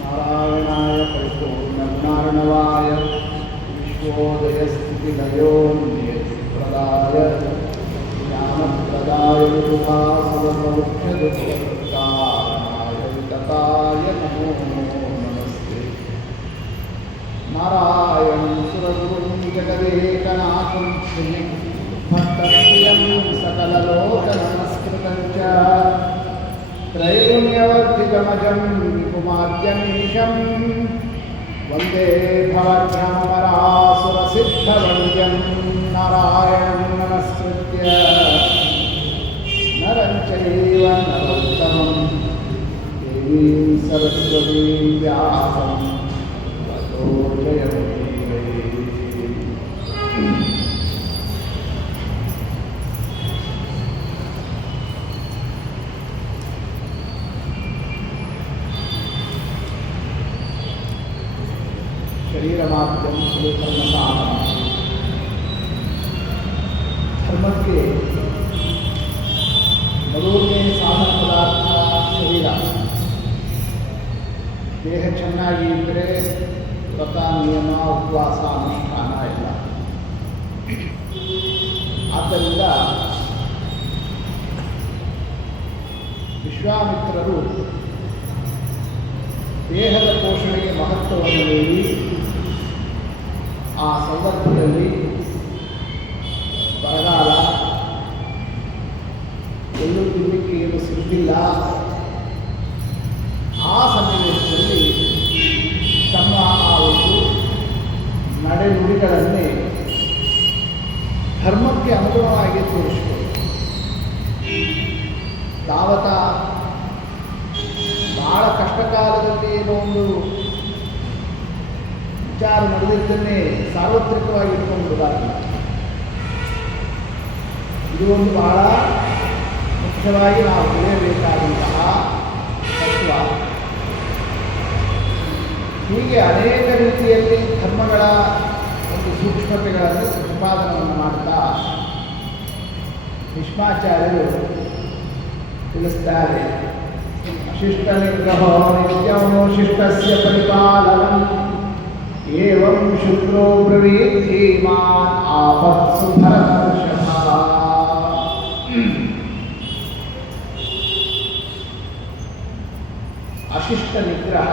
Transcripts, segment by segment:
ನಾರಾಯಣಾಯ ಪರಿಪೂರ್ಣಗುಣಾರ್ಣವಾಯ ವಿಶ್ವೋದಯಸ್ಥಿತಿಲಯೋನ್ಯತಿಪ್ರದಾಯ ಜ್ಞಾನಪ್ರದಾಯ ವಿಭಾಸವಮುಖ್ಯದುಃಖಾಯ ವಿತತಾಯ ನಮೋ ನಮಸ್ತೆ. ನಾರಾಯಣಂ ಸುರಗುರುಂ ಜಗದೇಕನಾಥಂ ಭಕ್ತಪ್ರಿಯಂ ಸಕಲಲೋಕನಮಸ್ಕೃತಂ ಚ ತ್ರೈಗುಣ್ಯವರ್ಧಿತಮಜಂ ವಿಪುಮಾದ್ಯಮೀಶಂ ವಂದೇ ಭವಭ್ರಮರಾಸುರಸಿದ್ಧವಂದ್ಯಂ ನಾರಾಯಣಂ ನಮಸ್ಕೃತ್ಯ ನರಂ ಚೈವ ನರೋತ್ತಮಂ ದೇವೀಂ ಸರಸ್ವತೀಂ ವ್ಯಾಸಂ ತतो ಜಯಮುದೀರಯೇ. ಶರೀರಮಾತ್ಯಂ ಧರ್ಮ ಸಾಧನ. ಧರ್ಮಕ್ಕೆ ಮೊದಲನೇ ಸಾಧನ ಪದಾರ್ಥ ಶರೀರ. ದೇಹ ಚೆನ್ನಾಗಿ ಇದ್ದರೆ ವ್ರತ ನಿಯಮ ಉಪವಾಸ ಅನುಷ್ಠಾನ ಇಲ್ಲ. ಆದ್ದರಿಂದ ವಿಶ್ವಾಮಿತ್ರರು ದೇಹದ ಪೋಷಣೆಗೆ ಮಹತ್ವವನ್ನು ನೀಡಿ ಆ ಸಂದರ್ಭದಲ್ಲಿ ಬರಗಾಲ, ಎಲ್ಲೂ ತಿನ್ನಲಿಕ್ಕೆ ಏನು ಸಿಗುತ್ತಿಲ್ಲ. ಆ ಸನ್ನಿವೇಶದಲ್ಲಿ ತಮ್ಮ ಆ ಒಂದು ನಡೆನುಡಿಗಳನ್ನೇ ಧರ್ಮಕ್ಕೆ ಅನುಗುಣವಾಗಿ ತೋರಿಸಿದರು. ತಾವತ ಬಹಳ ಕಷ್ಟಕಾಲದಲ್ಲಿ ಏನೋ ಒಂದು ವಿಚಾರ ನಡೆದಿದ್ದನ್ನೇ ಸಾರ್ವತ್ರಿಕವಾಗಿ ಇಟ್ಕೊಂಡ್ಬಿಡಬಾರದು. ಇದು ಒಂದು ಬಹಳ ಮುಖ್ಯವಾಗಿ ನಾವು ತಿಳಿಯಬೇಕಾದಂತಹ ತತ್ವ. ಹೀಗೆ ಅನೇಕ ರೀತಿಯಲ್ಲಿ ಧರ್ಮಗಳ ಒಂದು ಸೂಕ್ಷ್ಮತೆಗಳನ್ನು ಪ್ರತಿಪಾದನೆಯನ್ನು ಮಾಡ್ತಾ ಭೀಷ್ಮಾಚಾರ್ಯರು ತಿಳಿಸ್ತಾರೆ. ಶಿಷ್ಟ ನಿಗ್ರಹ ನಿತ್ಯಮೋ ಶಿಷ್ಟಸ್ಯ ಪರಿಪಾಲನಂ ಏವಂ ಶುಕ್ರೋ ಬ್ರವೀತಿ ಮಾನ್ ಆಪತ್ಸು ಭರತರ್ಷಭ. ಅಶಿಷ್ಟ ನಿಗ್ರಹ,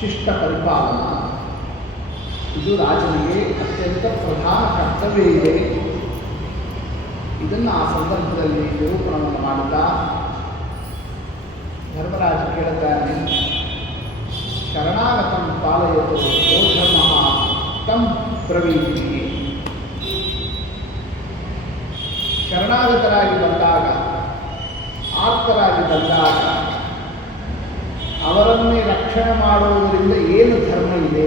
ಶಿಷ್ಟ ಪರಿಪಾಲನ, ಇದು ರಾಜನಿಗೆ ಅತ್ಯಂತ ಪ್ರಧಾನ ಕರ್ತವ್ಯ ಇದೆ. ಇದನ್ನು ಆ ಸಂದರ್ಭದಲ್ಲಿ ನಿರೂಪಣವನ್ನು ಮಾಡುತ್ತಾ ಧರ್ಮರಾಜ ಕೇಳುತ್ತಾನೆ, ಶರಣಾಗತಂ ಪಾಲಯತು ಯೋ ಧರ್ಮಃ ತಂ ಬ್ರವೀತಿ. ಶರಣಾಗತರಾಗಿ ಬಂದಾಗ, ಆಪ್ತರಾಗಿ ಬಂದಾಗ ಅವರನ್ನೇ ರಕ್ಷಣೆ ಮಾಡುವುದರಿಂದ ಏನು ಧರ್ಮ ಇದೆ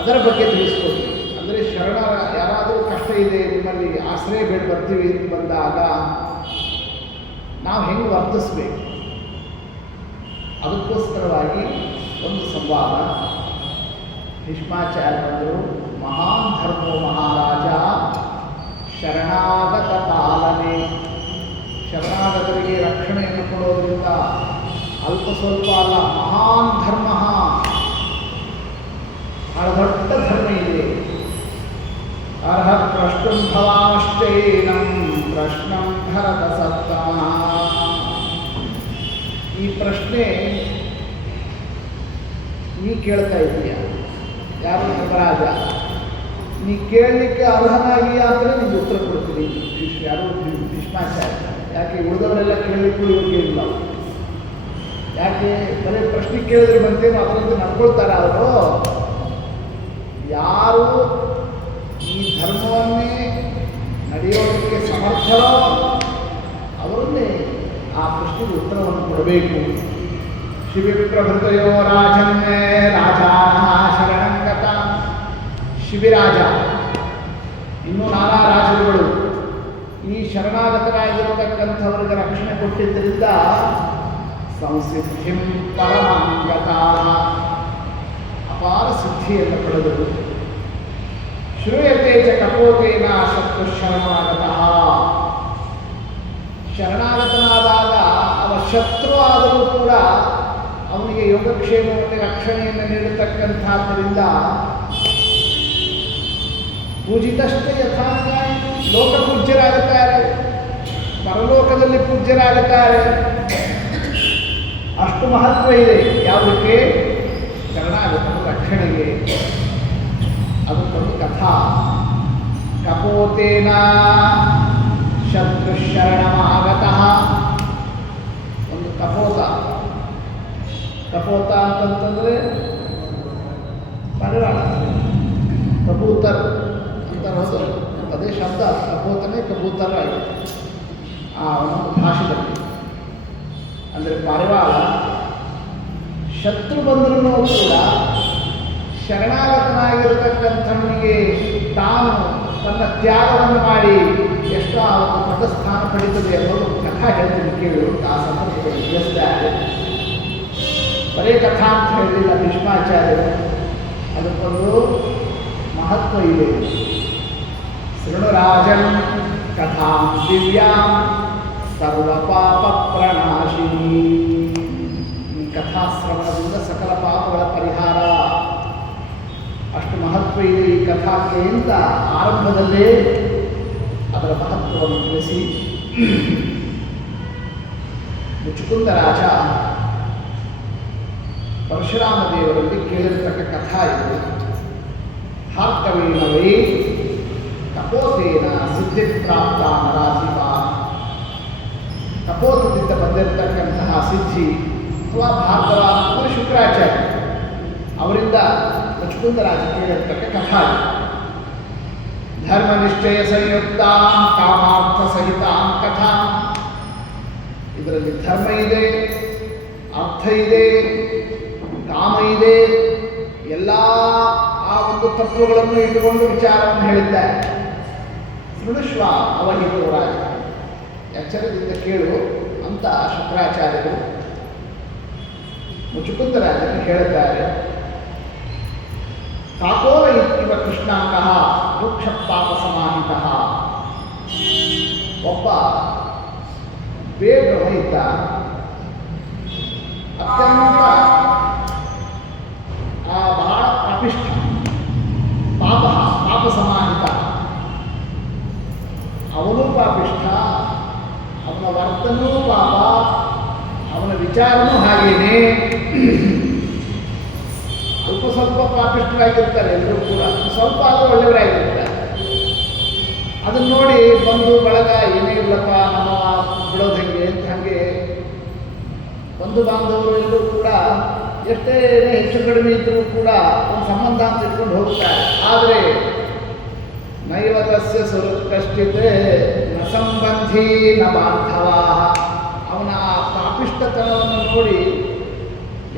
ಅದರ ಬಗ್ಗೆ ತಿಳಿಸ್ಕೊಡಿ. ಅಂದರೆ ಶರಣರ ಯಾರಾದರೂ ಕಷ್ಟ ಇದೆ, ನಿಮ್ಮಲ್ಲಿ ಆಶ್ರಯ ಬೇಡ ಬರ್ತೀವಿ ಅಂತ ಬಂದಾಗ ನಾವು ಹೆಂಗೆ ವರ್ತಿಸ್ಬೇಕು, ಅದಕ್ಕೋಸ್ಕರವಾಗಿ ಒಂದು ಸಂವಾದ. ಭೀಷ್ಮಾಚಾರ್ಯರು ಮಹಾನ್ ಧರ್ಮೋ ಮಹಾರಾಜ ಶರಣಾಗತ ಪಾಲನೆ. ಶರಣಾಗತರಿಗೆ ರಕ್ಷಣೆಯನ್ನು ಕೊಡೋದ್ರಿಂದ ಅಲ್ಪ ಸ್ವಲ್ಪ ಅಲ್ಲ, ಮಹಾನ್ ಧರ್ಮ, ಬಹಳ ದೊಡ್ಡ ಧರ್ಮ ಇದೆ. ಅರ್ಹ ಪ್ರಶ್ನಂ ಭವಾಶ್ಚೈನಂ ಪ್ರಶ್ನಂ ಭರತ ಸತ್ತಮ. ಈ ಪ್ರಶ್ನೆ ನೀ ಕೇಳ್ತಾ ಇದೀಯ, ಯಾರು ಧರ್ಮರಾಜ, ನೀ ಕೇಳಲಿಕ್ಕೆ ಅರ್ಹನಾಗಿ ಆದರೆ ನಿಮಗೆ ಉತ್ತರ ಕೊಡ್ತೀನಿ. ಯಾರು ಭೀಷ್ಮಾಚಾರ್ಯ. ಯಾಕೆ ಉಳಿದವರೆಲ್ಲ ಕೇಳಲಿಕ್ಕೂ ಇವ್ರಿಗೆ ಇಲ್ಲ. ಯಾಕೆ ಬರೀ ಪ್ರಶ್ನೆ ಕೇಳಿದ್ರೆ ಬಂತೇನೋ ಅದರಂತೆ ನಡ್ಕೊಳ್ತಾರೆ. ಅವರು ಯಾರು ಈ ಧರ್ಮವನ್ನೇ ನಡೆಯೋದಕ್ಕೆ ಸಮರ್ಥರೋ ಅವರನ್ನೇ ಆ ಪ್ರಶ್ನೆಗೆ ಉತ್ತರವನ್ನು ಕೊಡಬೇಕು. ಶಿಬಿಪ್ರಭೃತಯೋ ರಾಜನ್ನೇ ರಾಜಾನಃ ಶರಣಂಗತ. ಶಿಬಿರಾಜ, ಇನ್ನೂ ನಾನಾ ರಾಜರುಗಳು ಈ ಶರಣಾಗತರಾಗಿರತಕ್ಕಂಥವ್ರಿಗೆ ರಕ್ಷಣೆ ಕೊಟ್ಟಿದ್ದರಿಂದ ಸಂಸಿದ್ಧಿಂ ಪರಮಾಂಗತ, ಅಪಾರ ಸಿದ್ಧಿಯನ್ನು ಪಡೆದರು. ಶ್ರೂಯತೆ ಚ ಕಪೋತೇನ ಶತ್ರು ಶರಣಾಗತಃ. ಶರಣಾಗತನಾದಾಗ ಅವ ಶತ್ರು ಆದರೂ ಕೂಡ ಅವನಿಗೆ ಯೋಗಕ್ಷೇಮವನ್ನು ರಕ್ಷಣೆಯನ್ನು ನೀಡತಕ್ಕಂಥದ್ದರಿಂದ ಪೂಜಿತಷ್ಟೇ ಯಥಾನ್ಯಾಯ ಲೋಕ ಪೂಜ್ಯರಾಗುತ್ತಾರೆ, ಪರಲೋಕದಲ್ಲಿ ಪೂಜ್ಯರಾಗುತ್ತಾರೆ. ಅಷ್ಟು ಮಹತ್ವ ಇದೆ ಯಾವುದಕ್ಕೆ? ಶರಣಾಗತನ ರಕ್ಷಣೆಗೆ. ಅದಕ್ಕೊಂದು ಕಥಾ. ಕಪೋತೇನ ಶತ್ರು ಶರಣಮಾಗತಃ. ಒಂದು ಕಪೋತ. ಕಪೋತ ಅಂತಂತಂದರೆ ಪಾರಿವಾಳ, ಕಬೂತರ್ ಅಂತ ಹೋದ ಅದೇ ಶಬ್ದ. ಕಪೋತನೇ ಕಬೂತರ್ ಆಗಿದೆ ಆ ಒಂದು ಭಾಷೆಯಲ್ಲಿ. ಅಂದರೆ ಪಾರಿವಾಳ ಶತ್ರು ಬಂದರೂ ಕೂಡ ಶರಣಾಗತನಾಗಿರತಕ್ಕಂಥವನಿಗೆ ತಾನು ತನ್ನ ತ್ಯಾಗವನ್ನು ಮಾಡಿ ಎಷ್ಟೋ ಆ ಒಂದು ಪದಸ್ಥಾನ ಪಡೀತದೆ ಅನ್ನೋದು ಕಥಾ ಹೇಳ್ತೀನಿ ಕೇಳು. ಆ ಸಂದರ್ಭದಲ್ಲಿ ತಿಳಿಸಿದ್ದಾರೆ. ಬರೇ ಕಥಾ ಅಂತ ಹೇಳಿಲ್ಲ ಭೀಷ್ಮಾಚಾರ್ಯರು, ಅದಕ್ಕೊಂದು ಮಹತ್ವ ಇದೆ. ಶೃಣುರಾಜನ್ ಕಥಾಂ ದಿವ್ಯಾಂ ಸರ್ವಪಾಪ ಪ್ರಣಾಶಿನಿ. ಈ ಕಥಾಶ್ರವಣದಿಂದ ಸಕಲ ಪಾಪಗಳ ಪರಿಹಾರ. ಅಷ್ಟು ಮಹತ್ವ ಇದೆ ಈ ಕಥಾಕ್ಕೆ ಅಂತ ಆರಂಭದಲ್ಲೇ ಅದರ ಮಹತ್ವವನ್ನು ತಿಳಿಸಿ, ಮುಚುಕುಂದ ರಾಜ ಪರಶುರಾಮ ದೇವರಲ್ಲಿ ಕೇಳಿರ್ತಕ್ಕ ಕಥಾ ಇದು. ಹಾರ್ಕವೀಣವೇ ಕಪೋತೇನ ಸಿದ್ಧಿ ಪ್ರಾಪ್ತ ನರಾಧಿಪ. ಕಪೋತದಿಂದ ಬಂದಿರತಕ್ಕಂತಹ ಸಿದ್ಧಿ ಅಥವಾ ಭಾರ್ಗವ ಅಂದರೆ ಶುಕ್ರಾಚಾರ್ಯ ಅವರಿಂದ ಮುಚುಕುಂದ ರಾಜ ಕೇಳಿರ್ತಕ್ಕ ಕಥಾ ಇದು. ಧರ್ಮ ನಿಶ್ಚಯ ಸಂಯುಕ್ತ ಕಾಮಾರ್ಥ ಸಹಿತ ಕಥಾ. ಇದರಲ್ಲಿ ಧರ್ಮ ಇದೆ, ಅರ್ಥ ಇದೆ, ಕಾಮ ಇದೆ, ಎಲ್ಲ ಆ ಒಂದು ತತ್ವಗಳನ್ನು ಇಟ್ಟುಕೊಂಡು ವಿಚಾರವನ್ನು ಹೇಳಿದ್ದಾರೆ. ಶೃಣುಷ್ವ ಅವಹಿತೋ ರಾಜ, ಎಚ್ಚರದಿಂದ ಕೇಳು ಅಂತ ಶುಕ್ರಾಚಾರ್ಯರು ಮುಚುಕುಂದ ರಾಜನಿಗೆ ಹೇಳುತ್ತಾರೆ. ಕಾಕೋಲ ಇವ ಕೃಷ್ಣಾಂಕಃ ವೃಕ್ಷ ಪಾಪ ಸಮಾಹಿತಃ. ಒಬ್ಬ ಬೇಗ ಇದ್ದ, ಅತ್ಯಂತ ಬಹಳ ಪಾಪಿಷ್ಠ, ಪಾಪ ಸಮಾಹಿತ. ಅವನು ಪಾಪಿಷ್ಠ, ಅವನ ವರ್ತನೂ ಪಾಪ, ಅವನ ವಿಚಾರನೂ ಹಾಗೇನೆ. ಸ್ವಲ್ಪ ಪಾಪಿಷ್ಠರಾಗಿರ್ತಾರೆ ಎಲ್ಲರೂ ಕೂಡ, ಸ್ವಲ್ಪ ಆದರೂ ಒಳ್ಳೆಯವರಾಗಿರ್ತಾರೆ. ಅದನ್ನು ನೋಡಿ ಬಂಧು ಬಳಗ ಏನೇ ಇಲ್ಲಪ್ಪ ನಮ್ಮ ಬಿಡೋದು ಹೆಂಗೆ ಅಂತ ಹಾಗೆ ಬಂಧು ಬಾಂಧವರು ಎಲ್ಲರೂ ಕೂಡ ಎಷ್ಟೇ ಹೆಚ್ಚು ಕಡಿಮೆ ಇದ್ದರೂ ಕೂಡ ಒಂದು ಸಂಬಂಧ ಅಂತ ಇಟ್ಕೊಂಡು ಹೋಗ್ತಾರೆ. ಆದರೆ ನೈವ ತಸ್ಯ ಸುರತ್ಕಷ್ಟಿತ್ ನ ಸಂಬಂಧಿ ನ ಬಾಂಧವ. ಅವನ ಪಾಪಿಷ್ಠತನವನ್ನು ನೋಡಿ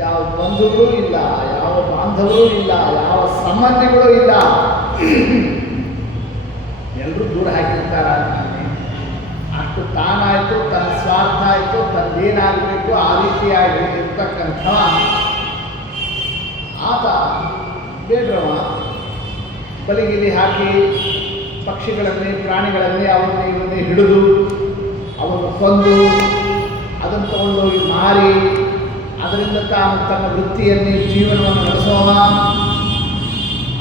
ಯಾವ ಬಂಧುಗಳು ಇಲ್ಲ, ಯಾವ ಬಾಂಧವರು ಇಲ್ಲ, ಯಾವ ಸಂಬಂಧಿಗಳು ಇಲ್ಲ, ಎಲ್ಲರೂ ದೂರ ಹಾಕಿರ್ತಾರೆ. ಅಷ್ಟು ತಾನಾಯಿತು, ತನ್ನ ಸ್ವಾರ್ಥ ಆಯಿತು, ತನ್ನೇನಾಗಬೇಕು ಆ ರೀತಿಯಾಗಿ ಇರ್ತಕ್ಕಂಥ ಆತ ಬೇಡ್ರವ ಬಲಿಗಿಲಿ ಹಾಕಿ ಪಕ್ಷಿಗಳನ್ನೇ ಪ್ರಾಣಿಗಳನ್ನೇ ಅವನ್ನೇ ಇವನ್ನೇ ಹಿಡಿದು ಅವನ್ನು ಕೊಂದು ಅದನ್ನು ತಗೊಂಡೋಗಿ ಮಾರಿ ಅದರಿಂದ ತಾನು ತನ್ನ ವೃತ್ತಿಯನ್ನೇ ಜೀವನವನ್ನು ನಡೆಸೋವ.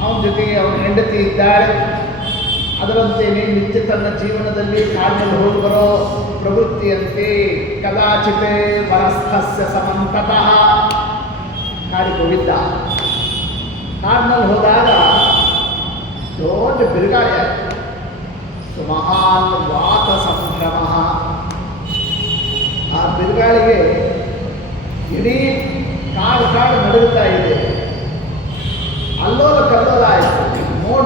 ಅವನ ಜೊತೆಗೆ ಅವನ ಹೆಂಡತಿ ಇದ್ದಾಳೆ. ಅದರಂತೆಯೇ ನಿತ್ಯ ತನ್ನ ಜೀವನದಲ್ಲಿ ಕಾಡಿನಲ್ಲಿ ಹೋಗಿ ಬರೋ ಪ್ರವೃತ್ತಿಯಂತೆ ಕದಾಚಿತ್ ವನಸ್ಥಸ್ಯ ಸಮಂತತಃ ಕಾಡಿಗೆ ಹೋಗಿದ್ದ. ಕಾಡಿನಲ್ಲಿ ಹೋದಾಗ ದೊಡ್ಡ ಬಿರುಗಾಳಿ ಆಯಿತು. ಸುಮಹಾನ್ ವಾತ ಸಂಭ್ರಮ. ಆ ಬಿರುಗಾಳಿಗೆ ಇಡೀ ಕಾಡು ನಡುಗುತ್ತಾ ಇದೆ. ಅಲ್ಲೋಲ ಕಲ್ಲೋಲ ಆಯಿತು.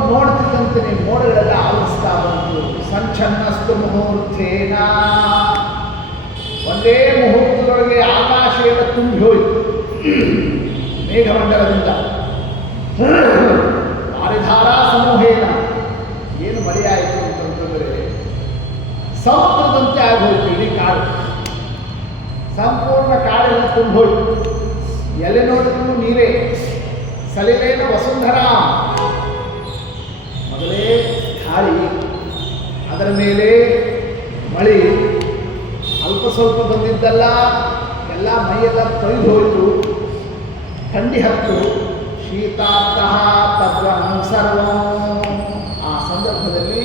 ನೋಡ್ತಿದ್ದಂತೆ ಮೋಡಗಳೆಲ್ಲ ಆವರಿಸ್ತಾ ಬಂತು. ಸಂಚನ್ನಸ್ತು ಮುಹೂರ್ತೇನ. ಒಂದೇ ಮುಹೂರ್ತದೊಳಗೆ ಆಕಾಶ ಎಲ್ಲ ತುಂಬಿ ಹೋಯಿತು ಮೇಘಮಂಡಲದಿಂದ. ಪಾರಿಧಾರಾ ಸಮೂಹೇನ. ಏನು ಮಳೆಯಾಯಿತು ಅಂತಂತಂದರೆ ಸಮುದ್ರದಂತೆ ಆಗೋಯ್ತು ಇಡೀ ಕಾಡು. ಸಂಪೂರ್ಣ ಕಾಡೆಲ್ಲ ತುಂಬ ಹೋಯ್ತು. ಎಲೆ ನೋಡಿದ್ರು ನೀರೇ. ಸಲಿಲೇನ ವಸುಂಧರಾ. ಮೊದಲೇ ಸ್ವಲ್ಪ ಬಂದಿದ್ದಲ್ಲ, ಎಲ್ಲ ಮೈಯೆಲ್ಲ ತೊಯ್ದು ಹೋಯಿತು, ಥಂಡಿ ಹತ್ತು, ಶೀತಾರ್ಥಃ ತದ್ವನಂ ಸರ್ವಂ. ಆ ಸಂದರ್ಭದಲ್ಲಿ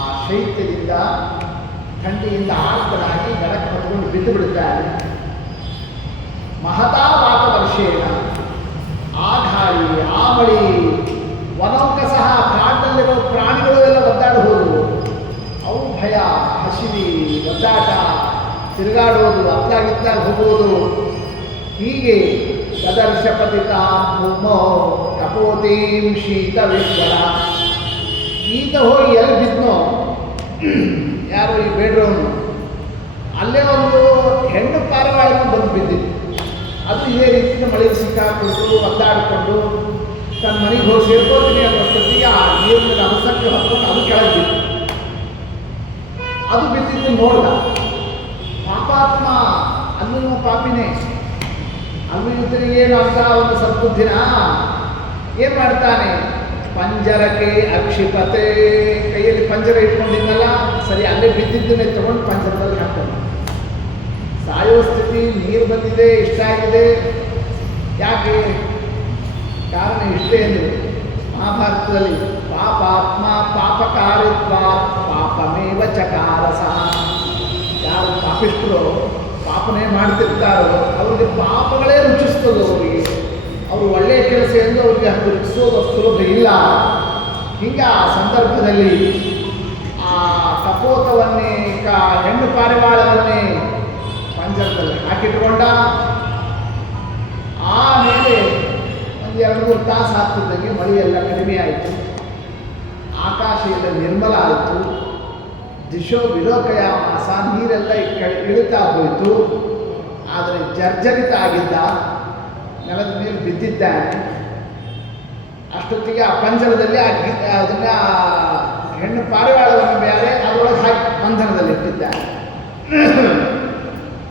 ಆ ಶೈತ್ಯದಿಂದ ಥಂಡಿಯಿಂದ ಆರ್ತನಾಗಿ ಗಡಕ್ಕೆ ಹೊತ್ಕೊಂಡು ಬಿದ್ದು ಬಿಡುತ್ತಾರೆ. ಮಹತಾ ವಾತವರ್ಷೇಣ, ಆ ಗಾಳಿ, ಆ ಮಳಿ, ವನೌಕ ಸಹ ಕಾಡಿನಲ್ಲಿರೋ ಪ್ರಾಣಿಗಳು ಎಲ್ಲ ಒದ್ದಾಡಿ ಹೋದವು. ಅವು ಭಯ, ಹಸಿವಿ, ಒದ್ದಾಟ, ತಿರುಗಾಡೋದು, ಅತ್ಲಾಗಿತ್ತಾಗ ಹೋಗೋದು. ಹೀಗೆ ತದರ್ಶಪತಿತಾಂ ಭೂಮೋ ಕಪೋತೀಂ ಶೀತ ವಿಶ್ವರ. ಈತ ಹೋಗಿ ಎಲ್ಲಿ ಬಿದ್ನೋ, ಯಾರೋ ಈ ಬೇಡ್ರವನು, ಅಲ್ಲೇ ಒಂದು ಹೆಣ್ಣು ಪಾರಿವಾಳವನ್ನು ಬಂದು ಬಿದ್ದಿತ್ತು. ಅದು ಇದೇ ರೀತಿಯ ಮಳೆಗೆ ಸಿಕ್ಕಾಕೊಂಡು ಒದ್ದಾಡಿಕೊಂಡು ತನ್ನ ಮನೆಗೆ ಹೋಗಿ ಸೇರ್ಕೋತೀನಿ ಅನ್ನೋಷ್ಟೊತ್ತಿಗೆ ಆ ನೀರಿನ ಅವಸಕ್ಕೆ ಹೊತ್ಕೊಂಡು ಅದು ಕೆಳಗೆ ಬಿತ್ತು. ಅದು ಬಿದ್ದಿದ್ದು ನೋಡ್ದ. ಪಾಪಾತ್ಮ, ಅಲ್ಲೂ ಪಾಪಿನೇ, ಅಲ್ಲೂ ಇತರಿಗೇನು ಅಂತ ಒಂದು ಸದ್ಬುದ್ಧಿನ ಏನು ಮಾಡ್ತಾನೆ, ಪಂಜರಕ್ಕೆ ಅಕ್ಷಿಪತೆ, ಕೈಯಲ್ಲಿ ಪಂಜರ ಇಟ್ಕೊಂಡಿದ್ದಲ್ಲ, ಸರಿ ಅಲ್ಲೇ ಬಿದ್ದಿದ್ದನ್ನೇ ತಗೊಂಡು ಪಂಜರದಲ್ಲಿ ಹಾಕ್ತಾನೆ. ಸಾಯೋ ಸ್ಥಿತಿ, ನೀರು ಬಂದಿದೆ, ಇಷ್ಟ ಆಗಿದೆ. ಯಾಕೆ? ಕಾರಣ ಇಷ್ಟೇ ಎಂದು ಮಹಾಭಾರತದಲ್ಲಿ ಪಾಪಾತ್ಮ ಪಾಪಕಾರಿತ್ವ ಪಾಪಮೇವ ಚಕಾರಸ. ಯಾರು ಪಾಪಿಷ್ಟರೋ, ಪಾಪನೇ ಮಾಡ್ತಿರ್ತಾರೋ ಅವ್ರಿಗೆ ಪಾಪಗಳೇ ರುಚಿಸ್ತದೋ. ಅವರಿಗೆ ಅವರು ಒಳ್ಳೆಯ ಕೆಲಸ ಎಂದು ಅವ್ರಿಗೆ ಅದು ರುಚಿಸೋದು ಸುಲಭ ಇಲ್ಲ. ಹೀಗೆ ಆ ಸಂದರ್ಭದಲ್ಲಿ ಆ ಕಪೋತವನ್ನೇ, ಹೆಣ್ಣು ಪಾರಿವಾಳವನ್ನೇ ಪಂಜರದಲ್ಲಿ ಹಾಕಿಟ್ಕೊಂಡ. ಆಮೇಲೆ ಒಂದು 2-3 ತಾಸು ಆಗ್ತಿದ್ದಂಗೆ ಮಳೆಯೆಲ್ಲ ಕಡಿಮೆ ಆಯಿತು, ಆಕಾಶ ಎಲ್ಲ ನಿರ್ಮಲ ಆಯಿತು. ದಿಶೋ ವಿಲೋಕಯ ಮಾಸ, ನೀರೆಲ್ಲ ಇಳಿತಾ ಹೋಯಿತು. ಆದರೆ ಜರ್ಜರಿತ ಆಗಿದ್ದ, ನೆಲದ ಮೇಲೆ ಬಿದ್ದಿದ್ದಾನೆ. ಅಷ್ಟೊತ್ತಿಗೆ ಆ ಪಂಜರದಲ್ಲಿ ಅದನ್ನ ಹೆಣ್ಣು ಪಾರಿವಾಳವನ್ನು ಬೇರೆ ಅದರೊಳಗೆ ಹಾಕಿ ಬಂಧನದಲ್ಲಿ ಇಟ್ಟಿದ್ದಾನೆ.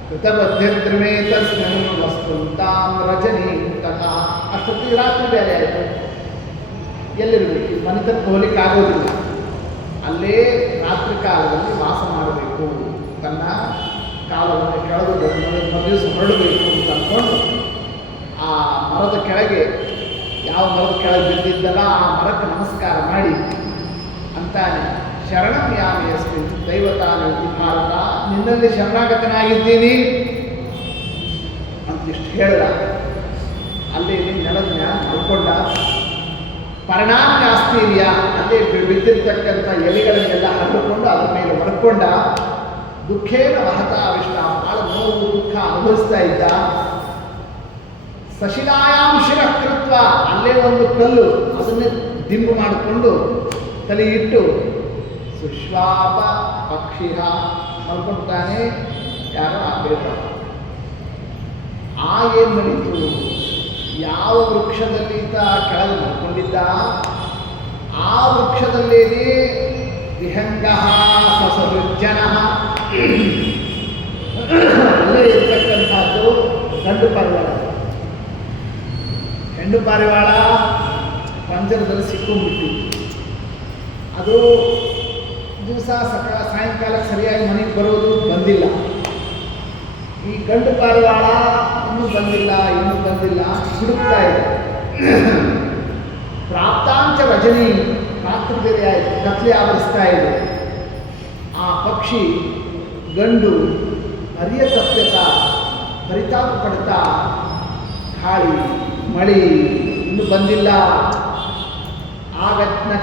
ಕೃತಬದ್ಧರ್ಮೇ ತಸ್ಮಿನ್ ವಸ್ತುಂತಾಂ ರಜನೀತಃ. ಅಷ್ಟೊತ್ತಿಗೆ ರಾತ್ರಿ ಬೇರೆ ಆಯಿತು. ಎಲ್ಲಿರಬೇಕು? ಮನೆತಕ್ಕೆ ಹೋಗ್ಲಿಕ್ಕೆ ಆಗೋದಿಲ್ಲ. ಅಲ್ಲೇ ರಾತ್ರಿ ಕಾಲದಲ್ಲಿ ವಾಸ ಮಾಡಬೇಕು. ತನ್ನ ಕಾಲವನ್ನು ಕೆಳಗೆ ಮದುವೆ ಹೊರಡಬೇಕು ಅಂತ ಅಂದ್ಕೊಂಡು ಆ ಮರದ ಕೆಳಗೆ, ಯಾವ ಮರದ ಕೆಳಗೆ ಬಿದ್ದಿದ್ದಲ್ಲ ಆ ಮರಕ್ಕೆ ನಮಸ್ಕಾರ ಮಾಡಿ ಅಂತಾನೆ, ಶರಣಂ ಯಾಮಿ ಅಸ್ಮಿನ್ ದೈವತಾನಂತಿ ಭಾರತ, ನಿನ್ನಲ್ಲಿ ಶರಣಾಗತನಾಗಿದ್ದೀನಿ ಅಂತಿಷ್ಟು ಹೇಳಿದ. ಅಲ್ಲಿ ನೆಲದ ಮ್ಯಾಲ ಮಲ್ಕೊಂಡ. ಪರಿಣಾಮ್ಯಾಸ್ತೀರ್ಯ, ಅಲ್ಲೇ ಬಿದ್ದಿರ್ತಕ್ಕಂಥ ಎಲೆಗಳನ್ನೆಲ್ಲ ಹರಡಿಕೊಂಡು ಅದ್ರ ಮೇಲೆ ಮಡ್ಕೊಂಡ. ದುಃಖೇನ ವಹತ ಅವಿಷ್ಟ, ಭಾಳ ನೋವು ದುಃಖ ಅನುಭವಿಸ್ತಾ ಇದ್ದ. ಸಶಿಲಾಯಾಂ ಶಿರಕೃತ್ವ, ಅಲ್ಲೇ ಒಂದು ಕಲ್ಲು ಅದನ್ನೇ ದಿಂಬು ಮಾಡಿಕೊಂಡು ತಲೆ ಇಟ್ಟು ಸುಶ್ವಾಪ ಪಕ್ಷಿಹ ಮಲ್ಕೊಳ್ತಾನೆ. ಯಾರೋ ಆ ಬೇಡ. ಆ ಏನು ನಡೀತು? ಯಾವ ವೃಕ್ಷದಲ್ಲಿ ಈತ ಕೆಳಗೆ ಮಲ್ಕೊಂಡಿದ್ದ, ಆ ವೃಕ್ಷದಲ್ಲೇನೆ ವಿಹಂಗ ಸಸೃಜ್ಜನ, ಅಲ್ಲೇ ಇರ್ತಕ್ಕಂಥದ್ದು ಗಂಡು ಪಾರಿವಾಳ. ಹೆಣ್ಣು ಪಾರಿವಾಳ ಪಂಜರದಲ್ಲಿ ಸಿಕ್ಕೊಂಡ್ಬಿಟ್ಟಿತ್ತು. ಅದು ದಿವಸ ಸಾಯಂಕಾಲ ಸರಿಯಾಗಿ ಮನೆಗೆ ಬರೋದು ಬಂದಿಲ್ಲ. ಈ ಗಂಡು ಪಾರಿವಾಳ ಇನ್ನೂ ಬಂದಿಲ್ಲ ಹುಡುಕ್ತಾ ಇದೆ. ಪ್ರಾಪ್ತಾಂಚ ರಜನಿ, ರಾತ್ರಿ ಬೇರೆ ಆಯಿತು, ಕತ್ಲೆ ಆವರಿಸ್ತಾ ಇದೆ. ಆ ಪಕ್ಷಿ ಗಂಡು ಹರಿಯ ತಪ್ಯತಾ ಪರಿತಾಪ ಪಡ್ತಾ, ಗಾಳಿ ಮಳಿ ಇನ್ನೂ ಬಂದಿಲ್ಲ.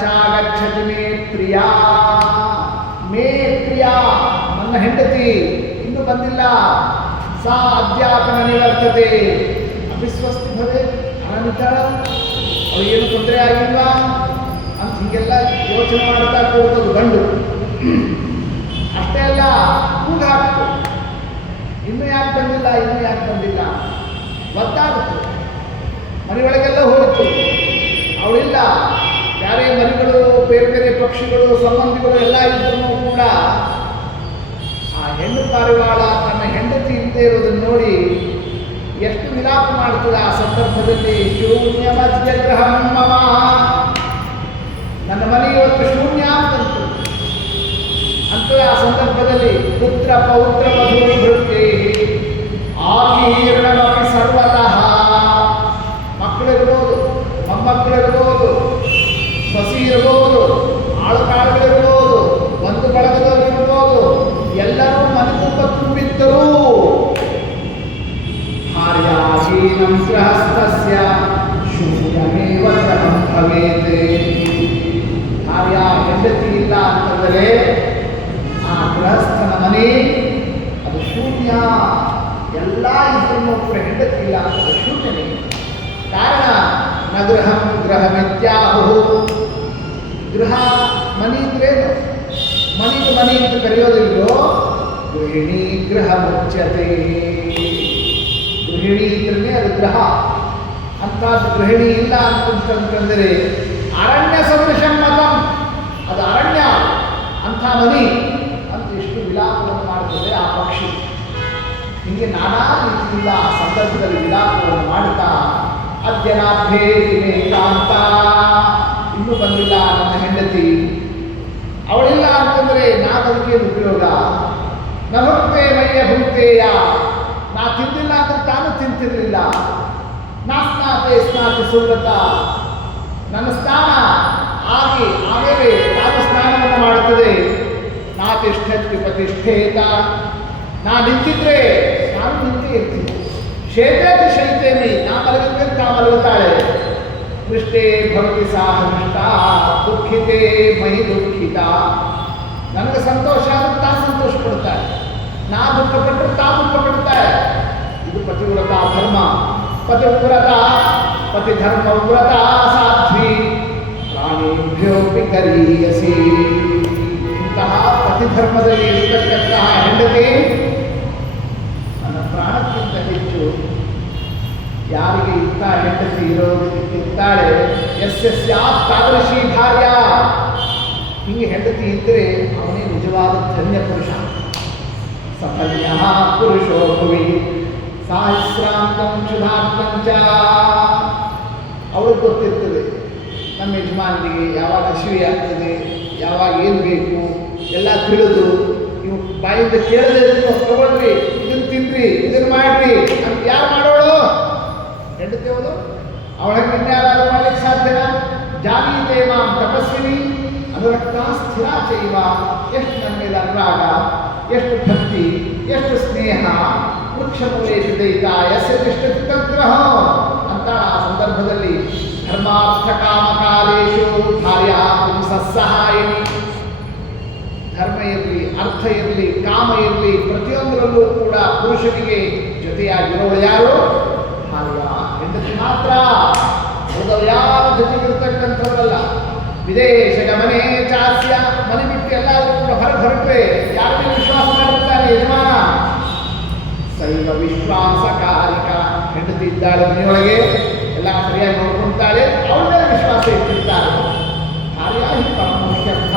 ಚಾಗಚ್ಚತಿ ಮೇ ಪ್ರಿಯ, ನನ್ನ ಹೆಂಡತಿ ಇನ್ನೂ ಬಂದಿಲ್ಲ. ಸಾ ಅಧ್ಯಾಪನ ನಿವರ್ತತೆ, ಅವಿಸ್ವಸ್ತಿ ಭವೆ, ಆರಾಮಿದ್ದಾಳ, ಅವಳಿಗೇನು ತೊಂದರೆ ಆಗಿಲ್ವಾ ಅಂತ ಹೀಗೆಲ್ಲ ಯೋಚನೆ ಮಾಡ್ತಾ ಕೂರ್ತದು ಗಂಡು. ಅಷ್ಟೇ ಅಲ್ಲ, ಕೂಗು ಹಾಕ್ತು, ಇನ್ನೂ ಯಾಕೆ ಬಂದಿಲ್ಲ ಒದ್ದಾಡ್ತು. ಮನೆಯೊಳಗೆಲ್ಲ ಹೋಯಿತು, ಅವಳಿಲ್ಲ. ಬೇರೆ ಮರಿಗಳು, ಬೇರೆ ಪಕ್ಷಿಗಳು, ಸಂಬಂಧಿಗಳು ಎಲ್ಲ ಇದ್ರೂ ಕೂಡ ಆ ಹೆಣ್ಣು ಪಾರಿವಾಳ ತನ್ನ ಹೆಂಡತಿ ಇಲ್ಲದೆ ಇರೋದನ್ನು ನೋಡಿ ಎಷ್ಟು ವಿಲಾಪ ಮಾಡ್ತದೆ. ಆ ಸಂದರ್ಭದಲ್ಲಿ ಶೂನ್ಯ ಮಧ್ಯ ಗ್ರಹ ಮಮ, ನನ್ನ ಮನೆ ಇವತ್ತು ಶೂನ್ಯ ಅಂತಂತು. ಆ ಸಂದರ್ಭದಲ್ಲಿ ಪುತ್ರ ಪೌತ್ರ ಮಧು ಅವತೀರ್ಣಮಪಿ ಸರ್ವತಃ. ಮಕ್ಕಳಿರ್ಬೋದು, ಮೊಮ್ಮಕ್ಕಳಿರ್ಬೋದು, ಸಸಿ ಇರ್ಬೋದು, ಆಳುಕಾಳುಗಳಿರ್ಬೋದು, ಒಂದು ಬಳಗದಲ್ಲಿರ್ಬೋದು, ಎಲ್ಲರೂ ಮನೆ ತುಂಬ ತುಂಬಿದ್ದರೂ ಭಾರ್ಯಾಹೀನಂ ಗೃಹಸ್ಥಸ್ಯ ಶೂನ್ಯಮೇವ ಗೃಹಂ ಭವೇತ್. ಭಾರ್ಯ ಹೆಂಡತಿ ಇಲ್ಲ ಅಂತಂದರೆ ಆ ಗೃಹಸ್ಥನ ಮನೆ ಅದು ಶೂನ್ಯ. ಎಲ್ಲ ಇದ್ರೂ ಕೂಡ ಹೆಂಡತಿ ಇಲ್ಲ ಅಂತಂದರೆ ಶೂನ್ಯನೇ. ಕಾರಣ ನ ಗೃಹಂ ಗೃಹಮಿತ್ಯಾಹು. ಗೃಹ ಮನೆ ಇದ್ರೇನು? ಮನೆಗೆ ಮನೆ ಅಂತ ಕರೆಯೋದಿಲ್ಲೋ. ಗೃಹಿಣಿ ಗೃಹ ಮುಚ್ಯತೆ. ಗೃಹಿಣಿ ಇದ್ರೆ ಅದು ಗೃಹ. ಅಂಥದ್ದು ಗೃಹಿಣಿ ಇಲ್ಲ ಅಂತಂತಂದರೆ ಅರಣ್ಯ ಸದೃಶಂ ಮತಂ, ಅದು ಅರಣ್ಯ ಅಂಥ ಮನೆ ಅಂತ ಇಷ್ಟು ವಿಲಾಪವನ್ನು ಮಾಡುತ್ತದೆ ಆ ಪಕ್ಷಿ. ಹೀಗೆ ನಾನಾ ರೀತಿಯಿಂದ ಆ ಸಂದರ್ಭದಲ್ಲಿ ವಿಲಾಪವನ್ನು ಮಾಡುತ್ತಾ ಅದ್ಯನಾಭ್ಯೇತಿನೇ ಕಾಂತ, ಇನ್ನೂ ಬಂದಿಲ್ಲ ನನ್ನ ಹೆಂಡತಿ, ಅವಳಿಲ್ಲ ಅಂತಂದರೆ ನಾ ಬದುಕೇನು ಉಪಯೋಗ? ನ ಭಕ್ತೆ ಮಯ್ಯ ಭುಕ್ತೇಯ, ನಾ ತಿಂದಿಲ್ಲ ಅಂದರೆ ತಾನು ತಿಂತಿರಲಿಲ್ಲ. ನಾ ಸ್ನಾತೆ ಸ್ನಾತಿ ಸುವ್ರತ, ನನ್ನ ಸ್ನಾನ ಆಗಿ ಆಮೇಲೆ ತಾನು ಸ್ನಾನವನ್ನು ಮಾಡುತ್ತದೆ. ನಾ ತಿಷ್ಠತ್ತಿ ಪ್ರತಿಷ್ಠೇತ, ನಾ ನಿಂತಿದ್ರೆ ನಾನು ನಿಂತೇ ಇರ್ತೀನಿ. ಶೇತೇತಿ ಶೈತೇಮಿ, ನಾ ಮಲಗಿದ್ರೆ ತಾ ಮಲಗುತ್ತಾಳೆ. ದೃಷ್ಟೇ ಭವತಿ ಸಾ ಹೃಷ್ಟ, ದುಃಖಿತೇ ಮಹಿ ದುಃಖಿತ. ನನಗೆ ಸಂತೋಷ ಆದರೆ ತಾ ಸಂತೋಷ ಪಡ್ತಾಳೆ, ನಾ ದುಃಖಪಟ್ಟರೆ ತಾ ದುಃಖ ಪಡ್ತಾಳೆ. ಇದು ಪತಿವ್ರತ ಧರ್ಮ. ಪತಿವ್ರತ ಪತಿ ಧರ್ಮ ವ್ರತ ಸಾಧ್ವಿ ಪ್ರಾಣಿಭ್ಯೋಪಿ ಕರೀಯಸಿ. ಇಂತಹ ಪತಿಧರ್ಮದಲ್ಲಿ ಇರತಕ್ಕಂತಹ ಹೆಂಡತಿ ನನ್ನ ಪ್ರಾಣಕ್ಕಿಂತ ಹೆಚ್ಚು ಯಾರಿಗೆ ಇಂಥ ಹೆಂಡತಿ ಇರ್ತಾಳೆ. ಯಸ್ಯಾತ್ ತಾದೃಶಿ ಭಾರ್ಯ, ಹಿಂಗೆ ಹೆಂಡತಿ ಇದ್ದರೆ ಅವನೇ ನಿಜವಾದ ಧನ್ಯ ಪುರುಷ. ಸಫಲ್ಯ ಪುರುಷೋ ಭುವಿ ಸಹಸ್ರಾಂತಂ ಶುಭಾಂತಂ ಚ. ಅವಳಿಗೆ ಗೊತ್ತಿರ್ತದೆ ನಮ್ಮ ಯಜಮಾನನಿಗೆ ಯಾವಾಗ ಹಸಿವೆ ಆಗ್ತದೆ, ಯಾವಾಗ ಏನು ಬೇಕು ಎಲ್ಲ ತಿಳಿದು, ನೀವು ಬಾಯಿಂದ ಕೇಳದೆ ತಗೊಳ್ರಿ, ಇದನ್ನು ತಿನ್ನಿರಿ, ಇದನ್ನು ಮಾಡಿರಿ ಅಂತ ಯಾರು ಮಾಡೋಳು? ಹೆಂಡತಿ ಅವಳು. ಅವಳಕ್ಕೆ ಇನ್ಯಾರು ಮಾಡ್ಲಿಕ್ಕೆ ಸಾಧ್ಯನಾ? ಜಾನೀತೆ ಮಾಂ ತಪಸ್ವಿನಿ ಅನುರಕ್ತ ಸ್ಥಿರ ಚೈವ. ಎಷ್ಟು ನನ್ನ ಮೇಲೆ ಅನುರಾಗ, ಎಷ್ಟು ಭಕ್ತಿ, ಎಷ್ಟು ಸ್ನೇಹ. ವೃಕ್ಷ ಮೂಲೇಶು ದಯಿತ ಯಸ್ಯ ತಿಷ್ಠತಿ ತದ್ಗ್ರಹ ಅಂತ ಆ ಸಂದರ್ಭದಲ್ಲಿ ಧರ್ಮಾರ್ಥ ಕಾಮಕಾಲೇಶು ಭಾರ್ಯ ಪುಂಸಸ್ಸಹಾಯಿನಿ. ಧರ್ಮ ಇರಲಿ, ಅರ್ಥ ಇರಲಿ, ಕಾಮ ಇರಲಿ, ಪ್ರತಿಯೊಂದರಲ್ಲೂ ಕೂಡ ಪುರುಷನಿಗೆ ಜೊತೆಯಾಗಿರೋಳು ಯಾರು? ಭಾರ್ಯ, ಹೆಂಡತಿ ಮಾತ್ರ. ಉಳಿದವರು ಯಾರ ಜೊತೆಗಿರ್ತಕ್ಕಂಥವರಲ್ಲ. ವಿದೇಶ ಗಮನೆ ಚಾಸ್ಯ, ಮನೆ ಬಿಟ್ಟು ಎಲ್ಲರೂ ಕೂಡ ಹೊರಟ್ರೆ ಯಾರ ಮೇಲೆ ವಿಶ್ವಾಸ ಮಾಡಿರ್ತಾರೆ ಯಜಮಾನ? ಸೈವ ವಿಶ್ವಾಸಕಾರಿಕ. ಹೆಂಡತಿ ಇದ್ದಾಳೆ ಮನೆಯೊಳಗೆ, ಎಲ್ಲ ಸರಿಯಾಗಿ ನೋಡ್ಕೊಳ್ತಾಳೆ, ಅವಳ ಮೇಲೆ ವಿಶ್ವಾಸ ಇಟ್ಟಿರ್ತಾರೆ. ಕಾರ್ಯ ಹಿ ಪರಮುಖ್ಯರ್ಥ.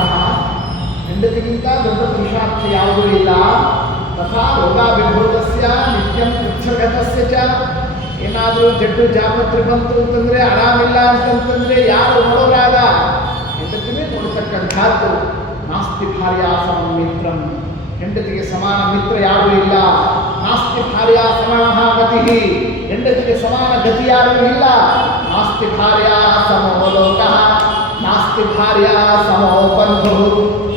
ಹೆಂಡತಿಗಿಂತ ದೊಡ್ಡ ಪುರುಷಾರ್ಥ ಯಾವುದೂ ಇಲ್ಲ. ತಥಾ ರೋಗಾಭಿಭೂತಸ್ಯ ನಿತ್ಯಂ ಪೃಚ್ಛಗತಸ್ಯ ಚ. ಏನಾದರೂ ಜಡ್ಡು ಜಾಪತ್ರೆ ಬಂತು ಅಂತಂದರೆ, ಆರಾಮಿಲ್ಲ ಅಂತಂತಂದರೆ ಯಾರು ನೋಡೋರಾಗ? ಹೆಂಡತಿನೇ ನೋಡ್ತಕ್ಕಂಥದ್ದು. ನಾಸ್ತಿ ಭಾರ್ಯಾ ಸಮಂ ಮಿತ್ರಂ. ಹೆಂಡತಿಗೆ ಸಮಾನ ಮಿತ್ರ ಯಾರೂ ಇಲ್ಲ. ನಾಸ್ತಿ ಭಾರ್ಯಾ ಸಮಾನ ಗತಿ. ಹೆಂಡತಿಗೆ ಸಮಾನ ಗತಿ ಯಾರೂ ಇಲ್ಲ. ನಾಸ್ತಿ ಭಾರ್ಯಾ ಸಮೋ ಲೋಕಃ, ನಾಸ್ತಿ ಭಾರ್ಯಾ ಸಮೋ ಬಂಧು,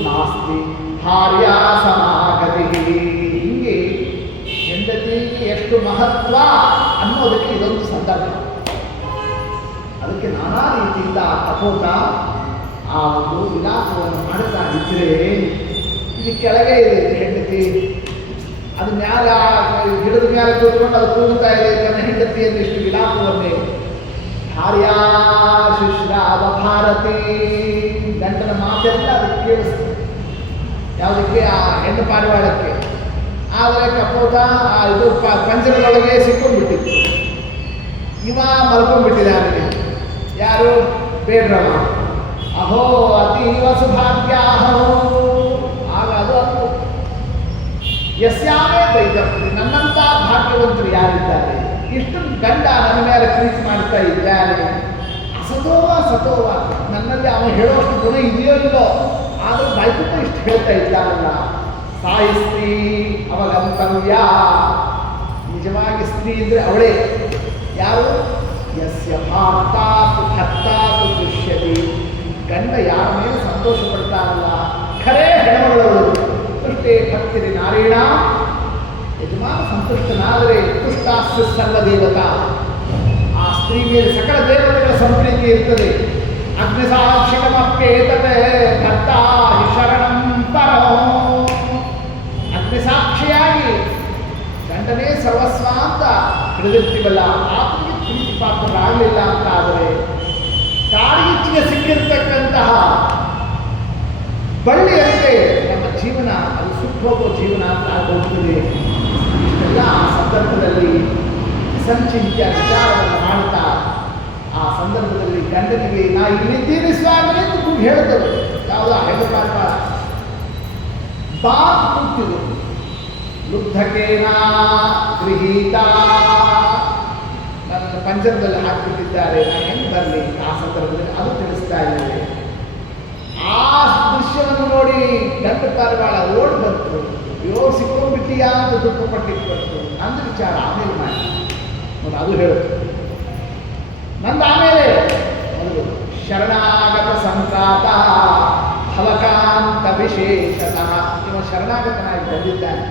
ನಾಸ್ತಿ ಭಾರ್ಯಾ ಸಮಾಗತಿ. ಹೀಗೆ ಹೆಂಡತಿಗೆ ಎಷ್ಟು ಮಹತ್ವ ಅನ್ನೋದಕ್ಕೆ ಇದೊಂದು ಸಂದರ್ಭ. ಅದಕ್ಕೆ ನಾನಾ ರೀತಿಯಿಂದ ತಪೋತ ಆ ಒಂದು ವಿಲಾಸವನ್ನು ಮಾಡುತ್ತಾ ಇದ್ದರೆ, ಇದು ಕೆಳಗೆ ಇದೆ ಹೆಂಡತಿ, ಅದು ಮ್ಯಾಲ ಗಿಡದ ಮ್ಯಾಲೆ ಕೂತ್ಕೊಂಡು ಅದು ಕೂಗುತ್ತಾ ಇದೆ ತನ್ನ ಹೆಂಡತಿಯನ್ನು ಇಷ್ಟು ವಿಲಾಪವನ್ನೇ. ಭಾರ್ಯಾ ಶುಶ್ರಾವ ಭಾರತಿ. ಗಂಡನ ಮಾತೆಲ್ಲ ಅದಕ್ಕೆ ಕೇಳಿಸ್ತದೆ. ಯಾವುದಕ್ಕೆ? ಆ ಹೆಣ್ಣು ಪಾರಿವಾಳಕ್ಕೆ. ಆದರೆ ಕಪೋತ ಇದು ಪಂಜರದೊಳಗೆ ಸಿಕ್ಕೊಂಡ್ಬಿಟ್ಟಿತ್ತು. ಇವ ಮಲ್ಕೊಂಡ್ಬಿಟ್ಟಿದ್ದಾನೆ. ಯಾರು? ಬೇಡ್ರವ. ಅಹೋ ಅತೀವ ಸುಭಾಗ್ಯಾಹೋ. ಆಗ ಅದು ಅಂತು, ಯಸ್ಯಾಮೇ ಬೈದಪ್ಪಿ. ನನ್ನಂಥ ಭಾಗ್ಯವಂತರು ಯಾರಿದ್ದಾರೆ? ಇಷ್ಟು ಗಂಡ ನನ್ನ ಮೇಲೆ ಪ್ರೀತಿ ಮಾಡ್ತಾ ಇದ್ದಾನೆ. ಅಸತೋವ ಸತೋವ. ನನ್ನಲ್ಲಿ ಅವನು ಹೇಳುವಷ್ಟು ಗುಣ ಇದೆಯೋ ಇಲ್ಲೋ, ಆದರೂ ಬಾಯ್ತುಕ ಇಷ್ಟು ಹೇಳ್ತಾ ಇದ್ದಾನಲ್ಲ. ಸಾಯಿಸ್ತಿ ಅವಗಂತವ್ಯ. ನಿಜ ನಿಜವಾಗಿ ಸ್ತ್ರೀ ಇದ್ರೆ ಅವಳೇ. ಯಾರು? ಯಸ್ಯ ಭಾರ್ತಾತ್ ಭರ್ತಾತ್ ದೃಶ್ಯತೆ. ಗಂಡ ಯಾರ ಮೇಲೆ ಸಂತೋಷ ಪಡ್ತಾರಲ್ಲ ಖರೇ ಹೆಣಮಗಳವಳು. ತುಷ್ಟೇ ಭಕ್ತಿರಿ ನಾರೀಣ. ಯಜಮಾನ ಸಂತುಷ್ಟನಾದರೆ ತುಷ್ಟಾಸ್ಯ ಸರ್ವದೇವತಾ. ಆ ಸ್ತ್ರೀ ಮೇಲೆ ಸಕಲ ದೇವತೆಗಳ ಸಂಪ್ರೀತಿ ಇರ್ತದೆ. ಅಗ್ನಿಸಾಕ್ಷಿಕಮಪ್ಯೇತತೆ ಭರ್ತಾ ಹಿ ಶರಣಂ ಪರೋ. ಅಗ್ನಿಸಾಕ್ಷಿಯಾಗಿ ಗಂಡನೇ ಸರ್ವಸ್ವ ಅಂತ ಹಿಡಿದಿರ್ತೀವಲ್ಲ, ಆತನಿಗೆ ಪ್ರೀತಿ ಪಾತ್ರರಾಗಲಿಲ್ಲ ಅಂತ ಆದರೆ ಕಾಡಿಗಿಚ್ಚಿಗೆ ಸಿಕ್ಕಿರ್ತಕ್ಕಂತಹ ಬಳ್ಳಿಯಂತೆ ನಮ್ಮ ಜೀವನ ಅದು ಸುಟ್ಟು ಹೋಗೋ ಜೀವನ ಅಂತ ಆಗೋಗ್ತದೆ. ಇಷ್ಟೆಲ್ಲ ಆ ಸಂದರ್ಭದಲ್ಲಿ ಸಂಚಿತ್ಯ ವಿಚಾರವನ್ನು ಮಾಡ್ತಾ ಆ ಸಂದರ್ಭದಲ್ಲಿ ಗಂಡನಿಗೆ ನಾ ಇಲ್ಲಿದ್ದೀನಿ ಸ್ವಾಮಿ ಅಂತ ಕೂಗಿ ಹೇಳ್ತೇವೆ. ಯಾವುದ ಹೆಣ್ಣುಪಾಠ ಬಾತ್ ಕೂತಿದ್ರು. ಲುಬ್ಧಕೇನ ಗೃಹೀತ. ನನ್ನ ಪಂಜರದಲ್ಲಿ ಹಾಕಿಬಿಟ್ಟಿದ್ದಾರೆ, ನಾನು ಹೆಂಗೆ ಬರಲಿ? ಆ ಸಂದರ್ಭದಲ್ಲಿ ಅದು ತಿಳಿಸ್ತಾ ಇದ್ದೇವೆ. ಆ ದೃಶ್ಯವನ್ನು ನೋಡಿ ಗಂಡು ಪಾರಿವಾಳ ಓಡ್ ಬಂತು. ಅಯ್ಯೋ ಸಿಕ್ಕೊಂಡ್ಬಿಟ್ಟಿಯಾ ಅಂತ ದುಃಖ ಪಟ್ಟಿಟ್ಟು ಬಂತು. ನಂದು ವಿಚಾರ ಆಮೇಲೆ ಮಾಡಿ ಅದು ಹೇಳುತ್ತೆ. ನಂದು ಆಮೇಲೆ ಒಂದು ಶರಣಾಗತ ಸಂಕ್ರಾತ ಫಲಕಾಂತ ವಿಶೇಷತಃ. ಇವ ಶರಣಾಗತನಾಗಿ ಬಂದಿದ್ದಾನೆ,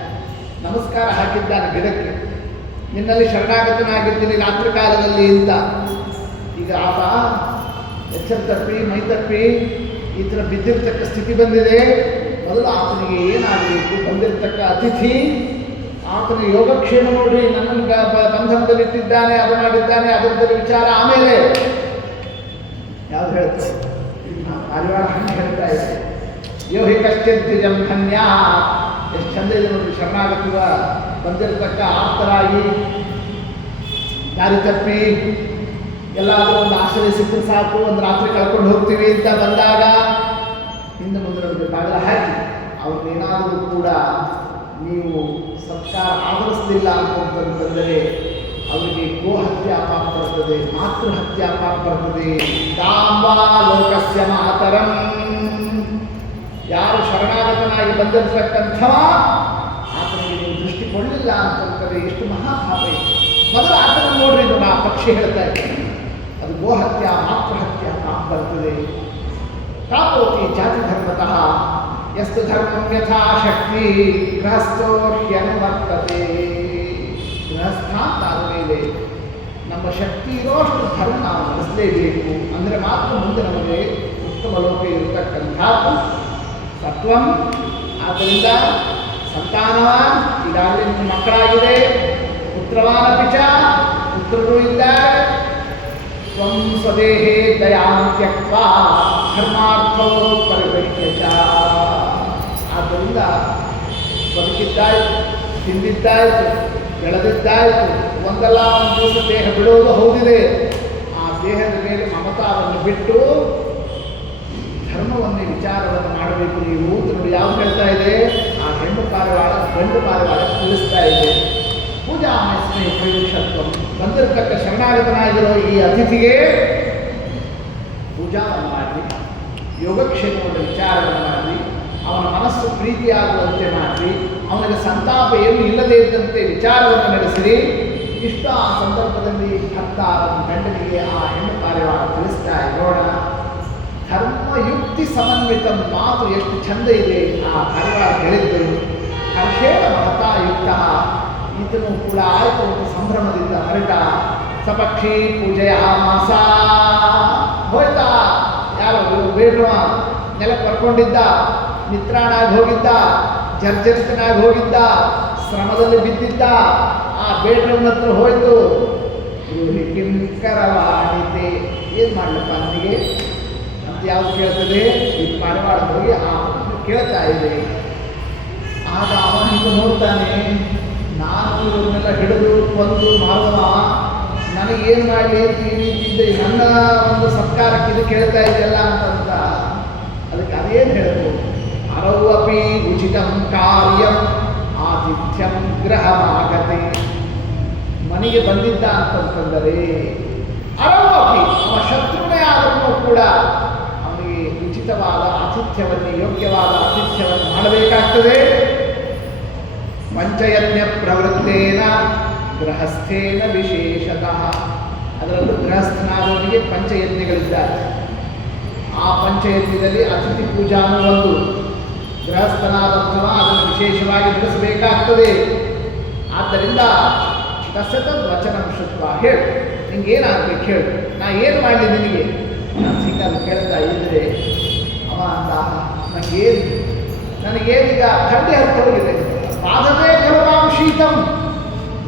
ನಮಸ್ಕಾರ ಹಾಕಿದ್ದಾನೆ ಗಿಡಕ್ಕೆ. ನಿನ್ನಲ್ಲಿ ಶರಣಾಗತನಾಗಿದ್ದೀನಿ ರಾತ್ರಿ ಕಾಲದಲ್ಲಿ ಅಂತ. ಈಗ ಆತ ಎಚ್ಚರ ತಪ್ಪಿ ಮೈ ತಪ್ಪಿ ಈ ಥರ ಬಿದ್ದಿರ್ತಕ್ಕ ಸ್ಥಿತಿ ಬಂದಿದೆ. ಮೊದಲು ಆತನಿಗೆ ಏನಾಗಬೇಕು? ಬಂದಿರತಕ್ಕ ಅತಿಥಿ ಆತನ ಯೋಗಕ್ಷೇಮ ನೋಡ್ರಿ, ನನ್ನನ್ನು ಬಂಧನದಲ್ಲಿಟ್ಟಿದ್ದಾನೆ, ಅದು ಮಾಡಿದ್ದಾನೆ, ಅದರದ್ದು ವಿಚಾರ ಆಮೇಲೆ ಯಾವ್ದು ಹೇಳ್ತಾರೆ? ಪಾರಿವಾಳ ಹಂಗೆ ಹೇಳ್ತಾ ಇದೆ. ಯೋ ಹಿ ಕಶ್ಚಿದ್ವಿಜಂ ಧನ್ಯ. ಎಷ್ಟು ಚಂದ ಇದೆ ನೋಡಿ. ಶರಣಾಗತದ ಬಂದಿರತಕ್ಕ ಆಪ್ತರಾಗಿ ದಾರಿ ತಪ್ಪಿ ಎಲ್ಲಾದರೂ ಒಂದು ಆಶ್ರಯ ಸಿಕ್ಕರೆ ಸಾಕು, ಒಂದು ರಾತ್ರಿ ಕಳ್ಕೊಂಡು ಹೋಗ್ತೀವಿ ಅಂತ ಬಂದಾಗ ಹಿಂದೆ ಮುಂದೆ ಬಾಗಿಲ ಹಾಕಿ ಅವ್ರನ್ನೇನಾದರೂ ಕೂಡ ನೀವು ಸತ್ಕಾರ ಆಧರಿಸಲಿಲ್ಲ ಅಂತಂದರೆ ಅವರಿಗೆ ಗೋಹತ್ಯಾ ಪಾಪ ಬರ್ತದೆ, ಮಾತೃಹತ್ಯಾ ಪಾಪ ಬರ್ತದೆ. ದಾಂಬಾ ಲೋಕಸ್ಯ ಮಾತರಂ. ಯಾರು ಶರಣಾಗತನಾಗಿ ಬಂದಿರತಕ್ಕಂಥವ ಆತನಿಗೆ ನೀವು ದೃಷ್ಟಿ ಕೊಡಲಿಲ್ಲ ಅಂತಂದರೆ ಎಷ್ಟು ಮಹಾಪಾಪ ಇದೆ. ಮೊದಲು ಆತನ ನೋಡ್ರಿ, ಆ ಪಕ್ಷಿ ಹೇಳ್ತಾ ಇದ್ದೀನಿ, ಅದು ಗೋಹತ್ಯಾ ಮಾತೃಹತ್ಯಾ ಪಾಪ ಬರ್ತದೆ. ಕಾಪೋತಿ ಜಾತಿ ಧರ್ಮತಃ ಯಸ್ತು ಧರ್ಮಂ ಯಥಾಶಕ್ತಿ ಗೃಹಸ್ಥೋ ಹ್ಯನುವರ್ತತೆ. ಗೃಹಸ್ಥ ಅಂತಾದ ಮೇಲೆ ನಮ್ಮ ಶಕ್ತಿ ಇರೋಷ್ಟು ಧರ್ಮ ನಾವು ನಡೆಸಲೇಬೇಕು. ಅಂದರೆ ಮಾತ್ರ ಮುಂದೆ ನಮಗೆ ಉತ್ತಮ ಲೋಕ ಇರತಕ್ಕಂಥದ್ದು ಸತ್ವಂ. ಆದ್ದರಿಂದ ಸಂತಾನವಾನ್, ಈಗಾಗಲೇ ನಿಮ್ಮ ಮಕ್ಕಳಾಗಿದೆ, ಪುತ್ರವಾನ ಪಿಚ, ಪುತ್ರರು ಇದ್ದಾರೆ. ತ್ವಂ ಸ್ವದೇಹೇ ದಯಾಂ ತ್ಯಕ್ತ್ವಾ ಧರ್ಮಾರ್ಥೋ ಪರಿವೃತ್ಯ ಚ. ಆದ್ದರಿಂದ ಬದುಕಿದ್ದಾಯಿತು, ತಿಂದಿದ್ದಾಯಿತು, ಬೆಳೆದಿದ್ದಾಯಿತು, ಒಂದಲ್ಲ ಒಂದು ದಿವಸ ದೇಹ ಬಿಡುವುದು ಹೌದಿದೆ. ಆ ದೇಹದ ಮೇಲೆ ಮಮತಾವನ್ನು ಬಿಟ್ಟು ಧರ್ಮವನ್ನು ವಿಚಾರವನ್ನು ಮಾಡಬೇಕು ನೀವು. ನೋಡಿ ಯಾವುದು ಹೇಳ್ತಾ ಇದೆ? ಆ ಹೆಣ್ಣು ಪಾರಿವಾಳ ಗಂಡು ಪಾರಿವಾಳ ತಿಳಿಸ್ತಾ ಇದೆ. ಪೂಜಾ ಮೈಸ್ಮೈ ಪ್ರಯುಷತ್ವ. ಬಂದಿರತಕ್ಕ ಶರಣಾಗತನಾಗಿರೋ ಈ ಅತಿಥಿಗೆ ಪೂಜಾವನ್ನು ಮಾಡಿ, ಯೋಗಕ್ಷೇಮದ ವಿಚಾರವನ್ನು ಮಾಡಿ, ಅವನ ಮನಸ್ಸು ಪ್ರೀತಿಯಾಗುವಂತೆ ಮಾಡಿ, ಅವನಿಗೆ ಸಂತಾಪ ಏನು ಇಲ್ಲದೇ ಇದ್ದಂತೆ ವಿಚಾರವನ್ನು ನಡೆಸಿರಿ. ಇಷ್ಟು ಆ ಸಂದರ್ಭದಲ್ಲಿ ಭಕ್ತ ಗಂಡನಿಗೆ ಆ ಹೆಣ್ಣು ಪಾರಿವಾಳ ತಿಳಿಸ್ತಾ ಇರೋಣ. ಧರ್ಮಯುಕ್ತಿ ಸಮನ್ವಿತ ಮಾತು ಎಷ್ಟು ಚಂದ ಇದೆ. ಆ ಪಾರಿವಾಳ ಹೇಳಿದ್ದರು. ಹರ್ಷೇಣ ಮಹತಾಯುಕ್ತ. ಈತನು ಕೂಡ ಆಯಿತು ಒಂದು ಸಂಭ್ರಮದಿಂದ ಹೊರಟ. ಸಪಕ್ಷಿ ಪೂಜೆಯ ಮಾಸ ಹೋಯ್ತಾ. ಯಾರು ಬೇಡುವ ನೆಲಕ್ಕೆ ಬರ್ಕೊಂಡಿದ್ದ, ನಿತ್ರಾಣಾಗಿ ಹೋಗಿದ್ದ, ಜರ್ಜರಿತನಾಗಿ ಹೋಗಿದ್ದ, ಶ್ರಮದಲ್ಲಿ ಬಿದ್ದಿದ್ದ. ಆ ಬೇಡ್ರೂಮ್ ಹತ್ರ ಹೋಯ್ತು. ಕಿಂಕರವಾಣಿತೆ. ಏನು ಮಾಡಲಪ್ಪ ನನಗೆ ಅಂತ ಯಾವುದು ಕೇಳ್ತದೆ? ಈ ಪಾರಿವಾಳ ಹೋಗಿ ಆ ಕೇಳ್ತಾ ಇದೆ. ಆಗ ಅವನಿಗೆ ನೋಡ್ತಾನೆ, ನಾನು ಇವರನ್ನೆಲ್ಲ ಹಿಡಿದು ಕೊಂದು ಮಾರುವ, ನನಗೇನು ಮಾಡಲಿ ಈ ರೀತಿ ಇದ್ದೆ, ನನ್ನ ಒಂದು ಸತ್ಕಾರಕ್ಕೆ ಇದು ಕೇಳ್ತಾ ಇದೆಯಲ್ಲ ಅಂತಂತ. ಅದಕ್ಕೆ ಅದೇನು ಹೇಳ್ಬೋದು? ಅರವಪಿ ಉಚಿತಂ ಕಾರ್ಯಂ ಆತಿಥ್ಯಂ ಗೃಹಮಾಗತೆ. ಮನೆಗೆ ಬಂದಿದ್ದ ಅಂತಂತಂದರೆ ಅರವಪಿ, ಅವ ಶತ್ರುನೇ ಆದರೂ ಕೂಡ ಅವನಿಗೆ ಉಚಿತವಾದ ಆತಿಥ್ಯವನ್ನು, ಯೋಗ್ಯವಾದ ಆತಿಥ್ಯವನ್ನು ಮಾಡಬೇಕಾಗ್ತದೆ. ಪಂಚಯಜ್ಞ ಪ್ರವೃತ್ತೇನ ಗೃಹಸ್ಥೇನ ವಿಶೇಷತಃ. ಅದರಲ್ಲೂ ಗೃಹಸ್ಥನಾದವನಿಗೆ ಪಂಚಯಜ್ಞಗಳಿದ್ದಾರೆ. ಆ ಪಂಚಯಜ್ಞದಲ್ಲಿ ಅತಿಥಿ ಪೂಜಾನು ಒಂದು. ಗೃಹಸ್ಥನಾದಂಥವ ಅದನ್ನು ವಿಶೇಷವಾಗಿ ನಡೆಸಬೇಕಾಗ್ತದೆ. ಆದ್ದರಿಂದ ತಸ್ಸತದ್ ವಚನಂ ಶುತ್ವ, ಹೇಳು ನಿಂಗೇನಾಗಬೇಕು ಹೇಳು, ನಾ ಏನು ಮಾಡಲಿ ನಿನಗೆ. ನಾನು ಸಿಂಗಲ್ ಕೇಳ್ತಾ ಇದ್ದರೆ ಅವ ಅಂತ, ನನಗೇನೀಗ ಥಂಡಿ ಹತ್ತು ಹೋಗಿದೆ, ಪಾದವೇ ಕೆಲವಾಂ ಶೀತಂ,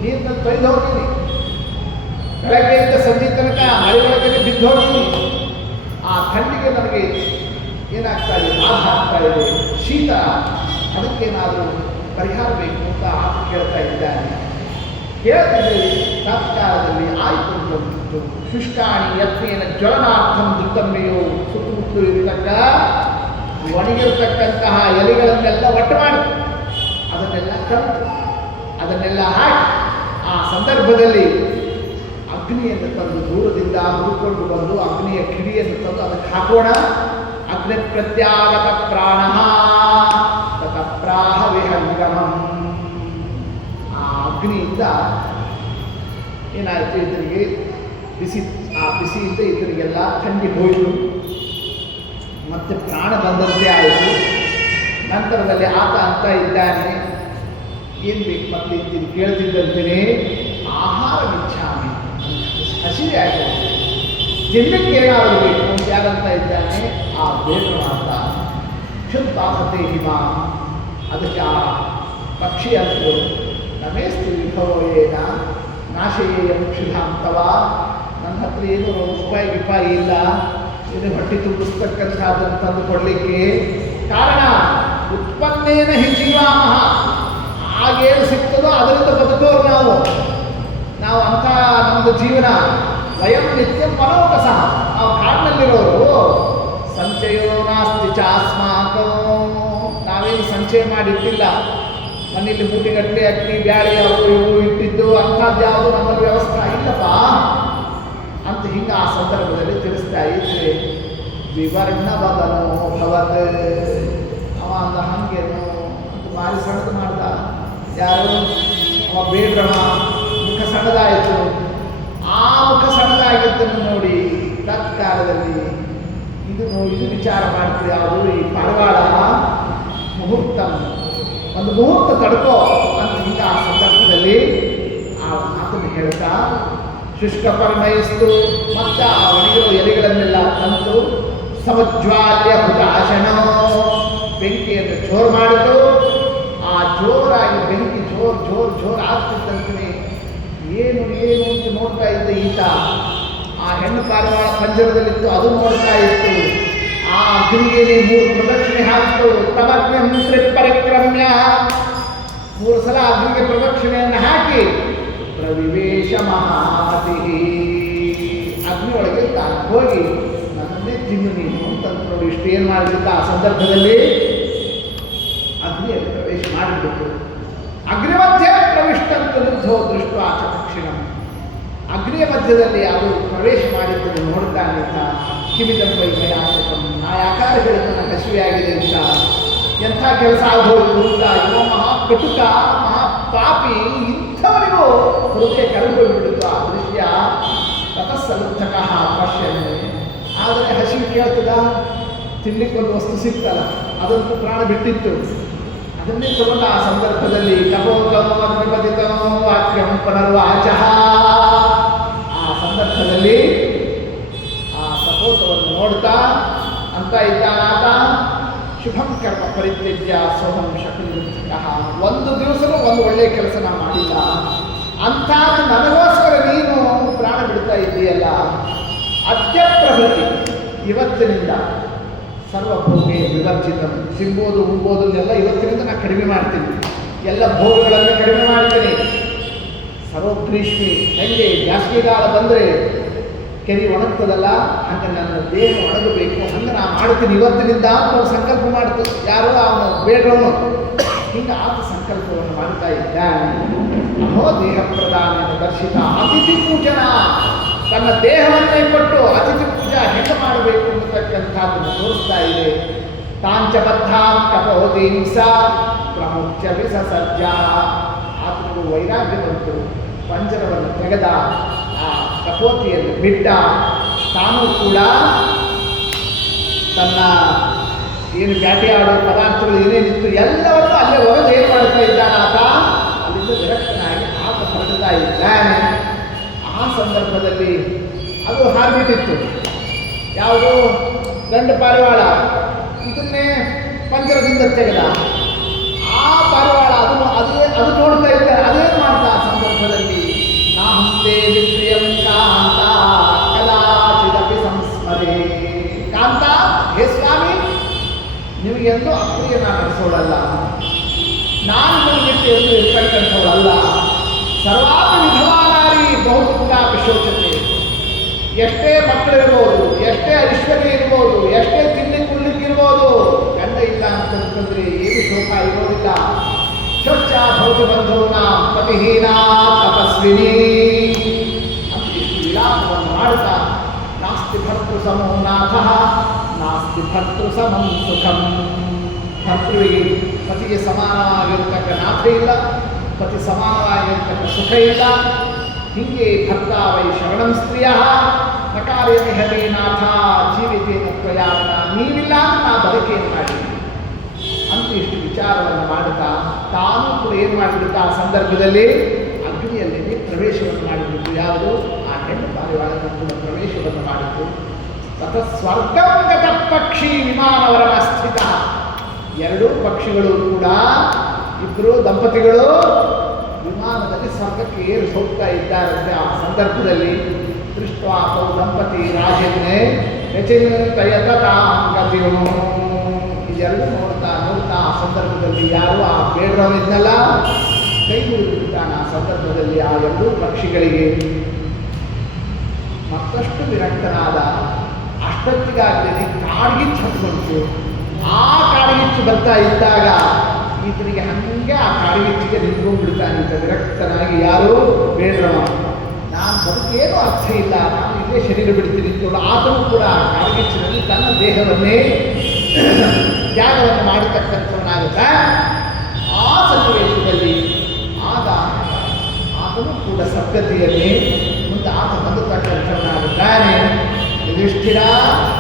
ನೀರನ್ನ ತೊಯ್ದು ಹೋಗ್ತೀನಿ, ಬೆಳಗ್ಗೆಯಿಂದ ಸಂಜೆ ತನಕ ಮಳೆ ಒಳಗಡೆ ಬಿದ್ದು ಹೋಗ್ತೀನಿ, ಆ ಥಂಡಿಗೆ ನನಗೆ ಏನಾಗ್ತಾ ಇದೆ, ಬಾಧ ಆಗ್ತಾ ಇದೆ, ಶೀತ, ಅದಕ್ಕೇನಾದರೂ ಪರಿಹಾರ ಬೇಕು ಅಂತ ಆತ ಕೇಳ್ತಾ ಇದ್ದಾನೆ. ಕೇಳ್ತಿದ್ದರೆ ತತ್ಕಾಲದಲ್ಲಿ ಆಯಿತು ಬಂತು. ಶುಷ್ಕಾಣಿ ಯತ್ನೇನ ಜ್ವಲನಾರ್ಥಂ ಧೃತಮ್ಮೆಯೋ, ಸುತ್ತಮುತ್ತಲು ಇರತಕ್ಕ ಒಣಗಿರತಕ್ಕಂತಹ ಎಲೆಗಳನ್ನೆಲ್ಲ ಒಟ್ಟು ಮಾಡಿ ಅದನ್ನೆಲ್ಲ ಕಲಿತು ಅದನ್ನೆಲ್ಲ ಹಾಕಿ ಆ ಸಂದರ್ಭದಲ್ಲಿ ಅಗ್ನಿಯನ್ನು ತಂದು ದೂರದಿಂದ ಹುಡುಕೊಂಡು ಬಂದು ಅಗ್ನಿಯ ಕಿಡಿಯನ್ನು ತಂದು ಅದಕ್ಕೆ ಹಾಕೋಣ. ಅಗ್ನಿ ಪ್ರತ್ಯಾಗತ ಪ್ರಾಣ ತತಪ್ರಾಹ ವಿಹಂಗಮಂ. ಆ ಅಗ್ನಿಯಿಂದ ಏನಾಯಿತು, ಇದರಿಗೆ ಬಿಸಿ, ಆ ಬಿಸಿಯಿಂದ ಇದರಿಗೆಲ್ಲ ಥಂಡಿ ಹೋಯಿತು, ಮತ್ತೆ ಪ್ರಾಣ ಬಂದಂತೆ ಆಯಿತು. ನಂತರದಲ್ಲಿ ಆತ ಅಂತ ಇದ್ದಾನೆ, ಏನು ಬೇಕು ಮತ್ತೆ ಇದ್ದೀನಿ ಕೇಳ್ತಿದ್ದಂತೆಯೇ ಆಹಾರ ಇಚ್ಛಾಮಿ, ಹಸಿವೆ ಆಗಿದೆ, ತಿನ್ನಕ್ಕೆ ಏನಾದರೂ ಬೇಕು ಅಂತ ಯಾರಂತ ಇದ್ದಾನೆ, ಆ ಬೇಡ ಅಂತ ಕ್ಷುತ್ತಾಸತೆ ಹಿಮ. ಅದಕ್ಕೆ ಆ ಪಕ್ಷಿ ಅಂತೂ ನಮೇಸ್ತಿ ವಿಭವೇನ ನಾಶಯೇಯ ಕ್ಷುಧಾಂತವ, ನನ್ನ ಹತ್ರ ಏನು ರೂಪಾಯಿ ಗಿಪಾಯಿ ಇಲ್ಲ, ಏನು ಹೊಟ್ಟೆ ತುಂಬಿಸ್ತಕ್ಕಂಥದ್ದನ್ನು ತಂದು ಕೊಡಲಿಕ್ಕೆ. ಕಾರಣ ಉತ್ಪನ್ನೇನ ಹಿ ಜೀವಾಮಹ, ಆಗೇನು ಸಿಗ್ತದೋ ಅದರಿಂದ ಬದುಕೋರು ನಾವು ಅಂಥ ನಮ್ಮದು ಜೀವನ. ವಯಂ ನಿತ್ಯ ಪರೋಕಸ, ನಾವು ಕಾಡಿನಲ್ಲಿರೋರು. ಸಂಚಯೋ ನಾಸ್ತಿ ಚಾಸ್ಮಾಕೋ, ನಾವೇನು ಸಂಚಯ ಮಾಡಿಟ್ಟಿಲ್ಲ, ಮನೆಯಲ್ಲಿ ಮೂಟೆಗಟ್ಟಲೆ ಅಕ್ಕಿ ಬ್ಯಾಳೆ ಅವು ಇವು ಇಟ್ಟಿದ್ದು ಅಂಥದ್ದು ಯಾವುದು ನಮ್ಮಲ್ಲಿ ವ್ಯವಸ್ಥೆ ಇಲ್ಲಪ್ಪ ಅಂತ ಹಿಂಗೆ ಆ ಸಂದರ್ಭದಲ್ಲಿ ತಿಳಿಸ್ತಾ ಇದ್ರೆ ವಿವರ್ಣ ಬದನೋ ಭವತ್. ಅವ ಅಂದ ಹಂಗೇನು ಅಂತ ಭಾರಿ ಸಣ್ಣದು ಮಾಡ್ದ. ಯಾರು ಅವ ಬೇಡ್ರವ, ಮುಖ ಸಣ್ಣದಾಯಿತು. ಆ ಮುಖ ಸಣ್ಣದಾಗಿದ್ದನ್ನು ನೋಡಿ ತತ್ಕಾಲದಲ್ಲಿ ಇದು ವಿಚಾರ ಮಾಡ್ತೀವಿ, ಯಾವುದು ಈ ಪಾರಿವಾಳ ಮುಹೂರ್ತ, ಒಂದು ಮುಹೂರ್ತ ತಡ್ಕೋ ಅಂತ ಹಿಂಗೆ ಆ ಸಂದರ್ಭದಲ್ಲಿ ಆ ಮಾತನ್ನು ಹೇಳ್ತಾ ಶುಷ್ಕ ಪರ್ಣಯಿಸ್ತು. ಮತ್ತು ಆ ಒಣಗಿರೋ ಎಲೆಗಳನ್ನೆಲ್ಲ ತಂತು ಸಮಜ್ವಾಲ್ಯ ಹುತಾಶನ, ಬೆಂಕಿಯನ್ನು ಜೋರು ಮಾಡಿತು. ಆ ಜೋರಾಗಿ ಬೆಂಕಿ ಜೋರು ಆಗ್ತಿದ್ದಂತೆ ಏನು ಅಂತ ನೋಡ್ತಾ ಇದ್ದ ಈತ. ಆ ಹೆಣ್ಣು ಪಾರಿವಾಳ ಪಂಜರದಲ್ಲಿತ್ತು, ಅದು ನೋಡ್ತಾ ಇತ್ತು. ಆ ಅಗ್ನಿಗೆ 3 ಪ್ರದಕ್ಷಿಣೆ ಹಾಕಿತು. ತಮಜ್ಞಂ ತ್ರಿಪರಿಕ್ರಮ್ಯ, 3 ಸಲ ಅಗ್ನಿಗೆ ಪ್ರದಕ್ಷಿಣೆಯನ್ನು ಹಾಕಿ ಪ್ರವಿವೇಶ ಮಹಾತಿ, ಅಗ್ನಿಯೊಳಗೆ ತಾನು ಹೋಗಿ ನನ್ನನ್ನೇ ತಿನ್ನು ನೀನು ಅಂತ ನೋಡಿ ಇಷ್ಟು ಏನು ಮಾಡಲಿಲ್ಲ. ಆ ಸಂದರ್ಭದಲ್ಲಿ ಅಗ್ನಿಯಲ್ಲಿ ಪ್ರವೇಶ ಮಾಡಿಬಿಟ್ಟು ಅಗ್ನಿ ಮಧ್ಯೆ ಪ್ರವಿಷ್ಟಂತ ಲುಬ್ಧೋ ದೃಷ್ಟ ಚಕ್ಷಿಣ, ಅಗ್ನಿಯ ಮಧ್ಯದಲ್ಲಿ ಅದು ಪ್ರವೇಶ ಮಾಡಿದ್ದನ್ನು ನೋಡ್ತಾನೆ ಅಂತ. ಕಿವಿದಂ ವೈಮಯಾಸಕಂ, ನಾ ಯಾಕಾರೆ ಹೇಳಿದ ನನ್ನ ಹಸಿವೆಯಾಗಿದೆ ಅಂತ, ಎಂಥ ಕೆಲಸ ಆಗೋದು ಅಂತ. ಇವ ಮಹಾಕಟುಕ ಮಹಾಪಾಪಿ, ಇಂಥವರಿಗೂ ಹೃದಯ ಕರಗೋಗ್ಬಿಡುತ್ತು ಆ ದೃಶ್ಯ. ತತಸ್ಸಲುತ್ಥಕ ಪಶ್ಯನೆ, ಆದರೆ ಹಸಿವು ಕೇಳ್ತದ, ತಿನ್ನಲಿಕ್ಕೊಂದು ವಸ್ತು ಸಿಗ್ತಲ್ಲ, ಅದಂತೂ ಪ್ರಾಣ ಬಿಟ್ಟಿತ್ತು. ಅದನ್ನೇ ತಗೊಂಡ ಆ ಸಂದರ್ಭದಲ್ಲಿ ಕಪೋತನೋ ಅಗ್ನಿಪತಿತನೋ ವಾಕ್ಯಂ ಪುನರ್ವಾಚಃ, ಆ ಸಂದರ್ಭದಲ್ಲಿ ಆ ಸಪೋತವನ್ನು ನೋಡ್ತಾ ಅಂತ ಇದ್ದಾನಾತ. ಶುಭಂ ಕರ್ಮ ಪರಿತ್ಯಜ್ಯ ಸೋಹಂ ಶಕುನಿರುತ್ತಃ, ಒಂದು ದಿವಸನೂ ಒಂದು ಒಳ್ಳೆಯ ಕೆಲಸ ನಾವು ಮಾಡಿಲ್ಲ ಅಂತ ನನಗೋಸ್ಕರ ನೀನು ಪ್ರಾಣ ಬಿಡ್ತಾ ಇದ್ದೀಯಲ್ಲ. ಅದ್ಯ ಪ್ರವೃತ್ತಿ, ಇವತ್ತಿನಿಂದ ಸರ್ವಭೋಗೆ ವಿವರ್ಜಿತ, ತಿನ್ಬೋದು ಉಣ್ಬೋದನ್ನೆಲ್ಲ ಇವತ್ತಿನಿಂದ ನಾನು ಕಡಿಮೆ ಮಾಡ್ತೀನಿ, ಎಲ್ಲ ಭೋಗಗಳನ್ನು ಕಡಿಮೆ ಮಾಡ್ತೀನಿ. ಸರ್ವಗ್ರೀಷ್ಮಿ, ಹೆಂಗೆ ಬ್ಯಾಸಿಗೆಗಾಲ ಬಂದರೆ ಕೆರೆ ಒಣಗ್ತದಲ್ಲ, ಹಂಗೆ ನನ್ನ ದೇಹ ಒಣಗಬೇಕು, ಹಂಗೆ ನಾನು ಮಾಡ್ತೀನಿ ಇವತ್ತಿನಿಂದ ಅಂತ ಅವ್ರು ಸಂಕಲ್ಪ ಮಾಡ್ತು. ಯಾರೋ ಅವನು ಬೇಡ್ರವನು ಹಿಂಗೆ ಆತ ಸಂಕಲ್ಪವನ್ನು ಮಾಡ್ತಾ ಇದ್ದಾನೆ. ಅಹೋ ದೇಹ ಪ್ರದಾನ ದರ್ಶಿತ ಅತಿಥಿ ಪೂಜನ, ತನ್ನ ದೇಹವನ್ನೇ ಕೊಟ್ಟು ಅತಿಥಿ ಪೂಜಾ ಹೆಂಗೆ ಮಾಡಬೇಕು ಅಂತಕ್ಕಂಥದ್ದನ್ನು ತೋರಿಸ್ತಾ ಇದೆ. ತಾಂಚಬದ್ಧಾಂ ಕಪೋದೀಂಸ ಪ್ರಮುಖ್ಯ ವಿಸರ್ಜ, ಆತನಿಗೂ ವೈರಾಗ್ಯ ಬಂತು. ಪಂಜರವನ್ನು ತೆಗೆದ, ಆ ಕಪೋತಿಯನ್ನು ಬಿಟ್ಟ. ತಾನು ಕೂಡ ತನ್ನ ಏನು ಬೇಟೆಯಾಡೋ ಪದಾರ್ಥಗಳು ಏನೇನಿತ್ತು ಎಲ್ಲವನ್ನೂ ಅಲ್ಲೇ ಒಗೆದು ಏನು ಮಾಡ್ತಾ ಇದ್ದಾನೆ ಆತ, ಅಲ್ಲಿಂದ ವಿರಕ್ತನಾಗಿ ಆತ ಹೊರಡ್ತಾ ಇದ್ದಾನೆ. ಆ ಸಂದರ್ಭದಲ್ಲಿ ಅದು ಹಾರ್ಬಿಟ್ಟಿತ್ತು. ಯಾವುದು? ಗಂಡು ಪಾರಿವಾಳ. ಇದನ್ನೇ ಪಂಜರದಿಂದ ತೆಗೆದ. ಆ ಪಾರಿವಾಳ ಅದು ನೋಡ್ತಾ ಇದ್ದಾರೆ. ಅದೇನು ಮಾಡ್ತಾ ಆ ಸಂದರ್ಭದಲ್ಲಿ? ನಾಹಂತೆ ವಿಪ್ರಿಯಂ ಕಾಂತ ಕದಾಚಿದಪಿ ಸಂಸ್ಮರೇ. ಕಾಂತ, ಹೇ ಸ್ವಾಮಿ, ನಿಮಗೆಂದು ಅಪ್ರಿಯ ನಾನು ನಡೆಸೋಳಲ್ಲ, ನಾನು ನಿಮಗೆ ಎಂದು ಇರ್ತಕ್ಕಂಥವಳಲ್ಲ. ಸರ್ವಾಪಿ ವಿಧವಾನಾರಿ ಬಹುತುಂಗ ವಿಶೋಚತೆ. ಎಷ್ಟೇ ಮಕ್ಕಳಿರ್ಬೋದು, ಎಷ್ಟೇ ಐಶ್ವರ್ಯ ಇರ್ಬೋದು, ಎಷ್ಟೇ ತಿಂಡಿ ಕುಳ್ಳಿಕ್ಕಿರ್ಬೋದು, ಗಂಡ ಇಲ್ಲ ಅಂತಂತಂದ್ರೆ ಏನು ಶೋಕ ಇರೋದಿಲ್ಲ. ಶೋಚ ಭೌತ ಬಂಧುನ ಪತಿಹೀನ ತಪಸ್ವಿನಿ ಅಂತ ಇಷ್ಟು ವಿಲಾಪವನ್ನು ಮಾಡ್ತಾ, ನಾಸ್ತಿ ಭರ್ತೃ ಸಮೋ ನಾಥ ನಾಸ್ತಿ ಭರ್ತೃ ಸಮಂ ಸುಖಂ. ಭರ್ತೃವಿಗೆ ಪತಿಗೆ ಸಮಾನವಾಗಿರ್ತಕ್ಕ ನಾಥ ಇಲ್ಲ, ಪತಿ ಸಮಾನವಾಗಿರ್ತಕ್ಕ ಸುಖ ಇಲ್ಲ. ಹೀಗೆ ಭರ್ತ ವೈ ಶರಣಂ ಸ್ತ್ರೀಯ ನಕಾರ್ಯಮಿಹತೆ ನಾಥ ಜೀವಿತೇನ ಪ್ರಯಾಣ. ನೀವಿಲ್ಲ ಅಂತ ನಾ ಬದುಕೇನು ಮಾಡಿ ಅಂತ ಇಷ್ಟು ವಿಚಾರವನ್ನು ಮಾಡುತ್ತಾ ತಾನು ಕೂಡ ಏನು ಮಾಡಿಬಿಟ್ಟು ಆ ಸಂದರ್ಭದಲ್ಲಿ ಅಗ್ನಿಯಲ್ಲಿ ಪ್ರವೇಶವನ್ನು ಮಾಡಿಬಿಟ್ಟು, ಯಾವುದು? ಆ ಹೆಣ್ಣು ಪಾರಿವಾಳವನ್ನು ಕೂಡ ಪ್ರವೇಶವನ್ನು ಮಾಡಿತ್ತು. ತತ ಸ್ವರ್ಗಂಗತ ಪಕ್ಷಿ ವಿಮಾನವರಮ ಸ್ಥಿತ. ಎರಡೂ ಪಕ್ಷಿಗಳು ಕೂಡ, ಇಬ್ಬರು ದಂಪತಿಗಳು ವಿಮಾನದಲ್ಲಿ ಸ್ವರ್ಗಕ್ಕೆ ಏರು ಹೋಗ್ತಾ ಇದ್ದಾರಂತೆ. ಆ ಸಂದರ್ಭದಲ್ಲಿ ದೃಷ್ಟ್ವಾಪೌ ದಂಪತಿ ರಾಜನ್ನೇ ಯಚಿಂತಯತಾಂಗತಿಯೋ. ಇದೆರಡು ನೋಡ್ತಾ ಆ ಸಂದರ್ಭದಲ್ಲಿ ಯಾರು ಆ ಬೇಡ್ರವನಿದ್ನಲ್ಲ ಕೈ ಮುಗಿದುಬಿಡ್ತಾನೆ. ಆ ಸಂದರ್ಭದಲ್ಲಿ ಆ ಎರಡೂ ಪಕ್ಷಿಗಳಿಗೆ ಮತ್ತಷ್ಟು ವಿರಕ್ತನಾದ. ಅಷ್ಟೊತ್ತಿಗಾಗಲಿ ಕಾಡ್ಗಿಚ್ಚು ಹತ್ಕೊಂತು. ಆ ಕಾಡ್ಗಿಚ್ಚು ಬರ್ತಾ ಇದ್ದಾಗ ಈತನಿಗೆ ಹಂಗೆ ಆ ಕಾಡ್ಗಿಚ್ಚಿಗೆ ನಿಂತ್ಕೊಂಡ್ಬಿಡ್ತಾನೆ. ವಿರಕ್ತನಾಗಿ ಯಾರು? ಬೇಡ್ರವ. ನಾನು ಬದುಕೇನು ಅರ್ಥ ಇಲ್ಲ, ನಾನು ಇಲ್ಲೇ ಶರೀರ ಬಿಡ್ತೀನಿ ಅಂತೇಳಿ ಆತನು ಕೂಡ ಕಾಡ್ಗಿಚ್ಚಿನಲ್ಲಿ ತನ್ನ ದೇಹವನ್ನೇ ತ್ಯಾಗವನ್ನು ಮಾಡತಕ್ಕಂಥವನಾಗುತ್ತ. ಆ ಸನ್ನಿವೇಶದಲ್ಲಿ ಆಗ ಆತನು ಕೂಡ ಸದ್ಗತಿಯಲ್ಲಿ ಮುಂದೆ ಆತ ಬಂದತಕ್ಕಂಥವನಾಗುತ್ತಾನೆ. ಯುಧಿಷ್ಠಿರ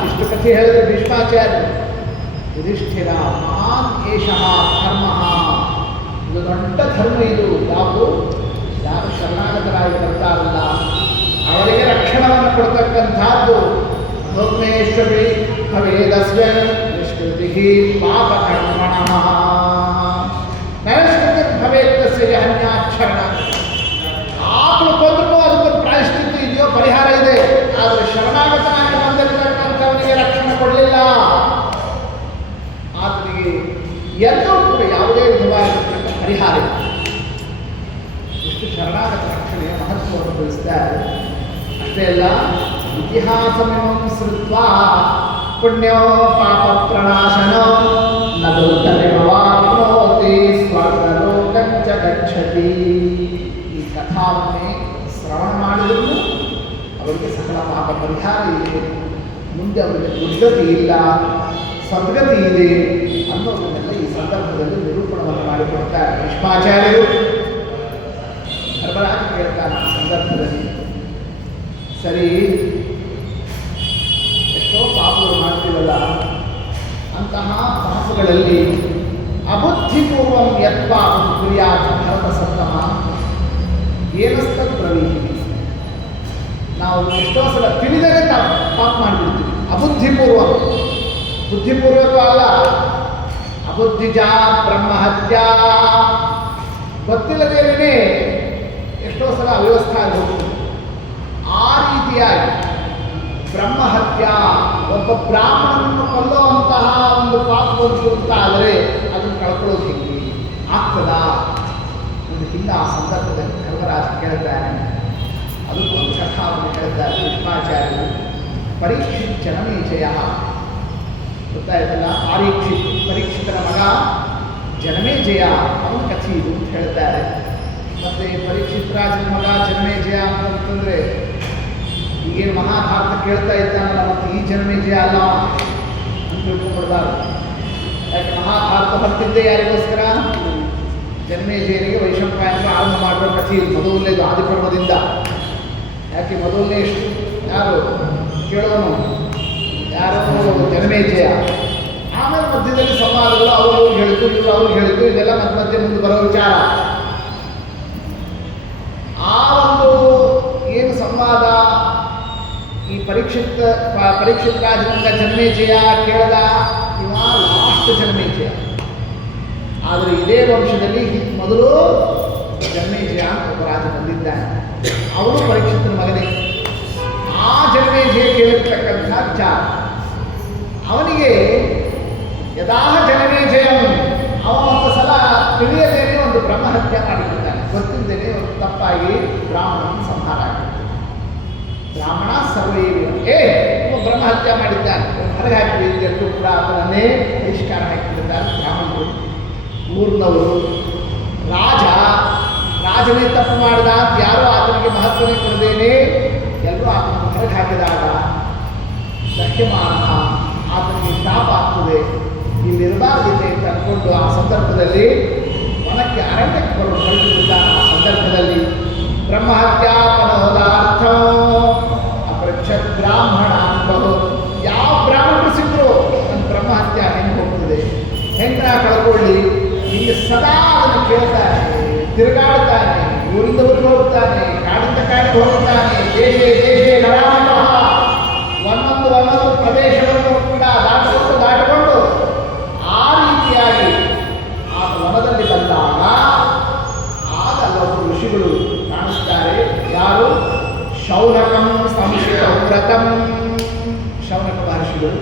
ಇಷ್ಟು ಕಥೆ ಹೇಳಿದ್ರೆ ಭೀಷ್ಮಾಚಾರ್ಯ. ಯುಧಿಷ್ಠಿರ ಮಾನ್ ಏಷಃ ಧರ್ಮ. ಇದು ದೊಡ್ಡ ಧರ್ಮ. ಇದು ಯಾವುದು? ಯಾರು ಶರಣಾಗತರಾಗಿ ಬರ್ತಾರಲ್ಲ ಅವರಿಗೆ ರಕ್ಷಣವನ್ನು ಕೊಡ್ತಕ್ಕಂಥದ್ದು. ಭೋಗ್ನೇಶ್ವರಿ ಭವೇದಸ್ಯ ನಿಷ್ಕೃತಿ ಪಾಪ ಕರ್ಮಣಃ ನೈಷ್ಕೃತಿ ಭವೇದಸ್ಯ ಜಹನ್ಯಾಚರಣ. ಆತನು ಕೊಂದ್ರೂ ಅದಕ್ಕೊಂದು ಪ್ರಾಯಶ್ಚಿತ್ತ ಇದೆಯೋ, ಪರಿಹಾರ ಇದೆ. ಆದರೆ ಶರಣಾಗತನಾಗಿ ಬಂದಿರತಕ್ಕಂಥವನಿಗೆ ರಕ್ಷಣೆ ಕೊಡಲಿಲ್ಲ. ಆತನಿಗೆ ಎಲ್ಲರೂ ಕೂಡ ಯಾವುದೇ ವಿಧವಾಗಿರ್ತಕ್ಕಂಥ ಪರಿಹಾರ ಇದೆ. ಇಷ್ಟು ಶರಣಾಗತ ರಕ್ಷಣೆಯ ಮಹತ್ವವನ್ನು ತಿಳಿಸ್ತಾರೆ. ಅಷ್ಟೇ ಅಲ್ಲ, ಇತಿಹಾಸಮಿಮಂ ಶ್ರುತ್ವಾ ಪುಣ್ಯೋ ಪಾಪ ಪ್ರಣಾಶನೋ ನ ದೌತಮಿಮವಾಪ್ನೋತಿ ಸ್ವರ್ಗಲೋಕಂಚ ಗಚ್ಚತಿ. ಈ ಕಥಾವನ್ನೇ ಶ್ರವಣ ಮಾಡಿದರೂ ಅವರಿಗೆ ಸಕಲ ಪಾಪ ಪರಿಹಾರ ಇದೆ, ಮುಂದೆ ಅವರಿಗೆ ದುರ್ಗತಿ ಇಲ್ಲ, ಸದ್ಗತಿ ಇದೆ ಅನ್ನೋದನ್ನೆಲ್ಲ ಈ ಸಂದರ್ಭದಲ್ಲಿ ನಿರೂಪಣವನ್ನು ಮಾಡಿಕೊಡ್ತಾರೆ ಭೀಷ್ಮಾಚಾರ್ಯರು. ಧರ್ಮರಾಜ ಕೇಳ್ತಾನೆ ಆ ಸಂದರ್ಭದಲ್ಲಿ, ಸರಿ ಎಷ್ಟೋ ಪಾಪಗಳು ಮಾಡ್ತೀವಲ್ಲ, ಅಂತಹ ಪಾಪಗಳಲ್ಲಿ ಅಬುದ್ಧಿಪೂರ್ವಂ ಯತ್ಪಾಪಂ ಕುರ್ಯಾತ್ ಭರತ ಸತ್ತಮ ಏನಸ್ತದ್ ಬ್ರವೀಹಿ. ನಾವು ಎಷ್ಟೋ ಸಲ ತಿಳಿದರೆ ಪಾಪ ಮಾಡಿಬಿಡ್ತೀವಿ. ಅಬುದ್ಧಿಪೂರ್ವ, ಬುದ್ಧಿಪೂರ್ವಕ ಅಲ್ಲ. ಅಬುದ್ಧಿಜಾ ಬ್ರಹ್ಮಹತ್ಯಾ, ಗೊತ್ತಿಲ್ಲದೇನೆ ಎಷ್ಟೋ ಸಲ ಅವ್ಯವಸ್ಥೆ ಆಗಿ ಹೋಗ್ತದೆ. ಆ ರೀತಿಯಾಗಿ ಬ್ರಹ್ಮಹತ್ಯಾ, ಒಬ್ಬ ಬ್ರಾಹ್ಮಣನನ್ನು ಕೊಲ್ಲುವಂತಹ ಒಂದು ಪಾಪವನ್ನು ಅಂತ ಆದರೆ ಅದನ್ನು ಕಳ್ಕೊಳ್ಳೋದು ಹೇಗೆ ಆಗ್ತದ? ಒಂದು ಹಿಂದೆ ಆ ಸಂದರ್ಭದಲ್ಲಿ ಧರ್ಮರಾಜ ಕೇಳ್ತಾನೆ. ಅದಕ್ಕೊಂದು ಕಥಾವನ್ನು ಹೇಳ್ತಾರೆ ಭೀಷ್ಮಾಚಾರ್ಯರು. ಪರೀಕ್ಷಿತ್ ಜನಮೇಜಯ, ಗೊತ್ತಾಯ್ತಲ್ಲ, ಪರೀಕ್ಷಿತನ ಮಗ ಜನಮೇಜಯ, ಅವನ ಕಥೆ ಇದು ಅಂತ ಹೇಳ್ತಾರೆ. ಮತ್ತು ಪರೀಕ್ಷಿತ್ ರಾಜನ ಮಗ ಜನಮೇಜಯ ಅಂತಂತಂದರೆ ಈಗೇನು ಮಹಾಭಾರತ ಕೇಳ್ತಾ ಇದ್ದಾನಲ್ಲ, ಮತ್ತು ಈ ಜನಮೇಜಯ ಅಲ್ಲ ಅಂತ ತಿಳ್ಕೊಂಡ್ಬಾರ್ದು. ಯಾಕೆ ಮಹಾಭಾರತ ಬರ್ತಿದ್ದೆ ಯಾರಿಗೋಸ್ಕರ? ಜನ್ಮೇಜಯನಿಗೆ ವೈಶಂಪಾಯನರು ಆರಂಭ ಮಾಡುವ ಕಥೆ ಮೊದಲನೇದು ಆದಿಪರ್ವದಿಂದ. ಯಾಕೆ ಮೊದಲನೇ ಯಾರು ಕೇಳೋನು, ಯಾರೋ ಜನ್ಮೇಜಯ. ಆಮೇಲೆ ಮಧ್ಯದಲ್ಲಿ ಸಂವಾದಗಳು, ಅವರು ಹೇಳಿದ್ದು ಇವರು ಅವ್ರು ಹೇಳಿದ್ದು, ಇದೆಲ್ಲ ಮಧ್ಯೆ ಮುಂದೆ ಬರೋ ವಿಚಾರ. ಆ ಒಂದು ಏನು ಸಂವಾದ ಈ ಪರೀಕ್ಷಿತ್ ರಾಜನಿಂದ ಜನ್ಮೇಜಯ ಕೇಳದ, ಇವ ಲಾಸ್ಟ್ ಜನ್ಮೇಜಯ. ಆದರೆ ಇದೇ ವಂಶದಲ್ಲಿ ಮೊದಲು ಜನ್ಮೇಜಯ ಒಬ್ಬ ರಾಜ ಬಂದಿದ್ದಾನೆ, ಅವನು ಪರೀಕ್ಷಿತನ ಮಗನೇ. ಆ ಜನ್ಮೇಜಯ ಕೇಳಿರ್ತಕ್ಕಂಥ ವಿಚಾರ ಅವನಿಗೆ ಯದಾ ಜನ್ಮೇಜಯಂ, ಅವನ ಒಂದು ಸಲ ತಿಳಿಯದೇನೆ ಒಂದು ಬ್ರಹ್ಮಹತ್ಯೆ ಮಾಡಿಬಿಡ್ತಾನೆ, ಗೊತ್ತಿದ್ದೇನೆ ಒಂದು ತಪ್ಪಾಗಿ ಬ್ರಾಹ್ಮಣನ ಸಂಹಾರ ಆಗಿರ್ತಾನೆ. ಬ್ರಾಹ್ಮಣ ಸರ್ವೈವ ಬ್ರಹ್ಮಹತ್ಯೆ ಮಾಡಿದ್ದಾನೆ, ಹೊರಗೆ ಹಾಕಿಬಿಟ್ಟು ಎಲ್ಲರೂ ಕೂಡ ಆತನನ್ನೇ ಬಹಿಷ್ಕಾರ ಹಾಕಿಬಿಟ್ಟಿದ್ದಾರೆ ಬ್ರಾಹ್ಮಣರು. ಊರಿನವರು ರಾಜನೇ ತಪ್ಪು ಮಾಡಿದ, ಯಾರೂ ಆತನಿಗೆ ಮಹತ್ವನೇ ಕೊಡದೇನೆ ಎಲ್ಲರೂ ಆತನನ್ನು ಹೊರಗೆ ಹಾಕಿದಾಗ ಸಖ್ಯಮಾನ ಆತನಿಗೆ ತಾಪ ಆಗ್ತದೆ, ಇಲ್ಲಿರಬಾರ್ದಿದೆ ಅಂತ ಅಂದ್ಕೊಂಡು ಆ ಸಂದರ್ಭದಲ್ಲಿ ವನಕ್ಕೆ ಅರಣ್ಯಕ್ಕೆ ಹೊರಟಿದ್ದಾನೆ. ಆ ಸಂದರ್ಭದಲ್ಲಿ ಬ್ರಹ್ಮಹತ್ಯಾಪನೋದಾರ್ಥ ಅಪೃಚ್ಛತ್ ಬ್ರಾಹ್ಮಣ ಅನ್ಬೋದು. ಯಾವ ಬ್ರಾಹ್ಮಣರು ಸಿಕ್ಕರು ನನ್ನ ಬ್ರಹ್ಮಹತ್ಯೆ ಹೆಂಗೆ ಹೋಗ್ತದೆ, ಹೆಂಗೆ ನಾ ಕಳ್ಕೊಳ್ಳಿ, ಹೀಗೆ ಸದಾ ಅದನ್ನು ಕೇಳ್ತಾನೆ, ತಿರುಗಾಡ್ತಾನೆ, ಊರಿಂದ ಊರಿಗೆ ಹೋಗ್ತಾನೆ, ಕಾಡಿಂದ ಕಾಡಿಗೆ ಹೋಗ್ತಾನೆ, ದೇಶೇ ನರಾಮತಃ ಒಂದೊಂದು ಪ್ರದೇಶವನ್ನು ಕೂಡ ದಾಟಿಕೊಂಡು ಆ ರೀತಿಯಾಗಿ ಆ ವನದಲ್ಲಿ ಬಂದಾಗ ಆಗ ಅಲ್ಲೊಬ್ಬರು ಋಷಿಗಳು ಕಾಣಿಸ್ತಾರೆ. ಯಾರು? ಶೌನಕಂ ಸಂಶಿತ ವ್ರತಂ. ಶೌನಕ ಮಹರ್ಷಿಗಳು,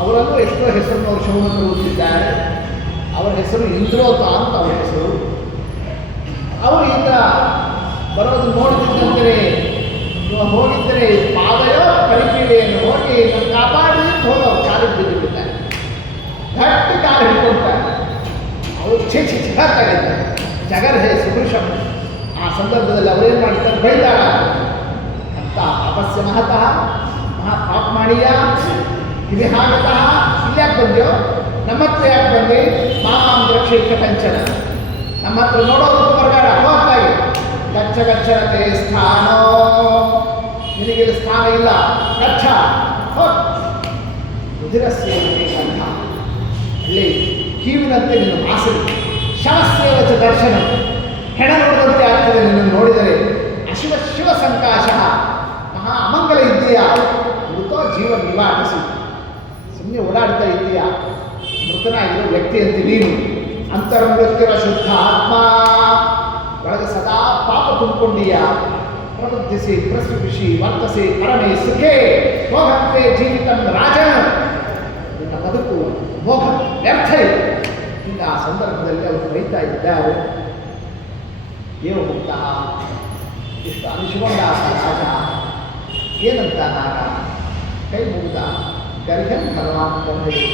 ಅವರನ್ನು ಎಷ್ಟೋ ಹೆಸರನ್ನು ಅವರು ಶೌನಕರು ಓದಿದ್ದಾರೆ. ಅವರ ಹೆಸರು ಇಂದ್ರೋತ ಅಂತ ಅವರ ಹೆಸರು. ಅವರು ಈಗ ಬರೋದು ನೋಡ್ತಿದ್ದಂತೆ ಹೋಗಿದ್ದರೆ ಪಾದಯೋ ಪರಿಪೀಡೆಯನ್ನು ಹೋಗಿ ನಮ್ಮ ಕಾಪಾಡಲಿಕ್ಕೆ ಹೋಗಿ ಅವ್ರು ಕಾಲಿಗೆ ಬಿದ್ದುಬಿಟ್ಟಿದ್ದಾರೆ, ಗಟ್ಟಿ ಕಾಲು ಹಿಡ್ಕೊಳ್ತಾರೆ. ಅವರು ಚಿಚ್ಚಿದ್ದಾರೆ, ಜಗರ್ ಹೇ ಸುಭೃಷಂ. ಆ ಸಂದರ್ಭದಲ್ಲಿ ಅವರೇನು ಮಾಡ್ತಾರೆ, ಬೈದಾಳ ಅಂತ ತಪಸ್ಯ ಮಹತಃ ಪಾಪ್ಮಾಣಿಯ ಕಿವಿಹಾಗತಃ, ಇಲ್ಲಿ ಯಾಕೆ ಬಂದ್ಯೋ, ನಮ್ಮ ಹತ್ರ ಯಾಕೆ ಬಂದು ಮಾಂ ರಕ್ಷಿಕ ಕಂಚನ, ನಮ್ಮ ಹತ್ರ ನೋಡೋದಕ್ಕೂ ಬರಬೇಡ, ಹೋಗ್ತಾಗಿ ಗಚ್ಚರತೆ ಸ್ಥಾನೋ, ನಿನಗಿಲ್ಲಿ ಸ್ಥಾನ ಇಲ್ಲ, ಗಚ್ಚ ಹೋಗ್. ರುಧಿರಸ್ಯೇವತೆ ಕಂಠ, ಅಲ್ಲಿ ಕೀವಿನಂತೆ ನಿನ್ನ ಮಾಸರಿ, ಶವಸ್ಯೇವಚ ದರ್ಶನ, ಹೆಣ ನೋಡಿದಂತೆ ಆಗ್ತದೆ ನಿನ್ನನ್ನು ನೋಡಿದರೆ. ಶಿವ ಸಂಕಾಶ, ಮಹಾ ಅಮಂಗಲ ಇದ್ದೀಯಾ, ಮೃತೋ ಜೀವ ನಿವಾರಿಸಿ, ಸುಮ್ಮನೆ ಓಡಾಡ್ತಾ ಇದ್ದೀಯಾ, ಮೃತನಾಗಿರೋ ವ್ಯಕ್ತಿ ಅಂತ ನೀನು. ಅಂತರ್ಮೃತ್ಯುರ ಶುದ್ಧ ಆತ್ಮ, ಒಳಗೆ ಸದಾ ಪಾಪ ತುಂಬಿಕೊಂಡೀಯಾ. ಪ್ರಬುದ್ಧಿಸಿ ಪ್ರಸೃಷಿ ವರ್ತಸಿ ಪರಮೇ ಸುಖೇ ಮೋಹಕ್ಕೆ ಜೀವಿತಂ ರಾಜ, ನಿನ್ನ ಬದುಕು ಮೋಹ ವ್ಯರ್ಥ ಇದೆ. ಈಗ ಆ ಸಂದರ್ಭದಲ್ಲಿ ಅವರು ಬೈತಾ ಇದ್ದಾರೆ. ಏನು ಮುಕ್ತ ಇಷ್ಟು ಅನಿಸಿಕೊಂಡ ರಾಜ ಏನಂತ ನಾಗ ಕೈ ಮುಗಿದ, ಗರ್ಭನ್ ಭಗವಾನ್ ಬಂದಿದೆ,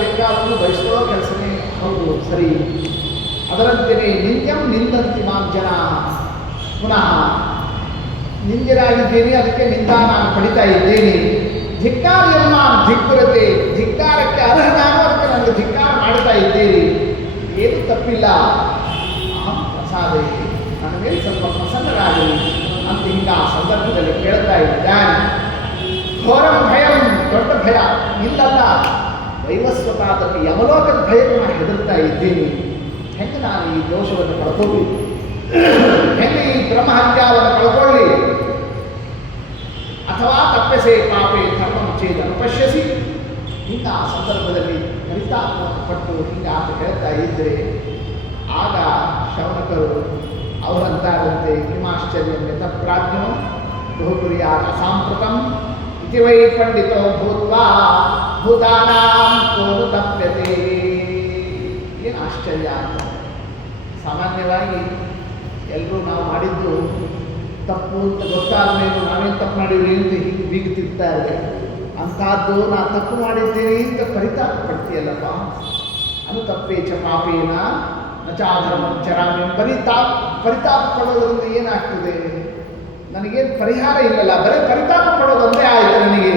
ಬೇಕಾದರೂ ಬಯಸ್ಕೊಳ್ಳೋ ಕೆಲಸನೇ ಹೌದು ಸರಿ. ಅದರಂತೆಯೇ ನಿತ್ಯಂ ನಿಂದಂತಿ ಮಾಂ ಜನ, ಪುನಃ ನಿಂದರಾಗಿದ್ದೇನೆ, ಅದಕ್ಕೆ ನಿಂದ ನಾನು ಪಡಿತಾ ಇದ್ದೇನೆ. ಧಿಕ್ಕಾರಿಯನ್ನ ಧಿಕ್ಕುರತೆ, ಧಿಕ್ಕಾರಕ್ಕೆ ಅರ್ಹ ನಾನು, ಅದಕ್ಕೆ ನನಗೆ ಧಿಕ್ಕಾರ ಮಾಡ್ತಾ ಇದ್ದೇನೆ, ಏನು ತಪ್ಪಿಲ್ಲ. ಅಹಂ ಪ್ರಸಾದೇ, ನನ್ನ ಮೇಲೆ ಸ್ವಲ್ಪ ಪ್ರಸನ್ನರಾಗಲಿ ಅಂತ ಹಿಂಗ ಆ ಸಂದರ್ಭದಲ್ಲಿ ಕೇಳ್ತಾ ಇದ್ದಾನೆ. ಘೋರಂ ಭಯಂ, ದೊಡ್ಡ ಭಯ ಇಲ್ಲಲ್ಲ, ವೈವಸ್ವತಾದಕ್ಕೆ ಯಮಲೋಕದ ಭಯಕ್ಕೆ ನಾನು ಹೆದರ್ತಾ ಇದ್ದೀನಿ. ಹೆಂಗೆ ನಾನು ಈ ದೋಷವನ್ನು ಕಳ್ಕೊಳ್ಳಿ, ಹೆಂಗೆ ಈ ಬ್ರಹ್ಮಹತ್ಯಾವನ್ನು ಕಳ್ಕೊಳ್ಳಿ, ಅಥವಾ ತಪ್ಪಸೆ ಪಾಪೆ ಧರ್ಮ ಛೇದ ಪಶ್ಯಸಿ. ಹಿಂಗ ಆ ಸಂದರ್ಭದಲ್ಲಿ ಪರಿತಾಪವನ್ನು ಹಿಂಗ ಆತ ಹೇಳ್ತಾ ಇದ್ದರೆ ಆಗ ಶೌನಕರು ಅವರಂತಾದಂತೆ ಕಿಮಾಶ್ಚರ್ಯಂ ಯತಪ್ರಾಜ್ಞೋ ಬಹುಕುರ್ಯಾತ್ ಅಸಾಂಪ್ರತಂ ಇತಿ ವೈ ಪಂಡಿತೋ ಭೂತ್ವಾ ಭೂತಾನಾಂ ಕೋನು ತಪ್ಯತೆ. ಏನು ಆಶ್ಚರ್ಯ ಅಂತ. ಸಾಮಾನ್ಯವಾಗಿ ಎಲ್ಲರೂ ನಾವು ಮಾಡಿದ್ದು ತಪ್ಪು ಅಂತ ಗೊತ್ತಾದ ಮೇಲೆ ನಾವೇನು ತಪ್ಪು ಮಾಡಿದ್ವಿ ಅಂತ ಹೀಗೆ ಬೀಗುತ್ತಿರ್ತಾರೆ. ಅಂಥದ್ದು ನಾನು ತಪ್ಪು ಮಾಡಿದ್ದೇನೆ ಅಂತ ಪರಿತಾಪ ಪಡ್ತೀಯಲ್ಲಪ್ಪ. ಅನುತಪ್ಪೇಚ ಪಾಪೇನ ನಚಾಧರ್ಮ ಚರಾಮಿ. ಪರಿತಾಪ ಪಡೋದ್ರಿಂದ ಏನಾಗ್ತದೆ, ನನಗೇನು ಪರಿಹಾರ ಇಲ್ಲಲ್ಲ, ಬರೀ ಪರಿತಾಪ ಪಡೋದಂದೇ ಆಯಿತು ನನಗೆ.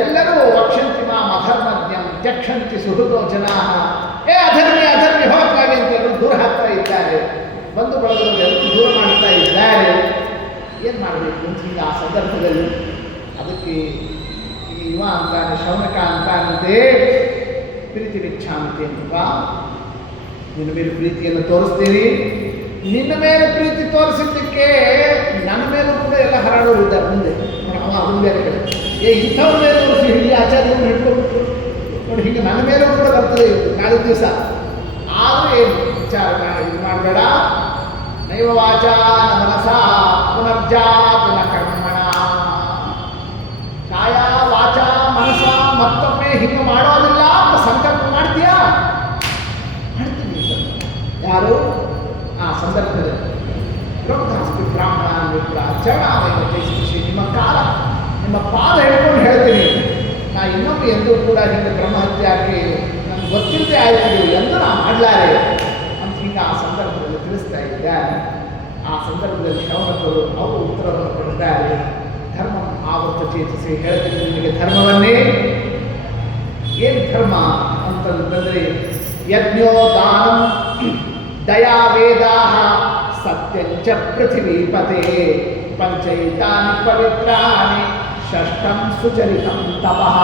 ಎಲ್ಲರೂ ವಕ್ಷಂತಿ ಮಾಂ ಅಧರ್ಮಜ್ಞಂ ತ್ಯಕ್ಷಂತಿ ಸುಹೃದೋ ಜನಾ ಅಧರ್ಮಿ ಅಧರ್ಮಿ ಹೋಗ್ಲಾಗೆ ಅಂತ ಎಲ್ಲರೂ ದೂರ ಹಾಕ್ತಾ ಇದ್ದಾರೆ, ಬಂಧು ಬಳಗದವರು ಎಲ್ಲರೂ ದೂರ ಮಾಡ್ತಾ ಇದ್ದಾರೆ. ಏನು ಮಾಡಬೇಕು ಅಂತ ಈಗ ಆ ಸಂದರ್ಭದಲ್ಲಿ ಅದಕ್ಕೆ ಇವ ಅಂತಾನೆ, ಶೌನಕ ಅಂತಾನಂತೆ, ಪ್ರೀತಿ ವಿಚ್ಛಾಂತಿ ಅಂತ, ನಿನ್ನ ಮೇಲೆ ಪ್ರೀತಿಯನ್ನು ತೋರಿಸ್ತೀನಿ. ನಿನ್ನ ಮೇಲೆ ಪ್ರೀತಿ ತೋರಿಸಿದ್ದಕ್ಕೆ ನನ್ನ ಮೇಲೂ ಕೂಡ ಎಲ್ಲ ಹರಾಡೋರು ಇದ್ದಾರೆ ಮುಂದೆ. ಅದನ್ನ ಬೇರೆ ಕಡೆ ಇಂಥವ್ರ ಮೇಲೆ ತೋರಿಸಿ ಹಿಡಿಯ ಆಚಾರ್ಯವನ್ನು ಹಿಡ್ಕೊಂಡ್ಬಿಟ್ರು ನೋಡಿ. ಹೀಗೆ ನನ್ನ ಮೇಲೂ ಕೂಡ ಬರ್ತದೆ ನಾಳೆ ದಿವಸ. ಆದರೆ ಏನು ವಿಚಾರ ಇದು ಮಾಡಬೇಡ. ನೈವ ವಾಚ ನ ಮನಸ ಪುನರ್ಜಾತ ನ ಕರ್ಮಣ. ಕಾಯ ವಾಚ ಮನಸ ಮತ್ತೊಮ್ಮೆ ಹಿಂಗೆ ಮಾಡೋದಿಲ್ಲ ಅಂತ ಸಂಕಲ್ಪ ಮಾಡ್ತೀಯಾ? ಮಾಡ್ತೀನಿ. ಯಾರು ಆ ಸಂದರ್ಭದಲ್ಲಿ ಬ್ರಹ್ಮಾಸ್ತಿ ಬ್ರಾಹ್ಮಣ ಮಿತ್ರ ಚರಣಾವಯ ಜಯಿಸಿ ನಿಮ್ಮ ಕಾಲ ನಿಮ್ಮ ಪಾದ ಹಿಡ್ಕೊಂಡು ಹೇಳ್ತೀನಿ, ನಾ ಇನ್ನೊಮ್ಮೆ ಎಂದೂ ಕೂಡ ಹಿಂಗೆ ಬ್ರಹ್ಮಹತ್ಯೆ ಆಗಿ ನನಗೆ ಗೊತ್ತಿಲ್ಲದೆ ಆಯ್ತು ಎಂದು ನಾ ಮಾಡಲಾರೆ ಅಂತ ಹಿಂಗೆ ಆ ಸಂದರ್ಭದಲ್ಲಿ ತಿಳಿಸ್ತಾ ಇದ್ದಾರೆ. ಆ ಸಂದರ್ಭದಲ್ಲಿ ಶೌನಕರು ಅವರು ಉತ್ತರವನ್ನು ಕೊಡ್ತಾರೆ. ಧರ್ಮ ಆವರ್ತ ಚೇತಿಸಿ ಹೇಳ್ತೀನಿ ನಿಮಗೆ ಧರ್ಮವನ್ನೇ. ಏನು ಧರ್ಮ ಅಂತಂತಂದರೆ ಯಜ್ಞೋ ದಾನಂ ದಯಾ ವೇದಾಃ ಸತ್ಯಂಚ ಪೃಥಿವೀಪತೆ ಪಂಚೈತಾನಿ ಪವಿತ್ರಾಣಿ ಷಷ್ಠಂ ಸುಚರಿತಂ ತಪಃ.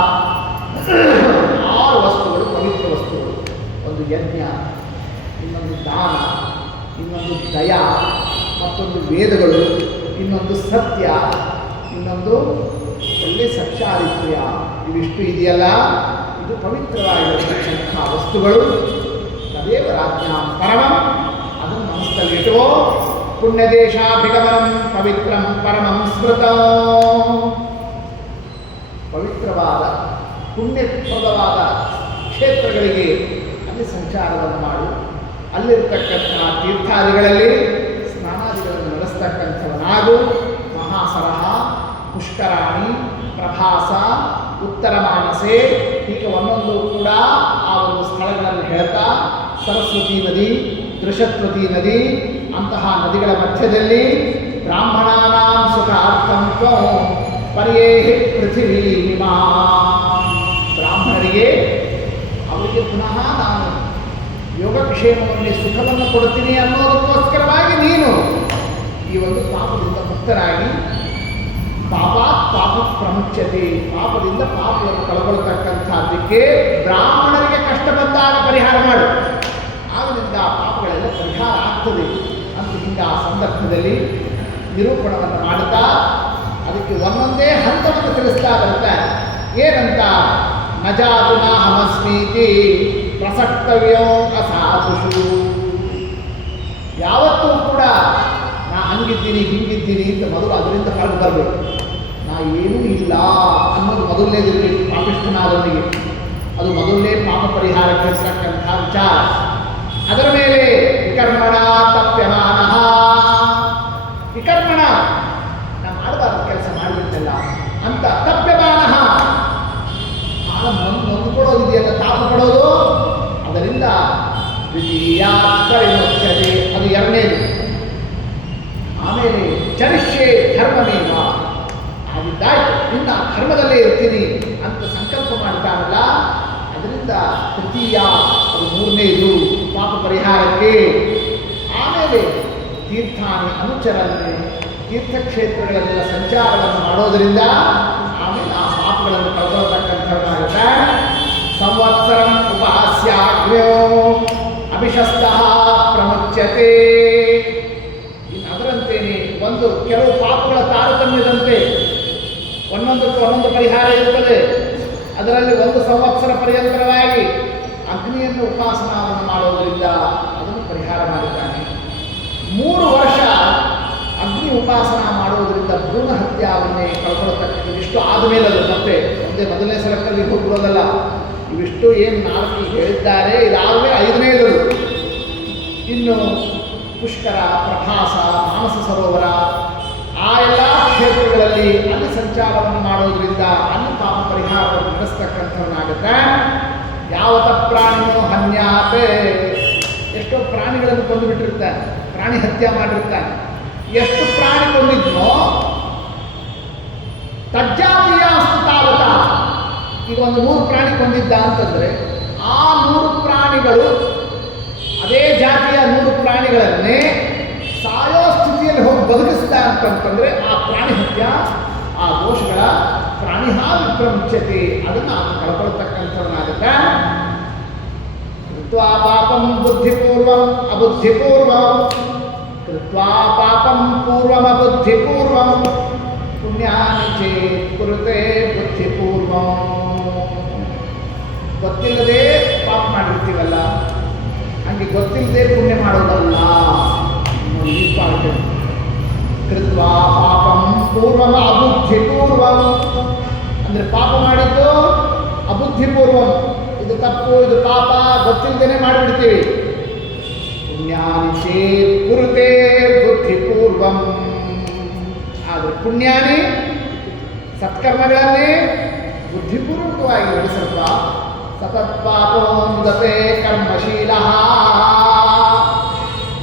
6 ವಸ್ತುಗಳು ಪವಿತ್ರ ವಸ್ತುಗಳು. ಒಂದು ಯಜ್ಞ, ಇನ್ನೊಂದು ದಾನ, ಇನ್ನೊಂದು ದಯ, ಮತ್ತೊಂದು ವೇದಗಳು, ಇನ್ನೊಂದು ಸತ್ಯ, ಇನ್ನೊಂದು ಒಳ್ಳೆ ಸಚ್ಚಾರಿತ್ರ್ಯ. ಇವಿಷ್ಟು ಇದೆಯಲ್ಲ, ಇದು ಪವಿತ್ರವಾಗಿರತಕ್ಕಂಥ ವಸ್ತುಗಳು. ತದೇವ ರಾಜ್ಞಾಂ ಪರಮಂ, ಅದನ್ನು ಮನಸ್ಸಲ್ಲಿಟ್ಟುವೋ. ಪುಣ್ಯದೇಶಾಭಿಗಮನಂ ಪವಿತ್ರಂ ಪರಮಂ ಸ್ಮೃತಂ. ಪವಿತ್ರವಾದ ಪುಣ್ಯಪ್ರದವಾದ ಕ್ಷೇತ್ರಗಳಿಗೆ ಅಲ್ಲಿ ಸಂಚಾರವನ್ನು ಮಾಡು. ಅಲ್ಲಿರ್ತಕ್ಕಂಥ ತೀರ್ಥಾದಿಗಳಲ್ಲಿ ಸ್ನಾನಾದಿಗಳನ್ನು ನಡೆಸ್ತಕ್ಕಂಥವನಾಗು. ಮಹಾಸರಹ, ಪುಷ್ಕರಾಣಿ, ಪ್ರಭಾಸ, ಉತ್ತರ ಮಾನಸೆ, ಹೀಗೆ ಒಂದೊಂದು ಕೂಡ ಆ ಒಂದು ಸ್ಥಳಗಳಲ್ಲಿ ಹೇಳ್ತಾ, ಸರಸ್ವತಿ ನದಿ, ದೃಶತ್ವತಿ ನದಿ, ಅಂತಹ ನದಿಗಳ ಮಧ್ಯದಲ್ಲಿ ಬ್ರಾಹ್ಮಣಾನಾಂ ಸುಖಾರ್ಥಂ ತ್ವಂ ಪರ್ಯೇಹಿ ಪೃಥಿವೀ ನಿಮಾ. ಬ್ರಾಹ್ಮಣರಿಗೆ ಅವರಿಗೆ ಪುನಃ ನಾನು ಯೋಗಕ್ಷೇಮವನ್ನು ಸುಖವನ್ನು ಕೊಡ್ತೀನಿ ಅನ್ನೋದಕ್ಕೋಸ್ಕರವಾಗಿ ನೀನು ಈ ಒಂದು ಪಾಪದಿಂದ ಮುಕ್ತರಾಗಿ, ಪಾಪಾತ್ ಪಾಪ ಪ್ರಮುಚ್ಯತೆ, ಪಾಪದಿಂದ ಪಾಪವನ್ನು ಕಳ್ಕೊಳ್ತಕ್ಕಂಥದ್ದಕ್ಕೆ ಬ್ರಾಹ್ಮಣರಿಗೆ ಕಷ್ಟ ಬಂದಾಗ ಪರಿಹಾರ ಮಾಡು, ಆದ್ದರಿಂದ ಪಾಪಗಳೆಲ್ಲ ಪರಿಹಾರ ಆಗ್ತದೆ ಅಂತ ಹಿಂಗೆ ಆ ಸಂದರ್ಭದಲ್ಲಿ ನಿರೂಪಣವನ್ನು ಮಾಡುತ್ತಾ ಅದಕ್ಕೆ ಒಂದೊಂದೇ ಹಂತವನ್ನು ತಿಳಿಸ್ತಾ ಬರುತ್ತೆ. ಏನಂತ? ನಜಾತು ನಾಹಮಸ್ಮೀತಿ ಪ್ರಸಕ್ತವ್ಯೋ ಅಸಾಧುಷು. ಯಾವತ್ತೂ ಕೂಡ ನಾ ಹಂಗಿದ್ದೀನಿ ಹಿಂಗಿದ್ದೀನಿ ಅಂತ ಮೊದಲು ಅದರಿಂದ ಹೊರಗೆ ಬರಬೇಕು. ನಾ ಏನೂ ಇಲ್ಲ ಅನ್ನೋದು ಮೊದಲನೇದಿರಬೇಕು ಪಾಪಿಷ್ಠನಾದವನಿಗೆ. ಅದು ಮೊದಲನೇ ಪಾಪ ಪರಿಹಾರಕ್ಕೆ ಇರ್ತಕ್ಕಂಥ ವಿಚಾರ. ಅದರ ಮೇಲೆ ವಿಕರ್ಮಣ ತಪ್ಯಮಾನಃ. ವಿಕರ್ಮಣ, ನಾ ಮಾಡಬಾರ್ದು ಕೆಲಸ ಮಾಡಿಬಿಟ್ಟಲ್ಲ ಅಂತ ತಪ್ಯಮಾನಃ, ನೊಂದ್ಕೊಡೋದಿದೆಯಲ್ಲ, ತಾಪ ಪಡೋದು, ಅದರಿಂದ ದ್ವಿತೀಯಾತ್ಮವಿಮುಚ್ಯತೆ, ಅದು ಎರಡನೇದು. ಆಮೇಲೆ ಚರಿಷ್ಯೆ ಧರ್ಮಮೇವ, ಆಗಿದ್ದಾಯ್ತು ಇನ್ನ ಧರ್ಮದಲ್ಲೇ ಇರ್ತೀನಿ ಅಂತ ಸಂಕಲ್ಪ ಮಾಡ್ತಾನಲ್ಲ, ಅದರಿಂದ ತೃತೀಯ, ಅದು ಮೂರನೇದು ಪಾಪ ಪರಿಹಾರಕ್ಕೆ. ಆಮೇಲೆ ತೀರ್ಥಾನಿ ಅನುಚರನ್ನೇ, ತೀರ್ಥಕ್ಷೇತ್ರಗಳೆಲ್ಲ ಸಂಚಾರವನ್ನು ಮಾಡೋದರಿಂದ ಆಮೇಲೆ ಆ ಪಾಪಗಳನ್ನು ಕಳ್ಕೊಳ್ತಕ್ಕಂಥದ್ದಾಗುತ್ತೆ. ಸಂವತ್ಸರಂ ಉಪಾಸ್ಯಾಗ್ರ್ಯೋ ಅಭಿಶಸ್ತಃ ಪ್ರಮುಚ್ಯತೆ. ಅದರಂತೇನೆ ಒಂದು ಕೆಲವು ಪಾಪಗಳ ತಾರತಮ್ಯದಂತೆ ಒಂದೊಂದಕ್ಕೆ ಒಂದೊಂದು ಪರಿಹಾರ ಇರುತ್ತದೆ. ಅದರಲ್ಲಿ 1 ಸಂವತ್ಸರ ಪರ್ಯಂತರವಾಗಿ ಅಗ್ನಿಯನ್ನು ಉಪಾಸನಾವನ್ನು ಮಾಡೋದರಿಂದ ಅದನ್ನು ಪರಿಹಾರ ಮಾಡಿದ್ದಾನೆ. 3 ವರ್ಷ ಅಗ್ನಿ ಉಪಾಸನ ಮಾಡೋದರಿಂದ ಭ್ರೂಣ ಹತ್ಯಾವನ್ನೇ ಕಳ್ಕೊಳ್ತಕ್ಕಂಥ. ಇವಿಷ್ಟು ಆದಮೇಲೆ ಅದು ಮತ್ತೆ ಮೊದಲನೇ ಸಲಕ್ಕಲ್ಲಿ ಹೋಗ್ಬೋದಲ್ಲ. ಇವಿಷ್ಟು ಏನು 4 ಹೇಳಿದ್ದಾರೆ, ಇದಾಗಲೇ 5ನೇದು. ಇನ್ನು ಪುಷ್ಕರ, ಪ್ರಭಾಸ, ಮಾನಸ ಸರೋವರ, ಆ ಎಲ್ಲ ಕ್ಷೇತ್ರಗಳಲ್ಲಿ ಅಲ್ಲಿ ಸಂಚಾರವನ್ನು ಮಾಡೋದ್ರಿಂದ ಅಲ್ಲಿ ಪಾಪ ಪರಿಹಾರವನ್ನು ನಡೆಸ್ತಕ್ಕಂಥವನ್ನಾಗುತ್ತೆ. ಯಾವತ್ತ ಪ್ರಾಣಿಯೋ ಹನ್ಯಾತೆ, ಎಷ್ಟೋ ಪ್ರಾಣಿಗಳನ್ನು ಕೊಂದುಬಿಟ್ಟಿರ್ತಾನೆ, ಪ್ರಾಣಿ ಹತ್ಯೆ ಮಾಡಿರ್ತಾನೆ. ಎಷ್ಟು ಪ್ರಾಣಿ ಕೊಂದಿದ್ನೋ ತಜ್ಜಾತಿಯ ತಾವತ. ಈಗ ಒಂದು 100 ಪ್ರಾಣಿ ಕೊಂದಿದ್ದ ಅಂತಂದರೆ ಆ 100 ಪ್ರಾಣಿಗಳು, ಅದೇ ಜಾತಿಯ 100 ಪ್ರಾಣಿಗಳನ್ನೇ ಸಾಯೋ ಸ್ಥಿತಿಯಲ್ಲಿ ಹೋಗಿ ಬದುಕಿಸಿದ ಅಂತಂತಂದರೆ ಆ ಪ್ರಾಣಿ ಹತ್ಯ, ಆ ದೋಷಗಳ ಪ್ರಾಣಿಹಾ ವಿಪ್ರಮುಚ್ಯತೆ, ಅದನ್ನು ಅದು ಕಳ್ಕೊಳ್ತಕ್ಕಂಥವನಾಗುತ್ತೆ. ಕೃತ್ವಾ ಪಾಪಂ ಬುದ್ಧಿಪೂರ್ವಂ ಅಬುದ್ಧಿಪೂರ್ವಂ, ಕೃತ್ವಾ ಪಾಪಂ ಪೂರ್ವಂ ಅಬುದ್ಧಿಪೂರ್ವಂ, ಪುಣ್ಯಾನಿ ಚೇತ್ ಕುರುತೆ ಬುದ್ಧಿಪೂರ್ವಂ. ಗೊತ್ತಿಲ್ಲದೆ ಪಾಪ ಮಾಡಿರ್ತೀವಲ್ಲ, ಹಂಗೆ ಗೊತ್ತಿಲ್ಲದೆ ಪುಣ್ಯ ಮಾಡೋದಲ್ಲ. ಕೃತ್ವಾ ಪಾಪಂ ಪೂರ್ವಂ ಅಬುದ್ಧಿಪೂರ್ವಂ ಅಂದರೆ ಪಾಪ ಮಾಡಿದ್ದು ಅಬುದ್ಧಿಪೂರ್ವಂ, ಇದು ತಪ್ಪು ಇದು ಪಾಪ ಗೊತ್ತಿಲ್ಲದೇನೆ ಮಾಡಿಬಿಡ್ತೀವಿ. ಪುಣ್ಯಾನಿ ಚೇತ್ ಕುರುತೆ ಬುದ್ಧಿಪೂರ್ವಂ, ಆದರೆ ಪುಣ್ಯಾನಿ ಸತ್ಕರ್ಮಗಳನ್ನೇ ಬುದ್ಧಿಪೂರ್ವಕವಾಗಿ ನಡೆಸಲ್ಪ. ಸತತ್ಪಾಪೋಂದತೆ ಕರ್ಮಶೀಲ.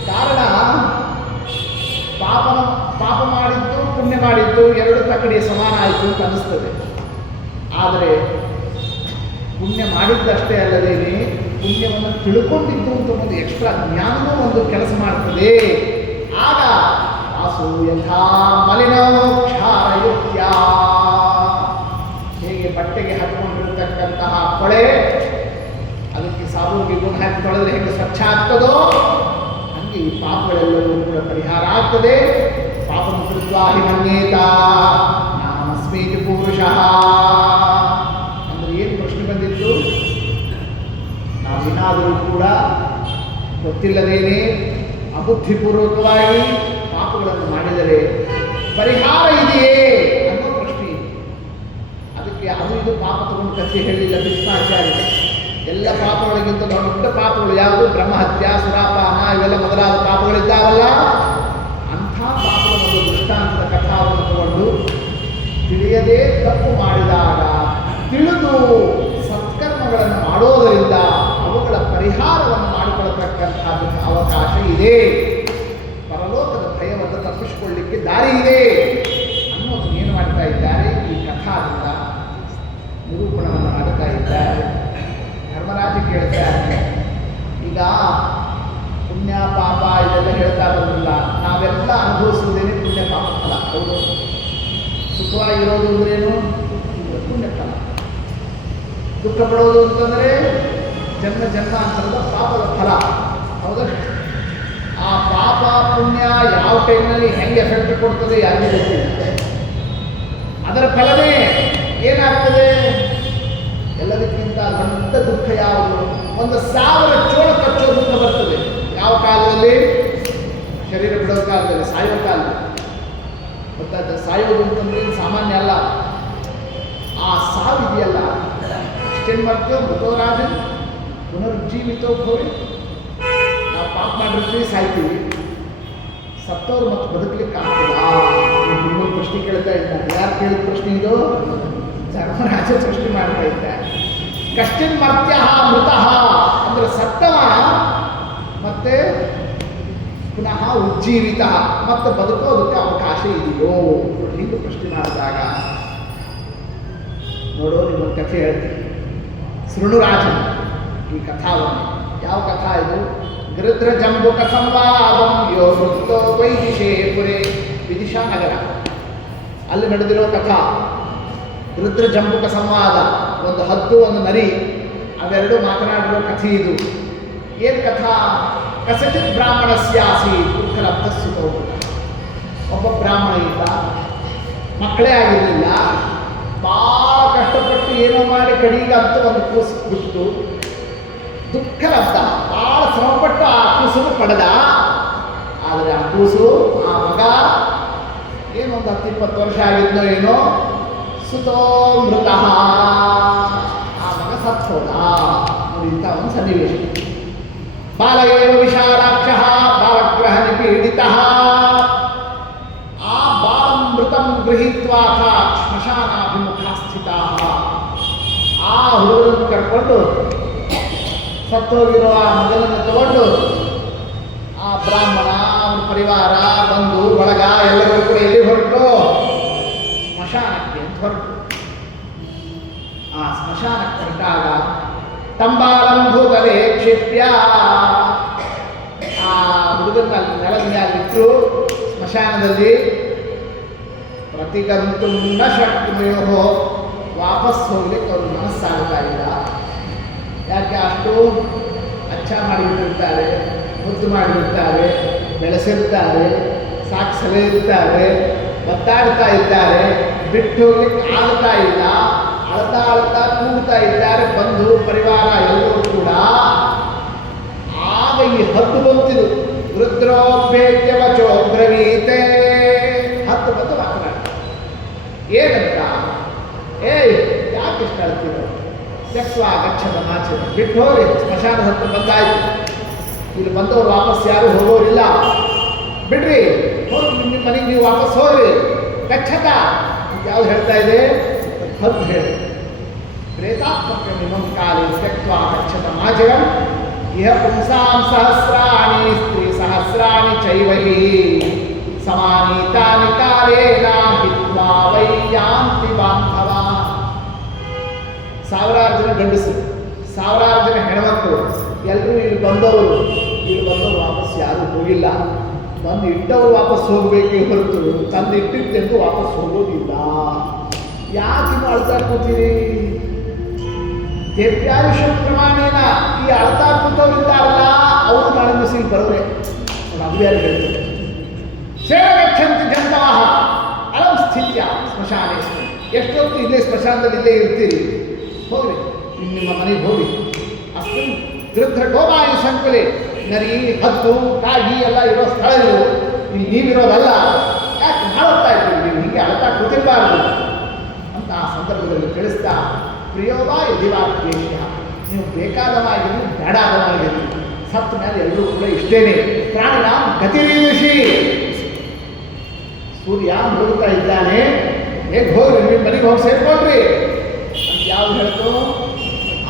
ಕಾರಣ ಪಾಪ ಮಾಡಿದ್ದು ಪುಣ್ಯ ಮಾಡಿದ್ದು ಎರಡು ತಕ್ಕಡಿ ಸಮಾನ ಆಯಿತು ಅಂತ ಅನಿಸ್ತದೆ. ಆದರೆ ಪುಣ್ಯ ಮಾಡಿದ್ದಷ್ಟೇ ಅಲ್ಲದೇನೆ ಪುಣ್ಯವನ್ನು ತಿಳ್ಕೊಂಡಿದ್ದು ಅಂತ ಒಂದು ಎಕ್ಸ್ಟ್ರಾ ಜ್ಞಾನವೂ ಒಂದು ಕೆಲಸ ಮಾಡ್ತದೆ. ಆಗ ವಾಸು ಯಥಾ ಮಲಿನೋ ಕ್ಷಾರಯುಕ್ತ್ಯ, ಹೇಗೆ ಬಟ್ಟೆಗೆ ಹಾಕಿಕೊಂಡಿರತಕ್ಕಂತಹ ಕೊಳೆ ಅದಕ್ಕೆ ಸಾಬೂನಿಗೆ ಗುಣ ಹಾಕಿ ತೊಳೆದ್ರೆ ಹೇಗೆ ಸ್ವಚ್ಛ ಆಗ್ತದೋ ಹಂಗೆ ಈ ಪಾಪಗಳೆಲ್ಲವೂ ಕೂಡ ಪರಿಹಾರ ಆಗ್ತದೆ. ಪಾಪಂ ಕೃತ್ವಾ ಹಿ ಮನ್ಯೇತ ನಾಮಸ್ಮೀತಿ ಪುರುಷಃ ಅಂದ್ರೆ ಏನು ಪ್ರಶ್ನೆ ಬಂದಿತ್ತು? ನಾವೇನಾದರೂ ಕೂಡ ಗೊತ್ತಿಲ್ಲದೇನೆ ಅಬುದ್ಧಿಪೂರ್ವಕವಾಗಿ ಪಾಪಗಳನ್ನು ಮಾಡಿದರೆ ಪರಿಹಾರ ಇದೆಯೇ ಅನ್ನೋ ಪ್ರಶ್ನೆ. ಅದಕ್ಕೆ ಅದು ಇದು ಪಾಪ ತಗೊಂಡು ಕಥೆ ಹೇಳಿಲ್ಲ ಭೀಷ್ಮಾಚಾರ್ಯ. ಎಲ್ಲ ಪಾಪಗಳಿಗಿಂತ ದೊಡ್ಡ ಪಾಪಗಳು ಯಾವುದು? ಬ್ರಹ್ಮಹತ್ಯ, ಸುರಾಪಾನ, ಇವೆಲ್ಲ ಮೊದಲಾದ ಪಾಪಗಳಿದ್ದಾವಲ್ಲ, ಅಂಥ ಪಾಪಗಳ ಒಂದು ದೃಷ್ಟಾಂತದ ಕಥಾವನ್ನು ತಗೊಂಡು ತಿಳಿಯದೇ ತಪ್ಪು ಮಾಡಿದಾಗ ತಿಳಿದು ಸತ್ಕರ್ಮಗಳನ್ನು ಮಾಡೋದರಿಂದ ಅವುಗಳ ಪರಿಹಾರವನ್ನು ಮಾಡಿಕೊಳ್ಳತಕ್ಕಂಥದ್ದಕ್ಕೆ ಅವಕಾಶ ಇದೆ. ಪರಲೋಕದ ಭಯವನ್ನು ತಪ್ಪಿಸಿಕೊಳ್ಳಲಿಕ್ಕೆ ದಾರಿ ಇದೆ ಅನ್ನೋದನ್ನು ಏನು ಮಾಡ್ತಾ ಇದ್ದಾರೆ? ಈ ಕಥಾದಿಂದ ನಿರೂಪಣವನ್ನು ಮಾಡ್ತಾ ಇದ್ದಾರೆ. ಧರ್ಮರಾಜ ಕೇಳ್ತಾರೆ, ಈಗ ಪುಣ್ಯ ಪಾಪ ಇದೆಲ್ಲ ಹೇಳ್ತಾ ಬರಲಿಲ್ಲ, ನಾವೆಲ್ಲ ಅನುಭವಿಸುವುದೇನೆ ಪುಣ್ಯ ಪಾಪ ಫಲ. ಹೌದು, ಸುಖವಾಗಿರೋದು ಅಂದ್ರೇನು? ಪುಣ್ಯ ಫಲ. ದುಃಖ ಪಡೋದು ಅಂತಂದರೆ ಜನ್ಮ ಜನ್ಮಾಂತರದ ಪಾಪದ ಫಲ. ಹೌದಾ? ಆ ಪಾಪ ಪುಣ್ಯ ಯಾವ ಟೈಮ್ನಲ್ಲಿ ಹೆಂಗೆ ಎಫೆಕ್ಟ್ ಕೊಡ್ತದೆ ಯಾರಿಗೂ ಗೊತ್ತಿಲ್ಲ. ಅದರ ಫಲವೇ ಏನಾಗ್ತದೆ? ಎಲ್ಲದಕ್ಕಿಂತ ದೊಡ್ಡ ದುಃಖ ಯಾವುದು? 1,000 ಚೋಳ ಕಚ್ಚೋ ದುಃಖ ಬರ್ತದೆ. ಯಾವ ಕಾಲದಲ್ಲಿ? ಶರೀರ ಬಿಡೋ ಕಾಲದಲ್ಲಿ, ಸಾಯೋ ಕಾಲದಲ್ಲಿ. ಗೊತ್ತಾಯ್ತು? ಸಾಯೋದು ಅಂತಂದ್ರೆ ಸಾಮಾನ್ಯ ಅಲ್ಲ. ಆ ಸಾವಿದೆಯಲ್ಲ, ಅಷ್ಟೇನು ಮಾಡ್ತೇವೆ? ಮೃತೋರಾಜ ಪುನರುಜ್ಜೀವಿತೋ ಭೋವಿ. ನಾವು ಪಾಪ ಮಾಡಿರ್ತೀವಿ, ಸಾಯ್ತೀವಿ. ಸತ್ತೋರು ಮತ್ತು ಬದುಕಲಿಕ್ಕೆ ಆಗ್ತದ? ಇನ್ನೊಂದು ಪ್ರಶ್ನೆ ಕೇಳ್ತಾ ಇದ್ದಾರೆ. ಯಾರು ಕೇಳಿದ ಪ್ರಶ್ನೆ ಇದು? ಧರ್ಮರಾಜ ಸೃಷ್ಟಿ ಮಾಡ್ತಾ ಇದ್ದಾರೆ. ಕಶ್ಚಿನ್ ಮರ್ತ್ಯ ಮೃತಃ ಅಂದರೆ ಸತ್ತವ ಮತ್ತೆ ಪುನಃ ಉಜ್ಜೀವಿತ ಮತ್ತೆ ಬದುಕೋದಕ್ಕೆ ಅವಕಾಶ ಇದೆಯೋ? ಹಿಂದೆ ಪ್ರಶ್ನೆ ಮಾಡಿದಾಗ ನೋಡೋ ನಿಮ್ಮೊಂದು ಕಥೆ ಹೇಳ್ತೀನಿ. ಶೃಣುರಾಜನ ಈ ಕಥಾವನ್ನು. ಯಾವ ಕಥಾ ಇದು? ಗೃಧ್ರ ಜಂಬುಕ ಸಂವಾದಂ ಯೋ ವೃತ್ತೋ ವೈದಿಶೇಪುರೆ, ವಿದಿಶಾ ನಗರ, ಅಲ್ಲಿ ನಡೆದಿರೋ ಕಥಾ. ಗೃಧ್ರ ಜಂಬುಕ ಸಂವಾದ, ಒಂದು ಹದ್ದು ಒಂದು ನರಿ, ಅವೆರಡು ಮಾತನಾಡಿರೋ ಕಥೆ ಇದು. ಏನು ಕಥಾ? ಕಸಚಿತ್ ಬ್ರಾಹ್ಮಣಸ್ಯಾಸಿ ದುಃಖಲಬ್ಧಸ್ಸುತೋ. ಒಬ್ಬ ಬ್ರಾಹ್ಮಣ ಇದ್ದ, ಮಕ್ಕಳೇ ಆಗಿರಲಿಲ್ಲ. ಭಾಳ ಕಷ್ಟಪಟ್ಟು ಏನೋ ಮಾಡಿ ಕಡೆಗೆ ಅಂತ ಒಂದು ಕೂಸು ಬಿಟ್ಟು ದುಃಖಲಬ್ಧ, ಭಾಳ ಶ್ರಮಪಟ್ಟು ಆ ಕೂಸನ್ನು ಪಡೆದ. ಆದರೆ ಆ ಕೂಸು, ಆ ಮಗ ಏನೊಂದು 10-20 ವರ್ಷ ಆಗಿದ್ನೋ ಏನೋ, ಸುತೋ ಮೃತಃ, ಆ ಮಗ ಸತ್ತು ಹೋದ. ನೋಡಿ ಇಂಥ ಒಂದು ಸನ್ನಿವೇಶ. ಬಾಲಯೇವ ವಿಶಾಲಾಕ್ಷ ಬಾಲಗ್ರಹ ನಿಪೀಡಿತ. ಆ ಬಾಲಮೃತಂ ಗೃಹೀತ್ವಾಥ ಶ್ಮಶಾನಾಭಿಮುಖ ಸ್ಥಿತ. ಆ ಹುಡುಗರನ್ನು ಕರ್ಕೊಂಡು, ಸತ್ತೋಗಿರೋ ಆ ಮಗನನ್ನು ತಗೊಂಡು ಆ ಬ್ರಾಹ್ಮಣ, ಅವನ ಪರಿವಾರ, ಬಂಧು ಬಳಗ ಎಲ್ಲರೂ ಕೂಡ ಎಲ್ಲಿ ಹೊರಟು? ಸ್ಮಶಾನಕ್ಕೆ ಅಂತ ಹೊರಟು. ಆ ಸ್ಮಶಾನಕ್ಕೆ ಹೊರಟಾಗ ತಂಬಾಲಂ ಭೂತಲೆ ಕ್ಷಿಪ್ಯ. ಆ ಹುಡುಗನ ನೆಲದ ಮ್ಯಾಲಿಟ್ಟು ಸ್ಮಶಾನದಲ್ಲಿ ಪ್ರತಿಗಂತು ನ ಶಕ್ತಿಯೋ, ವಾಪಸ್ ಹೋಗ್ಲಿಕ್ಕೆ ಅವ್ರ ಮನಸ್ಸಾಗ್ತಾ ಇಲ್ಲ. ಯಾಕೆ? ಅಷ್ಟು ಅಚ್ಚ ಮಾಡಿಬಿಟ್ಟಿರ್ತಾರೆ, ಮುದ್ದು ಮಾಡಿಬಿಡ್ತಾರೆ, ಬೆಳೆಸಿರ್ತಾರೆ, ಸಾಕ್ಷಿರ್ತಾರೆ, ಒತ್ತಾಡ್ತಾ ಇದ್ದಾರೆ, ಬಿಟ್ಟು ಹೋಗ್ಲಿಕ್ಕೆ ಆಗ್ತಾ ಇಲ್ಲ. ಅಳ್ತಾ ಅಳ್ತಾ ಕೂಗ್ತಾ ಇದ್ದಾರೆ ಬಂಧು ಪರಿವಾರ ಎಲ್ಲರೂ ಕೂಡ. ಆಗ ಈ ಹದ್ದು ಬಂತಿದು. ವೃದ್ರೋಭ್ಯೇತ್ಯವಚೋ ಬ್ರವೀತೆ. ಹತ್ತು ಬಂದು ಮಾತನಾಡ್ತಾರೆ. ಏನಂತ? ಯಾಕೆ ಇಷ್ಟ ಅಳ್ತೀರೋ? ಸೆಕ್ವ ಗಚ್ಚದ ಮಾಚೆ ಬಿಟ್ಟು ಹೋಗಿ ಸ್ಮಶಾನ ಹತ್ತು ಬಂದಾಯ್ತು. ಇಲ್ಲಿ ಬಂದವರು ವಾಪಸ್ ಯಾರು ಹೋಗೋರಿಲ್ಲ, ಬಿಡ್ರಿ, ಹೋಗಿ ನಿಮ್ಮ ಮನೆಗೆ ನೀವು ವಾಪಸ್ ಹೋಗ್ರಿ. ಗಚ್ಚತ ಯಾವ್ದು ಹೇಳ್ತಾ ಇದೆ? ಹದ್ದು ಹೇಳಿ. ಪ್ರೇತಾತ್ಮಕ ನಿಮಂ ಕಾಲೇ ತ್ಯಕ್ವಾ ಗಚ್ಚತ ಮಾಚರಂ ಇಹ ಪುಂಸಾಂ ಸಹಸ್ರಾಣಿ ಸ್ತ್ರೀ ಸಹಸ್ರಾಣಿ ಚೈವಹಿ ಸಮಾನೀತಾನಿ ಕಾಲೇನ ಹಿತ್ವಾ ವೈ ಯಾಂತಿ ಬಾಂಧವ. ಸಾವಿರಾರು ಜನ ಗಂಡಸರು, ಸಾವಿರಾರು ಜನ ಹೆಣ್ಮಕ್ಕಳು ಎಲ್ಲರೂ ಇಲ್ಲಿ ಬಂದವರು ವಾಪಸ್ ಯಾರೂ ಹೋಗಿಲ್ಲ. ಬಂದು ಇಟ್ಟವರು ವಾಪಸ್ ಹೋಗಬೇಕೇ ಹೊರತು ತಂದು ಇಟ್ಟಿದ್ದೆಂದು ವಾಪಸ್ ಹೋಗೋದಿಲ್ಲ. ಯಾಕೆ ನೀವು ಅಳ್ತಾ ಕೂತೀರಿ? ದೇವ್ಯಾಯುಷ ಪ್ರಮಾಣೇನ ಈ ಅಳ್ತಾ ಕೂತವರಿದ್ದಾರಲ್ಲ ಅವರು ನಾಳೆ ದಿವಸ ಬರೋರೆ. ಅದು ಯಾರು ಹೇಳ್ತಾರೆ? ಸೇವಗಚ್ಚಂತಿ ಜನತಾಹ ಅಲಂ ಸ್ಥಿತ್ಯ ಸ್ಮಶಾನೇಶ್ವರಿ. ಎಷ್ಟೊತ್ತು ಇಲ್ಲೇ ಸ್ಮಶಾನದಲ್ಲಿ ಇಲ್ಲೇ ಇರ್ತೀರಿ, ಹೋಗ್ರಿ ನಿಮ್ಮ ಮನೆಗೆ ಹೋಗಿ. ಅಸ್ಮಿನ್ ಗೃಧ್ರ ಗೋಮಾಯಿ ಸಂಕುಲೆ ನರಿ ಹದ್ದು ಕಾಗಿ ಎಲ್ಲ ಇರೋ ಸ್ಥಳ ಇದು, ಇಲ್ಲಿ ನೀವಿರೋದಲ್ಲ. ಯಾಕೆ ಮಾಡುತ್ತಾ ಇದ್ದೀರಿ ನೀವು? ಹೀಗೆ ಅಳ್ತಾ ಕೂತಿರಬಾರದು ಅಂತ ಆ ಸಂದರ್ಭದಲ್ಲಿ ತಿಳಿಸ್ತಾ, ಪ್ರಿಯೋವಾ ಯದಿವಾಕ್ಯೇಶ, ನೀವು ಬೇಕಾದವಾಗಿರಲಿ ಬೇಡಾದವಾಗಿರಲಿ, ಸತ್ತ ಮೇಲೆ ಎಲ್ಲರೂ ಕೂಡ ಇಷ್ಟೇನೆ. ಪ್ರಾಣಿನ ಗತಿರೀಷಿ. ಸೂರ್ಯ ಮುಳುಗ್ತಾ ಇದ್ದಾನೆ, ಹೇಗೆ ಹೋಗ್ರಿ ನಿಮ್ಮ ಮನೆಗೆ ಹೋಗಿ ಸೇರ್ಕೊಳ್ರಿ ಅಂತ ಯಾವ್ದು ಹೇಳ್ತು?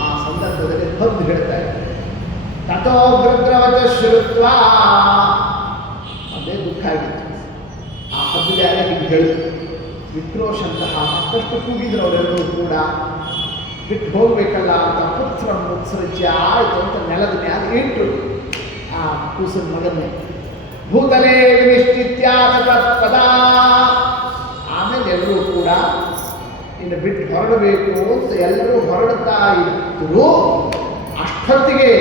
ಆ ಸಂದರ್ಭದಲ್ಲಿ ಹದ್ದು ಹೇಳ್ತಾ ಇದ್ದಾರೆ. ತಥೋ ಗೃಧ್ರವಚ ಶ್ರುತ್ವ. ಅದೇ ದುಃಖ ಆಗಿತ್ತು. ಆ ಹದ್ದು ಯಾರೇ ಹೀಗೆ ಹೇಳಿತು. ವಿಕ್ರೋಶಂತಹ ಮತ್ತಷ್ಟು ಕೂಗಿದ್ರು ಅವರೆಲ್ಲರೂ ಕೂಡ. ಬಿಟ್ಟು ಹೋಗ್ಬೇಕಲ್ಲ ಅಂತ ಪುತ್ರ ಮುತ್ಸೃಜ್ಯ ಆಯಿತು ಅಂತ ನೆಲದ ಮ್ಯಾಲ ಇಟ್ಟು ಆ ಕೂಸಿನ ಮಗನ್ನೇ ಭೂತಲೇ ವಿನಿಶ್ಚಿತ್ಯಾದ ಪದ. ಆಮೇಲೆ ಎಲ್ಲರೂ ಕೂಡ ಇನ್ನು ಬಿಟ್ಟು ಹೊರಡಬೇಕು ಅಂತ ಎಲ್ಲರೂ ಹೊರಡ್ತಾ ಇದ್ರು. ಅಷ್ಟೊತ್ತಿಗೆ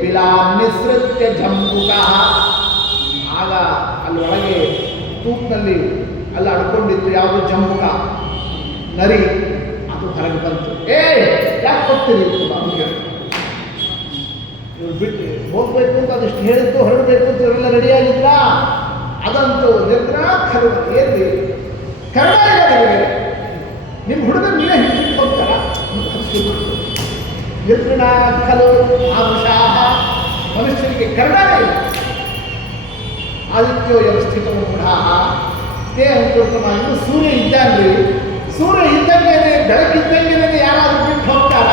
ಬಿಲಾನ್ನಿಸೃತ್ಯ ಜಂಬುಕ. ಆಗ ಅಲ್ಲಿ ಒಳಗೆ ತೂಪಿನಲ್ಲಿ ಅಲ್ಲಿ ಅಡ್ಕೊಂಡಿತ್ತು ಯಾವುದು ಜಂಬುಕ ನರಿ, ಅದು ಹೊರಗೆ ಬಂತು. ಯಾಕೆ ಹೋಗ್ತೀರಿ ನಮಗೆ? ಇವ್ರು ಬಿಟ್ಟು ಹೋಗ್ಬೇಕು ಅಂತ ಅದಷ್ಟು ಹೇಳಿದ್ದು, ಹೊರಡಬೇಕು ಅಂತ ಇವರೆಲ್ಲ ರೆಡಿಯಾಗಿದ್ರ. ಅದಂತೂ ನಿರ್ದ್ರ ಕರ್ಮ. ಏನ್ರಿ ಕರ್ಮ ಇಲ್ಲ ನಿಮಗೆ? ನಿಮ್ಮ ಹುಡುಗ ನೀವೇ ಹಿಡಿದು ಹೋಗ್ತಾರ? ನಿರ್ಗುಣ ಖಲು ಆಂಶಾಹ. ಮನುಷ್ಯನಿಗೆ ಕರ್ಣನೇ ಇಲ್ಲ. ಆದಿತ್ಯೋ ವ್ಯವಸ್ಥಿತ ಮೂಢಾಹ ಸ್ನೇಹ ಕುರ್ತಮ. ಇನ್ನು ಸೂರ್ಯ ಇದ್ದಾನ್ರಿ, ಸೂರ್ಯ ಇದ್ದಂಗೆನೆ ಬೆಳಕಿದ್ದಂಗೆನೆ ಯಾರಾದ್ರೂ ಬಿಟ್ಟು ಹೋಗ್ತಾರ?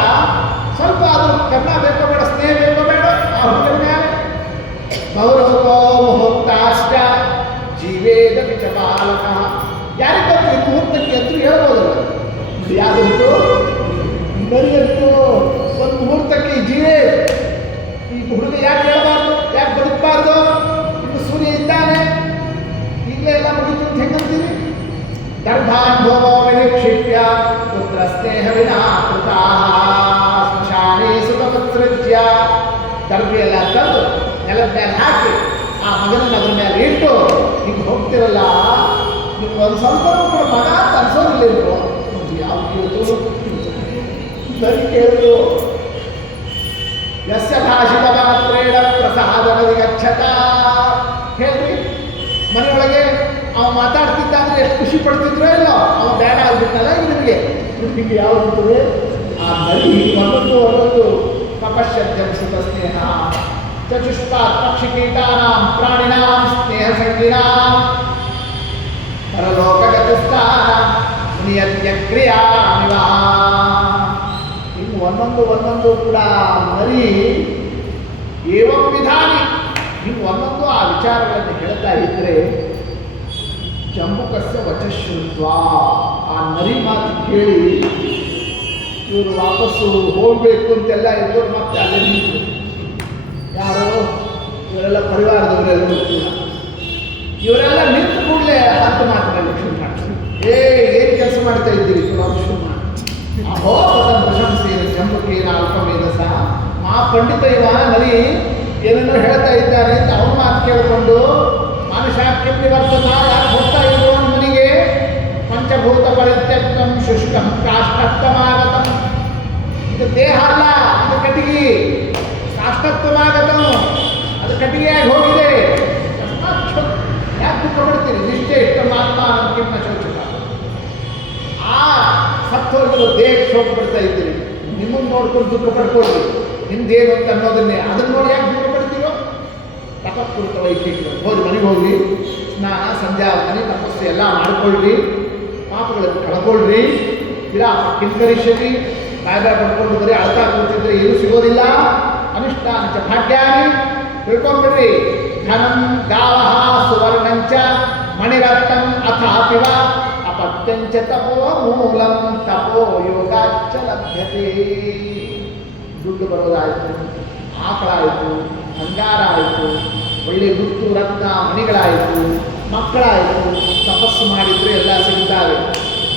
ಸ್ವಲ್ಪ ಆದ್ರೂ ಕರ್ಣ ಬೇಕೋ ಬೇಡ, ಸ್ನೇಹ ಬೇಕೋ ಬೇಡ ಆ ಹುಡುಗನ ಮೇಲೆ? ಗೌರವೋ ಮುಹೂರ್ತಾಷ್ಟ ಜೀವೇದ ಪಿಚ ಬಾಲಕ. ಯಾರಿಗೆ ಗೊತ್ತಿದೆ ಮುಹೂರ್ತಕ್ಕೆ ಅಂತೂ ಹೇಳ್ಬೋದಲ್ಲ. ಯಾವ್ದಂತೂ ಬರಿಯಂತೂ ಒಂದು ಮುಹೂರ್ತಕ್ಕೆ ಜೀವೇ. ಈ ಹುಡುಗ ಯಾಕೆ ಹೇಳಬಾರ್ದು? ಯಾಕೆ ಬದುಕಬಾರ್ದು? ಇನ್ನು ಸೂರ್ಯ ಇದ್ದಾನೆ, ಈಗಲೇ ಎಲ್ಲ ಮುಗಿತು ಅಂತ ಹೆಂಗಂತೀರಿ? ಗರ್ಭಾನುಭವ ವಿನಿಕ್ಷಿಪ್ಯ ಪುತ್ರ ಸ್ನೇಹ ವಿನಾಕೃತ ಸ್ಮಶಾನೇ ಸುಖಪತ್ಸೃಜ್ಯ. ಗರ್ಭಿ ಎಲ್ಲ ತಂದು ನೆಲದ ಮೇಲೆ ಹಾಕಿ ಆ ಮಗನನ್ನ ಅದ್ರ ಮೇಲೆ ಇಟ್ಟು ಹಿಂಗೆ ಹೋಗ್ತಿರಲ್ಲ, ನಿಮ್ಗೆ ಒಂದು ಸ್ವಲ್ಪ ಕೂಡ ಮಗ ಅಂತ ಅನ್ಸೋದಿಲ್ಲ. ಯಾವ ಕೇಳಿದ್ರು ಸರಿ ಕೇಳಿದ್ರು. ಯಸ್ಯ ಭಾಷಿತ ಮಾತ್ರೇಣ ಪ್ರಸಾದನದಿ ಗಚ್ಚತ. ಹೇಳ್ರಿ, ಮನೆಯೊಳಗೆ ಅವ ಮಾತಾಡ್ತಿದ್ದಾದ್ರೆ ಎಷ್ಟು ಖುಷಿ ಪಡ್ತಿದ್ರೋ ಇಲ್ಲೋ, ಅವ ಬೇಡ ಆಗ್ಬಿಟ್ಟಲ್ಲ ಈಗ ನಿಮಗೆ. ನಿಮಗೆ ಯಾವುದು ಆ ನದಿ ಒಂದೊಂದು ತಪಶ್ಯತ್ಯಂ ಸುತ ಸ್ನೇಹ ಚತುಷ್ಪಾತ್ ಪಕ್ಷಿಕೀಟಾನಾಂ ಪ್ರಾಣಿನಾಂ ಸ್ನೇಹ ಸಂಗೀನಾಂ ಪರಲೋಕಗತಸ್ಥಾನ ಮುನಿಯತ್ಯ ಕ್ರಿಯಾಮಿವ. ಇನ್ನು ಒಂದೊಂದು ಕೂಡ ನರಿ ಏವಂ ವಿಧಾನಿ ಹಿಂಗೆ ಒಂದೊಂದು ಆ ವಿಚಾರಗಳನ್ನು ಹೇಳ್ತಾ ಇದ್ರೆ ಜಂಬುಕಸ್ಯ ವಚಶ್ರುತ್ವ. ಆ ನರಿ ಮಾತು ಕೇಳಿ ಇವರು ವಾಪಸ್ಸು ಹೋಗಬೇಕು ಅಂತೆಲ್ಲ ಇದ್ದವ್ರು ಮತ್ತೆ ಅಲ್ಲೇ ನಿಂತರು. ಯಾರು ಇವರೆಲ್ಲ ಪರಿವಾರದವರೆಲ್ಲರೂ ಕೂಡ ಇವರೆಲ್ಲ ನಿಂತು ಕೂಡಲೇ ಹಂತ ಮಾತುಗಳು ಶುರು ಮಾಡ್ತಾರೆ. ಏನು ಕೆಲಸ ಮಾಡ್ತಾ ಇದ್ದೀರಿ ಶುರು ಮಾಡಿ ಅಹೋ ಪದಂ ಪ್ರಶಂಸೆಯ ಜಂಬಕೇನ ಅಲ್ಪಮೇಧಸ ಮಾ ಪಂಡಿತ ಇವ ನರಿ ಏನೇನೋ ಹೇಳ್ತಾ ಇದ್ದಾನೆ ಅಂತ ಅವನ ಮಾತು ಕೇಳಿಕೊಂಡು ಮಾನುಷಾಕ್ಯಂ ನಿವರ್ತನ ಯಾರು ಹೋಗ್ತಾ ಇದ್ರು ಮನೆಗೆ ಪಂಚಭೂತ ಪರಿತ್ಯಕ್ತಂ ಶುಷ್ಕಂ ಕಾಷ್ಟತ್ವಮಾಗತಂ. ಇದು ದೇಹ ಅಲ್ಲ, ಇದು ಕಟ್ಟಿಗೆ. ಕಾಷ್ಟತ್ವಮಾಗತಂ, ಅದು ಕಟ್ಟಿಗೆಯಾಗಿ ಹೋಗಿದೆ. ಯಾಕೆ ದುಃಖ ಪಡ್ತೀರಿ? ನಿಶ್ಚಯ ಇಷ್ಟ ಮಾತ್ಮ ಕಿನ್ನ ಶೋಚಿತ. ಆ ಸತ್ತೋಗಿರೋ ದೇಹಕ್ಕೆ ಶೋಕ ಪಡ್ತಾ ಇದ್ದೀರಿ. ನಿಮ್ಮನ್ನು ನೋಡ್ಕೊಂಡು ದುಃಖ ಪಡ್ಕೊಳ್ರಿ. ನಿಮ್ದೇನು ಅಂತ ಅನ್ನೋದನ್ನೇ ಅದನ್ನು ನೋಡಿ ಯಾಕೆ ದುಃಖ ಪಡ್ತೀರೋ? ತಪಸ್ಪೂರ್ತ ವೈಶಿಷ್ಟ್ಯ ಹೋಗಿ ಮನೆಗೆ ಹೋಗ್ರಿ, ಸ್ನಾನ ಸಂಧ್ಯಾವಂದನೆ ತಪಸ್ಸು ಎಲ್ಲ ಮಾಡ್ಕೊಳ್ರಿ, ಪಾಪಗಳನ್ನು ಕಳ್ಕೊಳ್ರಿ. ಇಲ್ಲ ಕಿಂಕರಿಷರಿ ಕಾಯ್ದೆ ಪಡ್ಕೊಂಡು ಬರೀ ಅಳ್ತಾ ಕೂತಿದ್ರೆ ಏನು ಸಿಗೋದಿಲ್ಲ. ಅನುಷ್ಠಾನಂಚ ಭಾಗ್ಯಾನಿ ತಿಳ್ಕೊಂಡ್ಬಿಡ್ರಿ. ಧನಂ ಗಾವಃ ಸುವರ್ಣಂಚ ಮಣಿರತ್ನಂ ಅಥಾಪಿವ ಅಪತ್ಯಂಚ ತಪೋ ಮೂಲಂ ತಪೋ ಯೋಗಾಚ್ಚ ಲಭ್ಯತೆ. ದುಡ್ಡು ಬರೋದಾಯಿತು, ಆಕಳಾಯಿತು, ಬಂಗಾರ ಆಯಿತು, ಒಳ್ಳೆ ಗುತ್ತು ರತ್ನ ಮಣಿಗಳಾಯಿತು, ಮಕ್ಕಳಾಯಿತು. ತಪಸ್ಸು ಮಾಡಿದರೆ ಎಲ್ಲ ಸಿಗ್ತಾವೆ.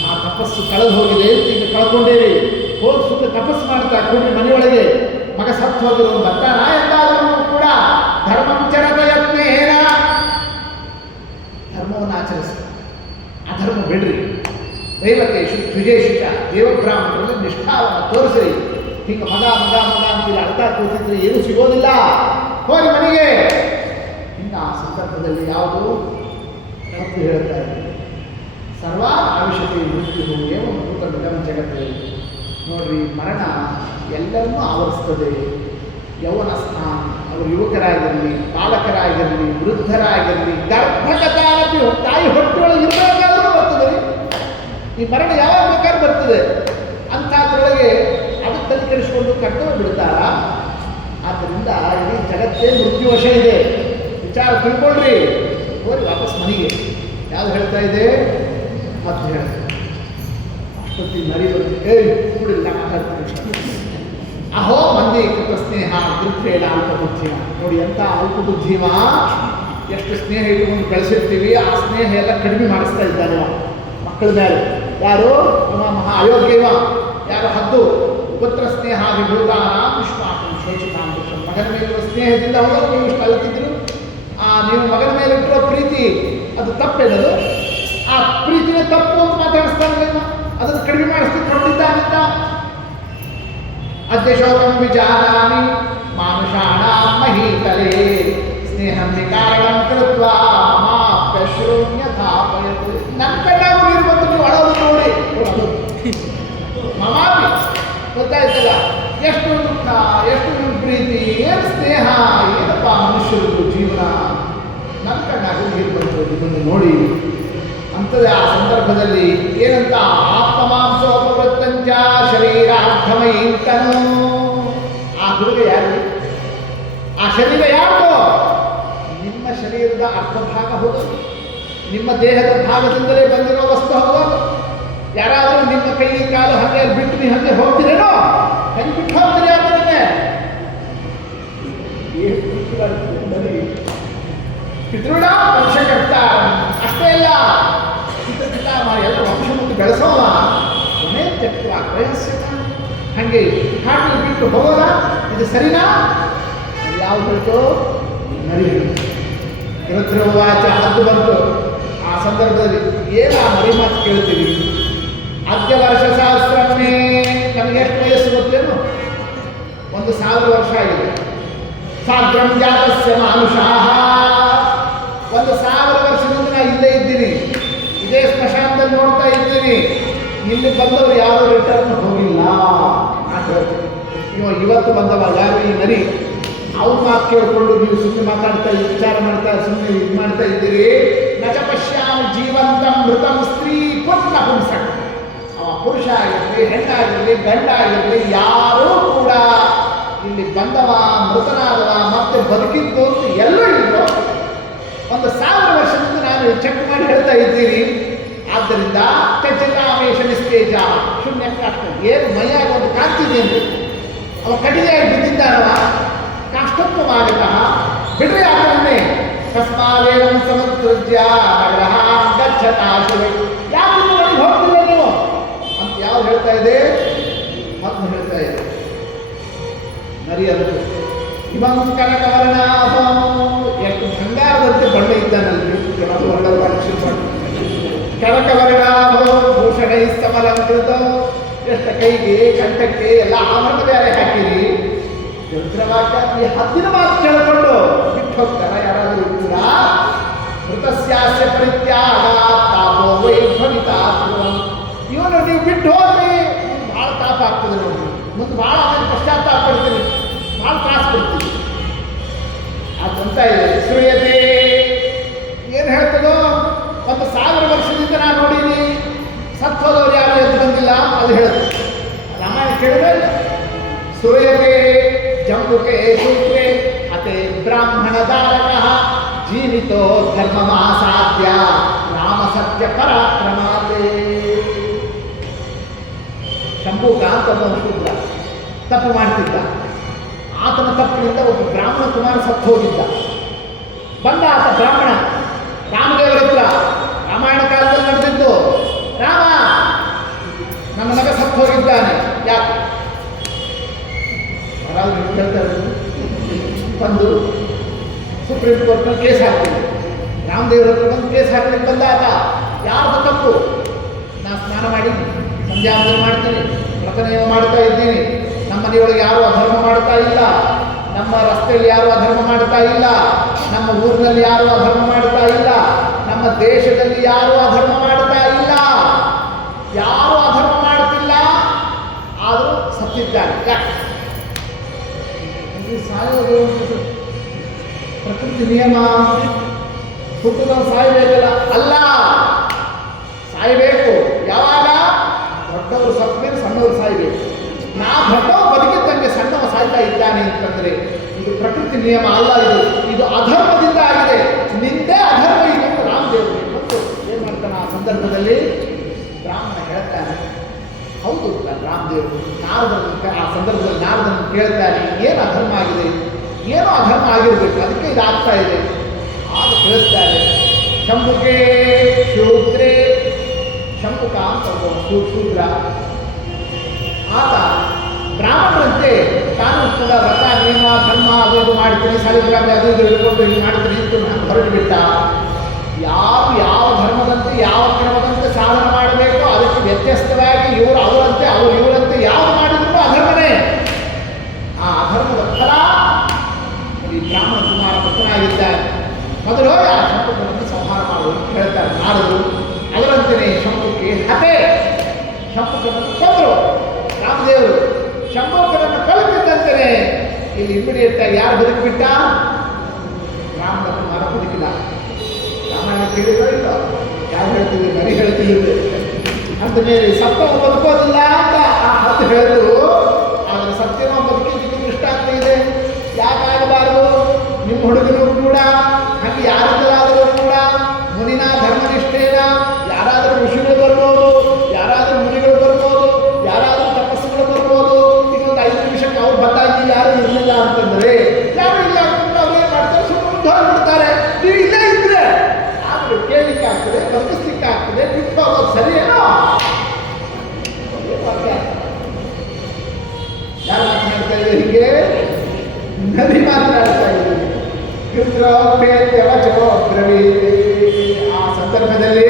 ಆ ತಪಸ್ಸು ಕಳೆದು ಹೋಗಿದೆ, ಈಗ ಕಳ್ಕೊಂಡೇರಿ. ಹೋಗಿ ಸುಮ್ಮನೆ ತಪಸ್ಸು ಮಾಡ್ತಾ ಕೂಡಿ ಮನೆಯೊಳಗೆ ಮಗ ಸತ್ತು ಹೋಗಿರೋ ಬರ್ತಾನ ಎಂದಾದರೂ ಕೂಡ ಧರ್ಮಂಚರದ ಯತ್ನೇನ ಧರ್ಮವನ್ನು ಆಚರಿಸಿ, ಅಧರ್ಮ ಬಿಡ್ರಿ. ದೈವತೇಶು ದ್ವಿಜೇಶಿಕ ದೇವಬ್ರಾಹ್ಮಣರಲ್ಲಿ ನಿಷ್ಠಾವನ್ನು ತೋರಿಸ್ರಿ. ಹೀಗೆ ಮಗ ಮಗ ಮಗ ಅಂತೀರಿ ಅಳ್ತಾ ಕೂತಿದ್ರೆ ಏನೂ ಸಿಗೋದಿಲ್ಲ. ಹೋಗಿ ಮನೆಗೆ. ಇನ್ನು ಆ ಸಂದರ್ಭದಲ್ಲಿ ಯಾವುದು ತಪ್ಪು ಹೇಳ್ತಾ ಇದೆ. ಸರ್ವಾ ಆವಿಷತೆ ಮೃತ್ಯು ಏವಭೂತ ನಿಗಮ ಜಗತ್ತೇ. ನೋಡ್ರಿ, ಮರಣ ಎಲ್ಲರನ್ನೂ ಆವರಿಸ್ತದೆ. ಯೌವನ ಸ್ಥಾನ, ಅವರು ಯುವಕರಾಗಿರಲಿ, ಬಾಲಕರಾಗಿರಲಿ, ವೃದ್ಧರಾಗಿರಲಿ, ಗರ್ಭಗತಾರತಿ ತಾಯಿ ಹೊಟ್ಟೆಯೊಳಗೆ ಇರಬೇಕಾದ್ರೂ ಬರ್ತದೆ. ಈ ಮರಣ ಯಾವಾಗ ಬೇಕಾದ್ರೂ ಬರ್ತದೆ. ಅಂಥದ್ರೊಳಗೆ ಅದು ತಲೆ ಕೆಡಿಸ್ಕೊಂಡು ಕರ್ತವ್ಯ ಬಿಡ್ತಾರ. ಆದ್ದರಿಂದ ಇಡೀ ಜಗತ್ತೇ ಮೃತ್ಯುವಶ ಇದೆ. ವಿಚಾರ ತಿಳ್ಕೊಳ್ರಿ. ಹೋಗಿ ವಾಪಸ್ ಮನೆಗೆ. ಯಾವುದು ಹೇಳ್ತಾ ಇದೆ ಮತ್ತೆ ಹೇಳ್ತಾರೆ. ಅಷ್ಟೊತ್ತಿ ನರಿ ಬರುತ್ತೆ. ಕೂಡಿಲ್ಲ ಮಾತಾಡ್ತೀನಿ. ಅಹೋ ಮಂದಿ ಕೃತ ಸ್ನೇಹ ದೃಢೇಡ ಅಲ್ಪ ಬುದ್ಧಿವ. ನೋಡಿ ಎಂಥ ಅಲ್ಪ ಬುದ್ಧಿವ. ಎಷ್ಟು ಸ್ನೇಹ ಇಟ್ಟುಕೊಂಡು ಬೆಳೆಸಿರ್ತೀವಿ, ಆ ಸ್ನೇಹ ಎಲ್ಲ ಕಡಿಮೆ ಮಾಡಿಸ್ತಾ ಇದ್ದಾನೆ ಮಕ್ಕಳ ಮೇಲೆ. ಯಾರು ಮಹಾ ಅಯೋಗ್ಯವ, ಯಾರು ಹದ್ದು ಪುತ್ರ ಸ್ನೇಹ ವಿಭೂತಾನ ವಿಶ್ವಾಸಂ ಶೋಚಿತಾಂಶ. ಮಗನ ಮೇಲಿರುವ ಸ್ನೇಹದಿಂದ ಹೋಗೋದು ನೀವು ಇಷ್ಟು ಕಲಿತಿದ್ರು. ನೀವು ಮಗನ ಮೇಲೆ ಇಟ್ಟಿರೋ ಪ್ರೀತಿ ಅದು ತಪ್ಪೇನದು. ಆ ಪ್ರೀತಿನ ತಪ್ಪು ಅಂತ ಮಾತಾಡಿಸ್ತಾನೆ. ಅದನ್ನು ಕಡಿಮೆ ಮಾಡಿಸ್ತಿಕೊಂಡಿದ್ದಾನಿಂದ ಅದ್ಯಶೋಕಂ ವಿಚಾರಾನಿ ಮಾನುಷಾಣ ಮಹೀತಲೇ ಸ್ನೇಹಂ ವಿಕಾರಣಂ ಕೃತ್ವಾ ಮಾಪ್ಯಶ್ರೂನ್ಯಥಾಪಯತ್. ನನ್ನ ಕಣ್ಣಾಗೂ ನೀರು ಬಂತು, ನೀವು ಅಳೋದು ನೋಡಿ. ಮಮಾಪಿ ಗೊತ್ತಾಯ್ತಲ್ಲ, ಎಷ್ಟು ದುಃಖ, ಎಷ್ಟು ಪ್ರೀತಿ, ಏನು ಸ್ನೇಹ, ಏನಪ್ಪ ಮನುಷ್ಯರದ್ದು ಜೀವನ. ನನ್ನ ಕಣ್ಣಾಗೂ ನೀರು ಬಂತು ಇದನ್ನು ನೋಡಿ ಅಂತದೆ. ಆ ಸಂದರ್ಭದಲ್ಲಿ ಏನಂತ ಆತ್ಮಮಾಂಸೋಪವೃತ್ತಂಚ ಶರೀರಾರ್ಥಮಯೀಂತನು. ಆ ಹುಡುಗ ಯಾರು? ಆ ಶರೀರ ಯಾರು? ನಿಮ್ಮ ಶರೀರದ ಅರ್ಧ ಭಾಗ ಹೋಗೋದು, ನಿಮ್ಮ ದೇಹದ ಭಾಗದಿಂದಲೇ ಬಂದಿರೋ ವಸ್ತು ಹೋಗೋದು. ಯಾರಾದರೂ ನಿಮ್ಮ ಕೈ ಕಾಲು ಹಾಗೆ ಬಿಟ್ಟು ನೀವು ಹಂಗೆ ಹೋಗ್ತೀರೇನೋ? ಹೆಂಗೆ ಬಿಟ್ಟು ಹೋಗ್ತೀರಿ? ಅದನ್ನೇ ಪಿತೃಣ ವಂಶಕರ್ತ. ಅಷ್ಟೇ ಅಲ್ಲ, ಪಿತೃಪಿತ ಎಲ್ಲ ವಂಶ ಮುಟ್ಟು ಬೆಳೆಸೋವ ಕೊನೆ ತೆಕ್ವ ವಯಸ್ಸಿನ ಹಾಗೆ ಕಾಟಲ್ಲಿ ಬಿಟ್ಟು ಹೋಗೋದ. ಇದು ಸರಿನಾ? ಅದು ಯಾವುದು ಹೇಳ್ತು? ನರಿ ಗೃಧ್ರವಾಚ ಹದ್ದು ಬಂತು. ಆ ಸಂದರ್ಭದಲ್ಲಿ ಏನು ಆ ಮರಿ ಮಾತು ಕೇಳ್ತೀವಿ? ಅದ್ಯ ವರ್ಷ ಸಹಸ್ರಮೇ. ನಮಗೆ ಎಷ್ಟು ವಯಸ್ಸು ಗೊತ್ತೇನು? 1000 ವರ್ಷ ಆಗಿದೆ. ಸಾಗ್ರಂ ಜಾತಸ್ಯ ಮಾನುಷಾಃ. 1000 ವರ್ಷದಿಂದ ನಾನು ಇಲ್ಲೇ ಇದ್ದೀನಿ, ಇದೇ ಸ್ಮಶಾನದಲ್ಲಿ ನೋಡ್ತಾ ಇದ್ದೀನಿ. ಇಲ್ಲಿ ಬಂದವರು ಯಾರು ರಿಟರ್ನ್ ಹೋಗಿಲ್ಲ ಅಂತ ಹೇಳ್ತೀನಿ. ಇವತ್ತು ಬಂದವ ಯಾರು? ಈ ನರಿ. ಅವ್ರ ಮಾತು ಕೇಳಿಕೊಂಡು ನೀವು ಸುಮ್ಮನೆ ಮಾತಾಡ್ತಾ ವಿಚಾರ ಮಾಡ್ತಾ ಸುಮ್ಮನೆ ಇದು ಮಾಡ್ತಾ ಇದ್ದೀರಿ. ನಚ ಪಶ್ಯಾಮಿ ಜೀವಂತಂ ಮೃತಂ ಸ್ತ್ರೀ ಪುಣ್ಯ ಪುಂಸಕ. ಅವ ಪುರುಷ ಆಗಿರಲಿ, ಹೆಣ್ಣಾಗಿರಲಿ, ಗಂಡ ಆಗಿರಲಿ, ಯಾರೂ ಕೂಡ ಇಲ್ಲಿ ಬಂದವ, ಮೃತನಾದವ, ಮತ್ತೆ ಬದುಕಿದ್ದು ಅಂತ ಎಲ್ಲೂ ಇಲ್ಲೋ. 1000 ವರ್ಷದಿಂದ ನಾನು ಚೆಕ್ ಮಾಡಿ ಹೇಳ್ತಾ ಇದ್ದೀನಿ. ಆದ್ದರಿಂದ ಚಚಿತಾಮೇಶ ನಿಸ್ತೇಜ ಶೂನ್ಯ ಕಾಷ್ಟ ಏನು ಮೈಯಾಗಿ ಒಂದು ಕಾಂತಿದೆ ಅಂದರೆ ಅವ ಕಡಿಲೆಯಾಗಿ ಬಿದ್ದಿದ್ದಾನವ ಕಾಷ್ಟತ್ವವಾಗತಃ ಬಿಡ್ರಿ ಆತನನ್ನೇ ತಸ್ಮಾದೇನ ಸಮುದ್ರಜ್ಯ ನಗರ ಗಚ್ಚತಾಶುವೆ ಯಾಕೆ ನನಗೆ ಹೋಗ್ತಿಲ್ಲ ನೀವು ಅಂತ ಯಾವ್ದು ಹೇಳ್ತಾ ಇದೆ ಮತ್ತು ಹೇಳ್ತಾ ಇದೆ ನರಿ ಅಂತ ಇವನ್ ಕನಕವರ್ಣ ಎಷ್ಟು ಬಂಗಾರದಂತೆ ಬಣ್ಣ ಇದ್ದಾನಲ್ಲಿ ಕನಕವರ್ಣ ಭೂಷಣ ಸಮಲಂಕೃತ ಎಷ್ಟು ಕೈಗೆ ಕಂಠಕ್ಕೆ ಎಲ್ಲ ಆಭರಣ ಬೇರೆ ಹಾಕಿರಿ ಯಂತ್ರವಾಕ್ಯ ಈ ಹದ್ದಿನ ಮಾತು ಕೇಳಿಕೊಂಡು ಬಿಟ್ಟು ಹೋಗ್ತಾರ ಯಾರಾದರೂ ಇರ್ತೀರ ಮೃತಸ್ಯಾಸ್ಯ ಪರಿತ್ಯಾಗ ತಾಪೋ ವೈಭವಿತ ಇವನು ನೀವು ಬಿಟ್ಟು ಹೋಗ್ರಿ ಭಾಳ ತಾಪ ಆಗ್ತದೆ ನೋಡಿ ಮುಂದೆ ಭಾಳ ಆಮೇಲೆ ಪಶ್ಚಾತ್ತಾಪ ಪಡ್ತೀನಿ ಭಾಳ ತ್ರಾಸ ಪಡ್ತೀನಿ ಅದಂತ ಇದೆ ಸುಳಿಯತೆ ಏನು ಹೇಳ್ತದೋ 1,000 ವರ್ಷದಿಂದ ನಾನು ನೋಡೀನಿ ಸತ್ತೋದವ್ರು ಯಾರು ಎದ್ದು ಬಂದಿಲ್ಲ ಅದು ಹೇಳುತ್ತೆ ರಾಮಾಯಣ ಕೇಳಿದ್ರೆ ಸುಳಿಯತೆ ಜಂಬುಕೆ ಶೂದ್ರೆ ಅತೆ ಬ್ರಾಹ್ಮಣಧಾರಕ ಜೀವಿತೋ ಧರ್ಮಮಾಸಾಧ್ಯ ರಾಮ ಸತ್ಯ ಪರಾಕ್ರಮಾತೆ ಶಂಭುಕ ಅಂತ ಒಬ್ಬ ಶೂದ್ರ ತಪ್ಪು ಮಾಡ್ತಿದ್ದ ಆತನ ತಪ್ಪಿನಿಂದ ಒಬ್ಬ ಬ್ರಾಹ್ಮಣ ಕುಮಾರ ಸತ್ತು ಹೋಗಿದ್ದ ಬಂದ ಆತ ಬ್ರಾಹ್ಮಣ ರಾಮದೇವರ ಹತ್ರ ರಾಮಾಯಣ ಕಾಲದಲ್ಲಿ ನಡೆದಿದ್ದು ರಾಮ ನನ್ನ ಮಗ ಸತ್ತು ಹೋಗಿದ್ದಾನೆ ಯಾಕೆ ಹೇಳ್ತಾರೆ ಬಂದು ಸುಪ್ರೀಂ ಕೋರ್ಟ್ನಲ್ಲಿ ಕೇಸ್ ಹಾಕ್ತೀನಿ ರಾಮದೇವರ ಹತ್ರ ಬಂದು ಕೇಸ್ ಹಾಕ್ಲಿಕ್ಕೆ ಬಂದ ಆತ ಯಾರ್ದು ತಪ್ಪು ನಾನು ಸ್ನಾನ ಮಾಡಿ ಸಂಧ್ಯಾವಂದನೆ ಮಾಡ್ತೀನಿ ವ್ರತನೇಮ ಮಾಡ್ತಾ ಇದ್ದೀನಿ ನಮ್ಮ ಮನೆಯೊಳಗೆ ಯಾರೂ ಅಧರ್ಮ ಮಾಡ್ತಾ ಇಲ್ಲ ನಮ್ಮ ರಸ್ತೆಯಲ್ಲಿ ಯಾರೂ ಅಧರ್ಮ ಮಾಡ್ತಾ ಇಲ್ಲ ನಮ್ಮ ಊರಿನಲ್ಲಿ ಯಾರೂ ಅಧರ್ಮ ಮಾಡ್ತಾ ಇಲ್ಲ ನಮ್ಮ ದೇಶದಲ್ಲಿ ಯಾರೂ ಅಧರ್ಮ ಮಾಡ್ತಾ ಇಲ್ಲ ಯಾರೂ ಅಧರ್ಮ ಮಾಡ್ತಿಲ್ಲ ಆದರೂ ಸತ್ತಿದ್ದಾರೆ ಯಾಕೆ ಸಾಯೋದು ಪ್ರಕೃತಿ ನಿಯಮ ಹುಟ್ಟುವ ಸಾಯಬೇಕಲ್ಲ ಅಲ್ಲ ಸಾಯಬೇಕು ಯಾವಾಗ ದೊಡ್ಡವರು ಸತ್ತ ಮೇಲೆ ಸಣ್ಣವರು ಸಾಯಬೇಕು ದೊಡ್ಡವ ಬದುಕಿದ್ದಂಗೆ ಸಣ್ಣವ ಸಾಯ್ತಾ ಇದ್ದಾನೆ ಅಂತಂದ್ರೆ ಇದು ಪ್ರಕೃತಿ ನಿಯಮ ಅಲ್ಲ ಇದು ಅಧರ್ಮದಿಂದ ಆಗಿದೆ ನಿಂದೇ ಅಧರ್ಮ ಇದೆ ರಾಮದೇವರು ಮತ್ತು ಏನ್ ಮಾಡ್ತಾನೆ ಆ ಸಂದರ್ಭದಲ್ಲಿ ಬ್ರಾಹ್ಮಣ ಹೇಳ್ತಾನೆ ಹೌದು ರಾಮದೇವರು ನಾರದನ್ನು ಆ ಸಂದರ್ಭದಲ್ಲಿ ನಾರದನ್ನು ಕೇಳ್ತಾನೆ ಏನು ಅಧರ್ಮ ಆಗಿದೆ ಏನೋ ಅಧರ್ಮ ಆಗಿರ್ಬೇಕು ಅದಕ್ಕೆ ಇದಾಗ್ತಾ ಇದೆ ಆಗ ತಿಳಿಸ್ತಾರೆ ಶಂಭುಕೆ ಶೂದ್ರೇ ಶಂಭುಕ ಅಂತ ಶೂದ್ರ ಆತ ಬ್ರಾಹ್ಮಣರಂತೆ ತಾನು ಕೂಡ ವ್ರತ ನಿಯಮ ಧರ್ಮ ಅದು ಮಾಡ್ತೀನಿ ಸಾಲಿಗ್ರಾಮ ಅದು ಇದು ಹಿಡ್ಕೊಂಡು ಹೀಗೆ ಮಾಡ್ತೀನಿ ಅಂತ ನಾನು ಹೊರಟು ಬಿಟ್ಟ ಯಾವ ಧರ್ಮದಂತೆ ಯಾವ ಕ್ರಮದಂತೆ ಸಾಧನೆ ಮಾಡಬೇಕು ಅದಕ್ಕೆ ವ್ಯತ್ಯಸ್ತವಾಗಿ ಇವರು ಅವರಂತೆ ಅವರು ಇವರಂತೆ ಯಾವುದು ಮಾಡಿದ್ರು ಅಧರ್ಮನೇ ಆ ಅಧರ್ಮದ ಫಲ ಈ ಬ್ರಾಹ್ಮಣ ಕುಮಾರ ಭಕ್ತನಾಗಿದ್ದಾರೆ ಮೊದಲು ಆ ಶಂಭುಕನನ್ನು ಸಂಹಾರ ಮಾಡುವುದು ಹೇಳ್ತಾರೆ ನಾರದರು ಅದರಂತೆಯೇ ಶಂಭುಕ್ಕೆ ಹತೆ ಶಂಭುಕನನ್ನು ಕೊಂದರು ರಾಮದೇವರು ಶಂಭುಕನನ್ನು ಕಲಿತಿದ್ದಂತೆಯೇ ಇಲ್ಲಿ ಇಮಿಡಿಯೇಟ್ ಆಗಿ ಯಾರು ಬದುಕಿಬಿಟ್ಟ ರಾಮನ ಕುಮಾರ ಬದುಕಿದ ರಾಮಾಯಣ ಕೇಳಿರೋ ಇಲ್ಲ ಯಾರು ಹೇಳ್ತಿದ್ರು ನರಿ ಹೇಳ್ತಿದ್ರು ಅಂತ ಮೇಲೆ ಸತ್ತವ ಬದುಕೋದಿಲ್ಲ ಅಂತ ಆ ಹತ್ತು ಹೇಳಿದ್ರು ಆದರೆ ಸತ್ಯನೋ ಬದುಕಿದ್ದಕ್ಕೆ ದೃಷ್ಟಾಂತ ಇದೆ ಯಾಕಾಗಬಾರದು ನಿಮ್ಮ ಹುಡುಗರು ಕೂಡ ಹಾಗೆ ಯಾರಿದ್ದರಾದರೂ ಕೂಡ ಮುನಿನ ಧರ್ಮನಿಷ್ಠೇನ ಯಾರಾದರೂ ಋಷಿಗಳು ಬರ್ಬೋದು ಯಾರಾದರೂ ಮುನಿಗಳು ಬರ್ಬೋದು ಯಾರಾದರೂ ತಪಸ್ಸುಗಳು ಬರ್ಬೋದು ಇನ್ನೊಂದು 5 ನಿಮಿಷಕ್ಕೆ ಅವ್ರು ಬಂದಾಗಿ ಯಾರು ಇರಲಿಲ್ಲ ಅಂತಂದ್ರೆ ಯಾರು ಇಲ್ಲ ಅಂತಂದ್ರೆ ಅವ್ರು ಏನು ಮಾಡ್ತಾರೆ ಸುಮ್ಮನೆ ಹೋಗ್ಬಿಡ್ತಾರೆ ನೀವು ಇಲ್ಲೇ ಇದ್ರೆ ಆದ್ರೆ ಕೇಳಲಿಕ್ಕೆ ಆಗ್ತದೆ ಬದುಕಿಸ್ಲಿಕ್ಕೆ ಆಗ್ತದೆ ಬಿಟ್ಟು ಹೋಗೋದು ಸರಿ ಏನೋ ಯಾರು ಮಾತನಾಡ್ತಾ ಇದ್ದಾರೆ ಹೀಗೆ ನದಿ ಮಾತನಾಡ್ತಾ ಇದ್ದೀವಿ ಆ ಸಂದರ್ಭದಲ್ಲಿ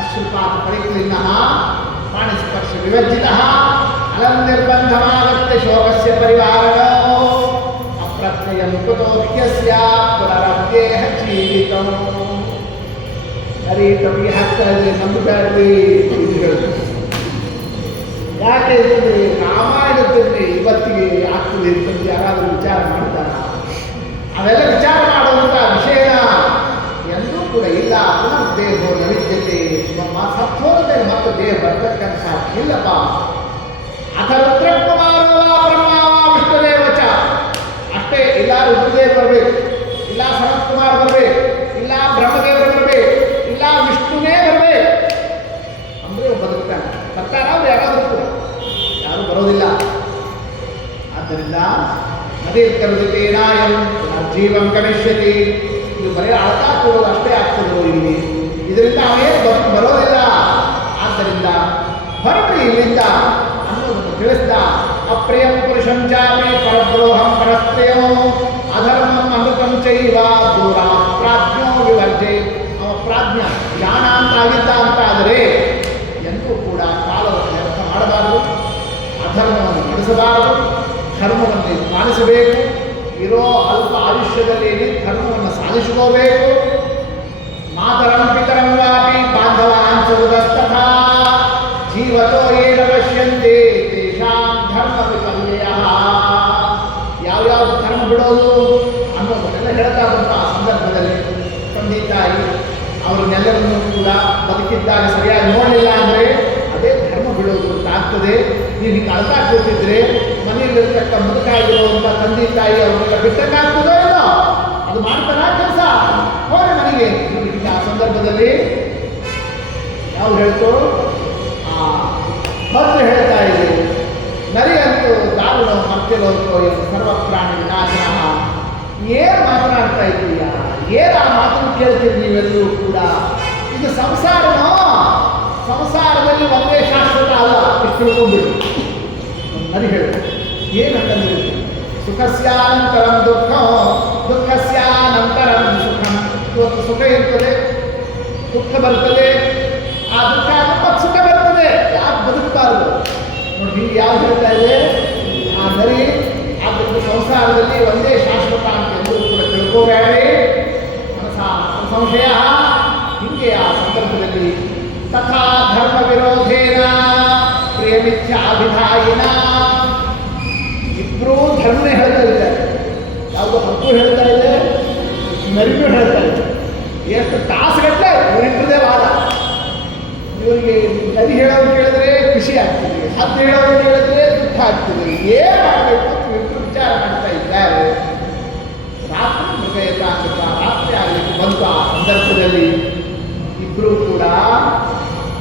ಅಶ್ರುಪಾತ ಪರಿಕ್ಲಿನ್ನ ಪ್ರಾಣಿಸ್ಪರ್ಶ ವಿವರ್ಜಿತ ಅಲಂ ನಿರ್ಬಂಧಮಾಗತ್ಯ ಶೋಕಸ್ಯ ಪರಿವಾರಣೋ ಅಪ್ರತ್ಯಯಂ ಕುತೋಹ್ಯಸ್ಯ ಪುನರವ್ಯೇಹ ಜೀವಿತಂ ನರಿ ಕವಿ ಹಾಕ್ತಾ ಇದೆ ನಂಬುತ್ತಾರೆ ಯಾಕೆ ಅಂತಂದ್ರೆ ರಾಮಾಯಣದಲ್ಲಿ ಇವತ್ತಿಗೆ ಆಗ್ತದೆ ಅಂತಂದು ಯಾರಾದರೂ ವಿಚಾರ ಮಾಡ್ತಾರ ಅವೆಲ್ಲ ವಿಚಾರ ಮಾಡುವಂಥ ವಿಷಯನ ಎಂದೂ ಕೂಡ ಇಲ್ಲ ಪುನರ್ದೇಹೋ ನವಿದ್ಯತೆ ಸತ್ವದ ಮತ್ತೆ ದೇಹ ಬರ್ತಕ್ಕಂಥ ಇಲ್ಲಪ್ಪ ಅಥ ರುದ್ರಕುಮಾರೋ ಬ್ರಹ್ಮಾವ ವಿಷ್ಣುದೇವಚ ಅಷ್ಟೇ ಇಲ್ಲ ರುದ್ರದೇವ್ ಬರಬೇಕು ಇಲ್ಲ ಸನತ್ ಕುಮಾರ್ ಬರಬೇಕು ಇಲ್ಲ ಬ್ರಹ್ಮದೇವರು ಬರಬೇಕು ಇಲ್ಲ ವಿಷ್ಣುನೇ ಆದ್ದರಿಂದ ಅದೇ ಕರುದಿತೇನಾಯಂ ಜೀವಂ ಗಮಿಷ್ಯತಿ. ಇದು ಬರೀ ಅಳತಾ ಕೊಡೋದು ಅಷ್ಟೇ ಆಗ್ತದೋ ಇಲ್ಲಿ, ಇದರಿಂದ ಅವನೇನು ಬರೋದಿಲ್ಲ. ಆದ್ದರಿಂದ ಹೊರಟು ಇಲ್ಲಿಂದ ಅನ್ನೋದನ್ನು ತಿಳಿಸ್ದ. ಅಪ್ರಿಯಂ ಪುರುಷಂ ಚಾಪಿ ಪರದ್ರೋಹಂ ಪರಸ್ತ್ರೀಯೋ ಅಧರ್ಮಂ ಅಮೃತಂ ಚೈವ ದೂರ ಪ್ರಾಜ್ಞೋ ವಿವರ್ಜೆ. ಅವ ಪ್ರಾಜ್ಞ ಜ್ಞಾನ ಅಂತ ಆಗಿದ್ದ ಅಂತ ಆದರೆ ಎಂದೂ ಕೂಡ ಕಾಲವನ್ನು ವ್ಯರ್ಥ ಮಾಡಬಾರದು, ಅಧರ್ಮವನ್ನು ನಡೆಸಬಾರದು, ಧರ್ಮವನ್ನು ಪಾಲಿಸಬೇಕು. ಇರೋ ಅಲ್ಪ ಆಯುಷ್ಯದಲ್ಲಿ ಧರ್ಮವನ್ನು ಸಾಧಿಸಿಕೋಬೇಕು. ಮಾತರಂ ಪಿತರಂ ವಾಪಿ ಬಾಂಧವಾನ್ ಸುಹೃದಸ್ತಥಾ ಜೀವತೋ ಏನ ಪಶ್ಯಂತೆ ತೇಷಾಂ ಧರ್ಮ ವಿಪರ್ಯಯ. ಯಾವ್ಯಾವ ಧರ್ಮ ಬಿಡೋದು ಅನ್ನೋದನ್ನೆಲ್ಲ ಹೇಳ್ತಾ ಬಂತ. ಆ ಸಂದರ್ಭದಲ್ಲಿ ತಂದೆ ತಾಯಿ ಅವ್ರನ್ನೆಲ್ಲರನ್ನೂ ಕೂಡ ಬದುಕಿದ್ದಾಗ ಸರಿಯಾಗಿ ನೋಡಲಿಲ್ಲ ಅಂದರೆ ಅದೇ ಧರ್ಮ ಬಿಡೋದು ಅಂತ ಆಗ್ತದೆ. ನೀವು ಹಿಂಗೆ ಅಳ್ತಾ ಕೂತಿದ್ರೆ ಮನೆಯಲ್ಲಿರ್ತಕ್ಕ ಮುದುಕಾಗಿರುವಂಥ ತಂದೆ ತಾಯಿ ಅವ್ರನ್ನೆಲ್ಲ ಬಿಟ್ಟಕ್ಕಾಗ್ತದೋ ಇಲ್ಲೋ? ಅದು ಮಾಡ್ತಾರ ಕೆಲಸ ಹೋಗಿ ಮನೆಗೆ. ಆ ಸಂದರ್ಭದಲ್ಲಿ ಯಾವ ಹೇಳ್ತು, ಹತ್ತು ಹೇಳ್ತಾ ಇದೆ, ನರಿ ಅಂತೂ ದಾರುಣ ಮರ್ತಿರೋದು ಸರ್ವ ಪ್ರಾಣಿ ವಿನಾಶನ. ಏನು ಮಾತನಾಡ್ತಾ ಇದ್ದೀಯ? ಏನು ಆ ಮಾತನ್ನು ಕೇಳ್ತೀರಿ ನೀವೆಲ್ಲರೂ ಕೂಡ? ಇದು ಸಂಸಾರನೋ? ಸಂಸಾರದಲ್ಲಿ ಒಂದೇ ಶಾಶ್ವತ ಅಲ್ಲ, ಇಷ್ಟು ತಿಳ್ಕೊಂಡ್ಬಿಡಿ. ನರಿ ಹೇಳು ಏನಂತಂದ್ರೆ, ಸುಖಸ್ಯಾನಂತರಂ ದುಃಖ, ದುಃಖಸ್ಯಾನಂತರಂ ಸುಖಂ. ಇವತ್ತು ಸುಖ ಇರ್ತದೆ, ದುಃಖ ಬರ್ತದೆ, ಆ ದುಃಖ ಮತ್ತೆ ಸುಖ ಬರ್ತದೆ. ಯಾಕೆ ಬದುಕಬಾರದು ನೋಡಿ? ಹಿಂಗೆ ಯಾವ್ದು ಹೇಳ್ತಾ ಇದೆ ಆ ನರಿ. ಆದ್ದರಿಂದ ಸಂಸಾರದಲ್ಲಿ ಒಂದೇ ಶಾಶ್ವತ ಅಂತ ಎಲ್ಲರೂ ಕೂಡ ತಿಳ್ಕೋಬೇಡಿ. ಸಂಶಯ ಹಿಂಗೆ ಆ ಸಂದರ್ಭದಲ್ಲಿ ತಥಾ ಧರ್ಮ ವಿರೋಧೇನ ಪ್ರಿಯಮಿಚ್ಛಾಭಿಧಾಯಿನ. ಇಬ್ಬರೂ ಧರ್ಮನೇ ಹೇಳ್ತಾ ಇದ್ದಾರೆ. ಯಾವುದು ಹಕ್ಕು ಹೇಳ್ತಾ ಇದೆ, ನರಿಗೂ ಹೇಳ್ತಾ ಇದೆ. ಎಷ್ಟು ತಾಸುಗಟ್ಟಲೆ ಇವರಿಬ್ಬರದೇ ವಾದ. ಇವರಿಗೆ ನರಿ ಹೇಳೋದು ಕೇಳಿದ್ರೆ ಖುಷಿ ಆಗ್ತದೆ, ಹತ್ತು ಹೇಳೋದು ಕೇಳಿದ್ರೆ ದುಃಖ ಆಗ್ತದೆ. ಏನು ಮಾಡಬೇಕು ಅಂತ ಇಬ್ಬರು ವಿಚಾರ ಮಾಡ್ತಾ ಇದ್ದಾರೆ. ರಾತ್ರಿ ಮೃಗಯತ ಅಂತ ರಾತ್ರಿ ಆಗಲಿಕ್ಕೆ ಬಂತು. ಆ ಸಂದರ್ಭದಲ್ಲಿ ಇಬ್ಬರು ಕೂಡ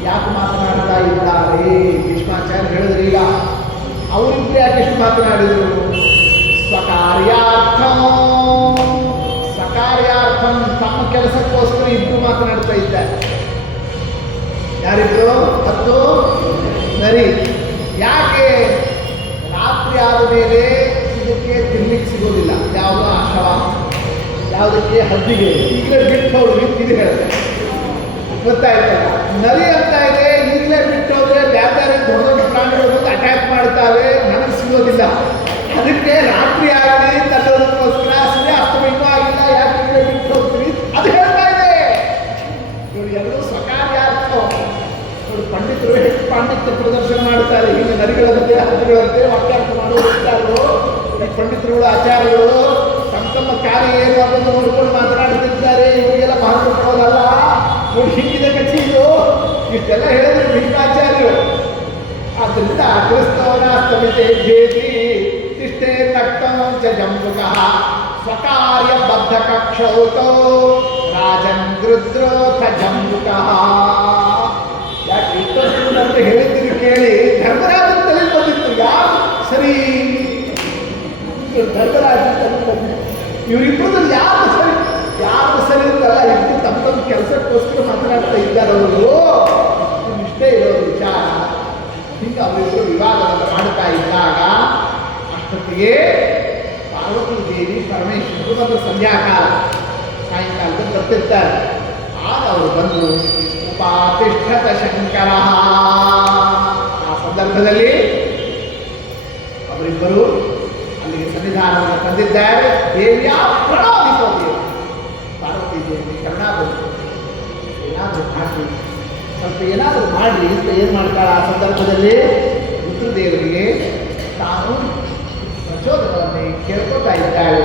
ಯಾಕೆ ಮಾತನಾಡ್ತಾ ಇದ್ದಾರೆ? ಭೀಷ್ಮಾಚಾರ್ಯ ಹೇಳಿದ್ರು. ಈಗ ಅವರಿಬ್ಬರು ಯಾಕೆ ಎಷ್ಟು ಮಾತನಾಡಿದರು? ಸ್ವಕಾರ್ಯಾರ್ಥಂ ಸಕಾರ್ಯಾರ್ಥಂ, ತಮ್ಮ ಕೆಲಸಕ್ಕೋಸ್ಕರ ಇಬ್ಬರು ಮಾತನಾಡ್ತಾ ಇದ್ದಾರೆ. ಯಾರಿದ್ರು? ಹತ್ತು ನರಿ. ಯಾಕೆ? ರಾತ್ರಿ ಆದ ಮೇಲೆ ಇದಕ್ಕೆ ತಿನ್ಲಿಕ್ಕೆ ಸಿಗೋದಿಲ್ಲ. ಯಾವುದೋ ಆಶವ, ಯಾವುದಕ್ಕೆ ಹದ್ದಿಗೆ ಈಗಲೇ ಬಿಟ್ಟು ಹೋಗಿ ತಿಂದು ಹೇಳ್ತಾರೆ. ಗೊತ್ತಾಯ್ತಲ್ಲ? ನರಿ ಅಂತ ಇದೆ, ಈಗಲೇ ಬಿಟ್ಟು ಹೋದ್ರೆ ಬೇರೆ ದೊಡ್ಡ ದೊಡ್ಡ ಪ್ರಾಣಿಗಳು ಅಟ್ಯಾಕ್ ಮಾಡ್ತಾವೆ, ನನಗೆ ಸಿಗೋದಿಲ್ಲ. ಅದಕ್ಕೆ ರಾತ್ರಿ ಆಗಲಿ ತಲ್ಲೋದಕ್ಕೋಸ್ಕರ ಸೂರ್ಯಾಸ್ತಮಯನೂ ಆಗಿಲ್ಲ, ಯಾಕೆ ಈಗಲೇ ಬಿಟ್ಟು ಹೋಗ್ತೀವಿ ಅದು ಹೇಳ್ತಾ ಇದೆ. ಇವರು ಎಲ್ಲರೂ ಸ್ವಕಾರ್ಯಾರ್ಥ. ನೋಡಿ, ಪಂಡಿತರು ಹೆಚ್ಚು ಪಾಂಡಿತ್ಯ ಪ್ರದರ್ಶನ ಮಾಡ್ತಾರೆ. ಹೀಗೆ ನರಿಗಳಂತೆ ಹದ್ದುಗಳಂತೆ ವಾಕ್ಯಾರ್ಥ ಮಾಡುವುದಿದ್ದಾರೋ ಪಂಡಿತರುಗಳು ಆಚಾರ್ಯಗಳು ತಮ್ಮ ಕಾರ್ಯ ಏನು ಅದನ್ನು ನೋಡ್ಕೊಂಡು ಮಾತನಾಡುತ್ತಿದ್ದಾರೆ. ಇವರಿಗೆಲ್ಲ ಮಹತ್ವ ಕೊಡೋದಲ್ಲ. ನೋಡಿ, ಹಿಂದಿನ ಕಚಿ ಇದು. ಇಷ್ಟೆಲ್ಲ ಹೇಳಿದ್ರು ಭೀಷ್ಮಾಚಾರ್ಯರು. ಆದ್ದರಿಂದ ಕ್ರಿಸ್ತವನಾಸ್ತಮಿತೆ ಭೇದಿ ತಿಷ್ಟೇ ತಕ್ತಂ ಚ ಜಂಬುಕಃ ಸ್ವಕಾರ್ಯ ಬದ್ಧ ಕಕ್ಷೌತೋ ರಾಜನ್ ಗೃದ್ರೋಥ ಜಂಬುಕಃ. ಯಾಕೆ ಇಷ್ಟೊಂದು ಅಂತ ಹೇಳಿದ್ದೀರಿ ಕೇಳಿ ಧರ್ಮರಾಜನ ತಲೆ ಬಂದಿತ್ತು. ಯಾರು ಸರಿ? ಧರ್ಮರಾಜನ ತಲೆ ಬಂದಿತ್ತು. ಇವರಿಬ್ಬರದಲ್ಲಿ ಯಾರು ಸರಿ, ಯಾರು ಸರಿ ಅಂತಲ್ಲ, ಇಬ್ಬರು ತಮ್ಮ ಕೆಲಸಕ್ಕೋಸ್ಕರ ಮಾತನಾಡ್ತಾ ಇದ್ದಾರೆ. ಅವರು ಇಷ್ಟೇ ಇರೋದು ವಿಚಾರ. ಹಿಂಗೆ ಅವರಿಬ್ಬರು ವಿವಾದವನ್ನು ಮಾಡ್ತಾ ಇದ್ದಾಗ ಅಷ್ಟೊತ್ತಿಗೆ ಪಾರ್ವತಿ ದೇವಿ ಪರಮೇಶ್ವರರು ಬಂದು ಸಂಧ್ಯಾಕಾಲ ಸಾಯಂಕಾಲದಲ್ಲಿ ಬರ್ತಿರ್ತಾರೆ. ಆಗ ಅವರು ಬಂದು ಉಪಾತಿಷ್ಠತ ಶಂಕರ. ಆ ಸಂದರ್ಭದಲ್ಲಿ ಅವರಿಬ್ಬರು ಅಲ್ಲಿಗೆ ಸನ್ನಿಧಾನವನ್ನು ತಂದಿದ್ದಾರೆ. ದೇವಿಯ ಪ್ರಣಾಮಿಸೋ ದೇವಿ ಪಾರ್ವತಿ ದೇವಿ ಕರುಣಾ ಬಂತು, ಏನಾದರೂ ಮಾಡಿ, ಸ್ವಲ್ಪ ಏನಾದರೂ ಮಾಡಿ ಅಂತ ಏನು ಮಾಡ್ತಾಳೆ? ಆ ಸಂದರ್ಭದಲ್ಲಿ ರುದ್ರದೇವರಿಗೆ ತಾನು ಪ್ರಚೋದನವನ್ನೇ ಕೇಳ್ಕೊತಾ ಇದ್ದಾಳೆ.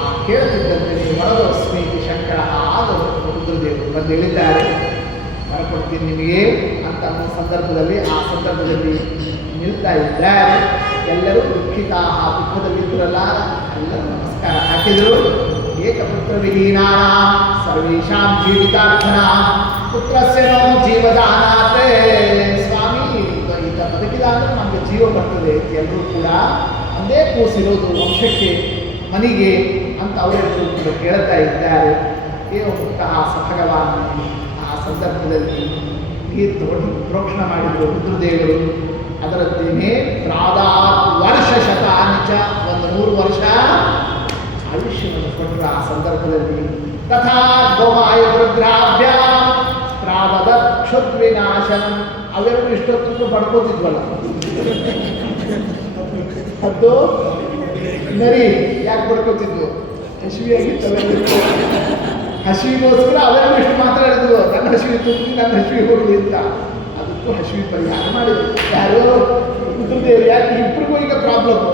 ಆ ಕೇಳುತ್ತಿದ್ದಂತೆ ನೀವು ಒಳಗೋಸ್ಮಿ ಶಂಕರ. ಆಗ ರುದ್ರದೇವರು ಬಂದು ಹೇಳಿದ್ದಾರೆ, ಹೊರಕೊಡ್ತೀನಿ ನಿಮಗೆ ಅಂತ ಸಂದರ್ಭದಲ್ಲಿ ಆ ಸಂದರ್ಭದಲ್ಲಿ ನಿಲ್ತಾ ಇದ್ದಾರೆ. ಎಲ್ಲರೂ ದುಃಖಿತ, ಆ ದುಃಖದಲ್ಲಿದ್ದರಲ್ಲ, ಎಲ್ಲರೂ ನಮಸ್ಕಾರ ಹಾಕಿದರು. ಏಕಪುತ್ರ ವಿಹೀನಾನ ಸರ್ವೇಷಾಂ ಜೀವಿತಾರ್ಥನ ಪುತ್ರಸ್ಯ ನೋ ಜೀವದಾನಾತೆ. ಸ್ವಾಮಿ ಈತ ಬದುಕಿದ ಅಂದರೆ ನಮಗೆ ಜೀವ ಬರ್ತದೆ ಅಂತ ಎಲ್ಲರೂ ಕೂಡ ಒಂದೇ ಕೂಸಿರೋದು ವಂಶಕ್ಕೆ ಮನೆಗೆ ಅಂತ ಅವರೆಲ್ಲರೂ ಕೂಡ ಕೇಳ್ತಾ ಇದ್ದಾರೆ. ಏವಂತಹ ಭಗವಾನ್ ಆ ಸಂದರ್ಭದಲ್ಲಿ ನೀರು ತಗೊಂಡು ಪ್ರೋಕ್ಷಣ ಮಾಡಿದರು ರುದ್ರದೇವರು. ಅದರದ್ದೇನೆ ಪ್ರಾದಾತ್ ವರ್ಷ ಶತಾನಿಚ 100 ವರ್ಷ ಆಯುಷ್ಯವನ್ನು ಕೊಟ್ಟರು ಆ ಸಂದರ್ಭದಲ್ಲಿ. ತಥಾ ಗೋಮಾಯ ರುದ್ರಾಭ್ಯ ಪ್ರಾವದ ಕ್ಷುದ್ವಿನಾಶನ ಅವೆರಡು ಇಷ್ಟೊತ್ತು ಪಡ್ಕೋತಿದ್ವಲ್ಲ. ಅದು ನರಿ ಯಾಕೆ ಪಡ್ಕೋತಿದ್ವು? ಹಸಿವಿಯಾಗಿತ್ತವೆ. ಹಸಿವಿಗೋಸ್ಕರ ಅವೆರಡು ಇಷ್ಟು ಮಾತ್ರ ಹೇಳಿದ್ವು, ನನ್ನ ಹಸಿವಿ ತುಂಬಿ ನನ್ನ ಹಸಿವಿ ಹೋಗಲಿ ಅಂತ. ಅದಕ್ಕೂ ಹಸಿವಿ ಪರಿಹಾರ ಮಾಡಿದ್ರು ಯಾರೋ ರುದ್ರದೇವರು. ಯಾಕೆ ಇಬ್ಬರಿಗೂ ಈಗ ಪ್ರಾಬ್ಲಮ್,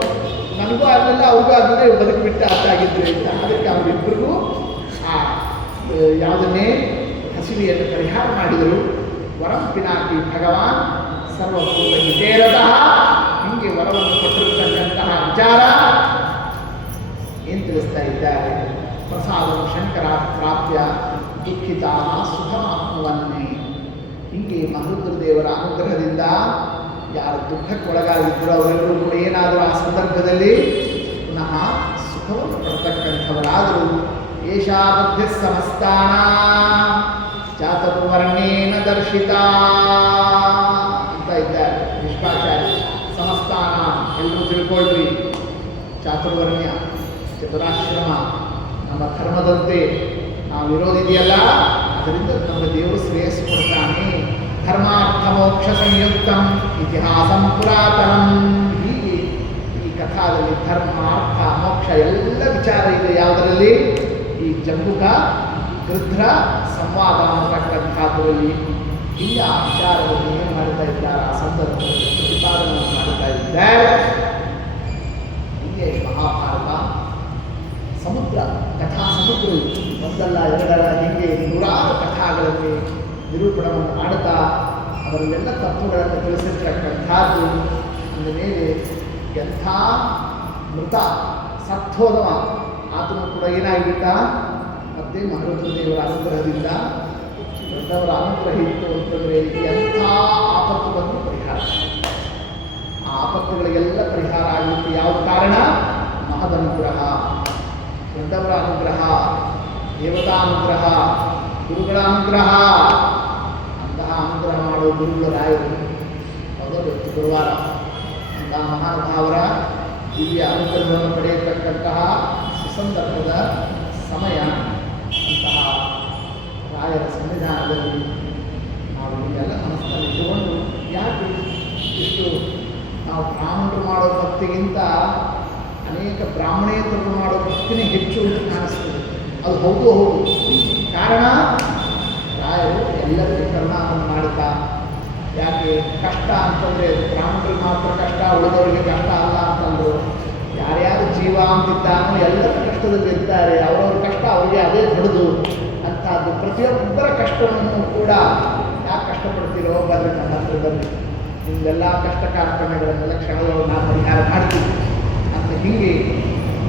ನನಗೂ ಆಗಲಿಲ್ಲ ಅವ್ರಿಗೂ ಆಗಲಿಲ್ಲ, ಬದುಕಿಬಿಟ್ಟು ಅರ್ಥ ಆಗಿದ್ರು ಅಂತ. ಅದಕ್ಕೆ ಅವರಿಬ್ಬರಿಗೂ ಆ ಯಾವುದನ್ನೇ ಹಸಿವಿಯನ್ನು ಪರಿಹಾರ ಮಾಡಿದರು. ವರಂ ಪಿನಾಕಿ ಭಗವಾನ್ ಸರ್ವಭೂತ ಹಿತೇರತಃ. ಹೀಗೆ ವರವನ್ನು ಕೊಟ್ಟಿರತಕ್ಕಂತಹ ವಿಚಾರ ಏನು ತಿಳಿಸ್ತಾ ಇದ್ದಾರೆ? ಪ್ರಸಾದಂ ಶಂಕರ ಪ್ರಾಪ್ಯ ದುಃಖಿತ ಸುಖಮಾತ್ಮವನ್ನೇ. ಹೀಗೆ ಮಹರುದ್ರದೇವರ ಅನುಗ್ರಹದಿಂದ ಯಾರು ದುಃಖಕ್ಕೊಳಗಾಗಿದ್ದರೂ ಅವರೆಲ್ಲರೂ ಕೂಡ ಏನಾದರೂ ಆ ಸಂದರ್ಭದಲ್ಲಿ ಪುನಃ ಸುಖವನ್ನು ಪಡ್ತಕ್ಕಂಥವರಾದರು. ಏಷಾ ಬುದ್ಧಿ ಸಮಸ್ತಾನ ಚಾತುರ್ವರ್ಣೇನ ದರ್ಶಿತ ಅಂತ ಇದ್ದಾರೆ ವಿಶ್ವಾಚಾರ್ಯ. ಸಮಸ್ತಾನ ಎಲ್ಲರೂ ತಿಳ್ಕೊಳ್ರಿ. ಚಾತುರ್ವರ್ಣ್ಯ ಚತುರಾಶ್ರಮ ನಮ್ಮ ಧರ್ಮದಂತೆ ನಾವು ಇರೋದಿದೆಯಲ್ಲ, ಅದರಿಂದ ನಮ್ಮ ದೇವರು ಶ್ರೇಯಸ್ಸು ಕೊಡ್ತಾನೆ. ಧರ್ಮಾರ್ಥ ಮೋಕ್ಷ ಸಂಯುಕ್ತಂ ಇತಿಹಾಸಂ ಪುರಾತನಂ. ಹೀಗೆ ಈ ಕಥಾದಲ್ಲಿ ಧರ್ಮ ಅರ್ಥ ಮೋಕ್ಷ ಎಲ್ಲ ವಿಚಾರ ಇದೆ. ಯಾವುದರಲ್ಲಿ? ಈ ಜಂಬುಕ ಗೃಧ್ರ ಸಂವಾದ ಅಂತಕ್ಕಂಥದ್ರಲ್ಲಿ ಇಲ್ಲಿ ಆ ವಿಚಾರವನ್ನು ಏನು ಮಾಡ್ತಾ ಇದ್ದಾರೆ? ಆ ಸಂದರ್ಭದಲ್ಲಿ ಪ್ರತಿಪಾದನೆಯನ್ನು ಮಾಡ್ತಾ ಇದ್ದಾರೆ. ಹೀಗೆ ಮಹಾಭಾರತ ಸಮುದ್ರ ಕಥಾ ಸಮುದ್ರ ಒಂದಲ್ಲ ಎರಡಲ್ಲ, ಹೀಗೆ ನೂರಾರು ಕಥಾಗಳಲ್ಲಿ ನಿರೂಪಣವನ್ನು ಮಾಡುತ್ತಾ ಅವರಲ್ಲೆಲ್ಲ ತತ್ವಗಳನ್ನು ತಿಳಿಸಿರ್ತಕ್ಕಂಥದ್ದು. ಅಂದ ಮೇಲೆ ಎಂಥ ಮೃತ ಸತ್ತೋದವ ಆತನು ಕೂಡ ಏನಾಗಿಬಿಟ್ಟ? ಮತ್ತೆ ಮಹರುದ್ರದೇವರ ಅನುಗ್ರಹದಿಂದ ದೊಡ್ಡವರ ಅನುಗ್ರಹ ಇತ್ತು ಅಂತಂದರೆ ಎಂಥ ಆಪತ್ತು ಬಂದು ಪರಿಹಾರ. ಆ ಆಪತ್ತುಗಳಿಗೆಲ್ಲ ಪರಿಹಾರ ಆಗಲಿಕ್ಕೆ ಯಾವ ಕಾರಣ? ಮಹದನುಗ್ರಹ, ದೊಡ್ಡವರ ಅನುಗ್ರಹ, ದೇವತಾನುಗ್ರಹ, ಗುರುಗಳ ಅನುಗ್ರಹ. ಅಂತಹ ಅನುಗ್ರಹ ಮಾಡುವ ಗುರುಗಳ ರಾಯರು. ಮೊದಲು ಗುರುವಾರ ಅಂತಹ ಮಹಾನುಭಾವರ ದಿವ್ಯ ಅನುಗ್ರಹವನ್ನು ಪಡೆಯತಕ್ಕಂತಹ ಸುಸಂದರ್ಭದ ಸಮಯ. ಅಂತಹ ರಾಯರ ಸಂವಿಧಾನದಲ್ಲಿ ನಾವು ಇದೆಲ್ಲ ಮನಸ್ಸಲ್ಲಿ ಇಟ್ಟುಕೊಂಡು ಯಾಕೆ ಇಷ್ಟು ನಾವು ಬ್ರಾಹ್ಮಣರು ಮಾಡೋ ಭಕ್ತಿಗಿಂತ ಅನೇಕ ಬ್ರಾಹ್ಮಣೇತರರು ಮಾಡೋ ಭಕ್ತಿನೇ ಹೆಚ್ಚು ಅಂತ ಕಾಣಿಸ್ತದೆ. ಅದು ಹೌದು ಹೌದು. ಕಾರಣ ರಾಯರು ಎಲ್ಲರಿಗೂ ಕರುಣಾವನ್ನು ಮಾಡುತ್ತಾ, ಯಾಕೆ ಕಷ್ಟ ಅಂತಂದರೆ ಬ್ರಾಹ್ಮಣರಿಗೆ ಮಾತ್ರ ಕಷ್ಟ, ಉಳಿದವರಿಗೆ ಕಷ್ಟ ಅಲ್ಲ ಅಂತಂದರು. ಯಾರ್ಯಾರು ಜೀವ ಅಂತಿದ್ದಾನೋ ಎಲ್ಲರ ಕಷ್ಟದಲ್ಲಿ ಇರ್ತಾರೆ. ಅವರವ್ರ ಕಷ್ಟ ಅವರಿಗೆ ಅದೇ ದೊಡ್ಡದು ಅಂತಹದ್ದು. ಪ್ರತಿಯೊಬ್ಬರ ಕಷ್ಟವನ್ನು ಕೂಡ ಯಾಕೆ ಕಷ್ಟಪಡ್ತೀರೋ ಬರ್ರಿ ನನ್ನ ಹತ್ರ ಬನ್ನಿ, ನಿಮ್ಮೆಲ್ಲ ಕಷ್ಟ ಕಾರ್ಯಕ್ರಮಗಳನ್ನೆಲ್ಲ ಕ್ಷಣಗಳು ನಾವು ಪರಿಹಾರ ಮಾಡ್ತೀವಿ ಅಂತ. ಹೀಗೆ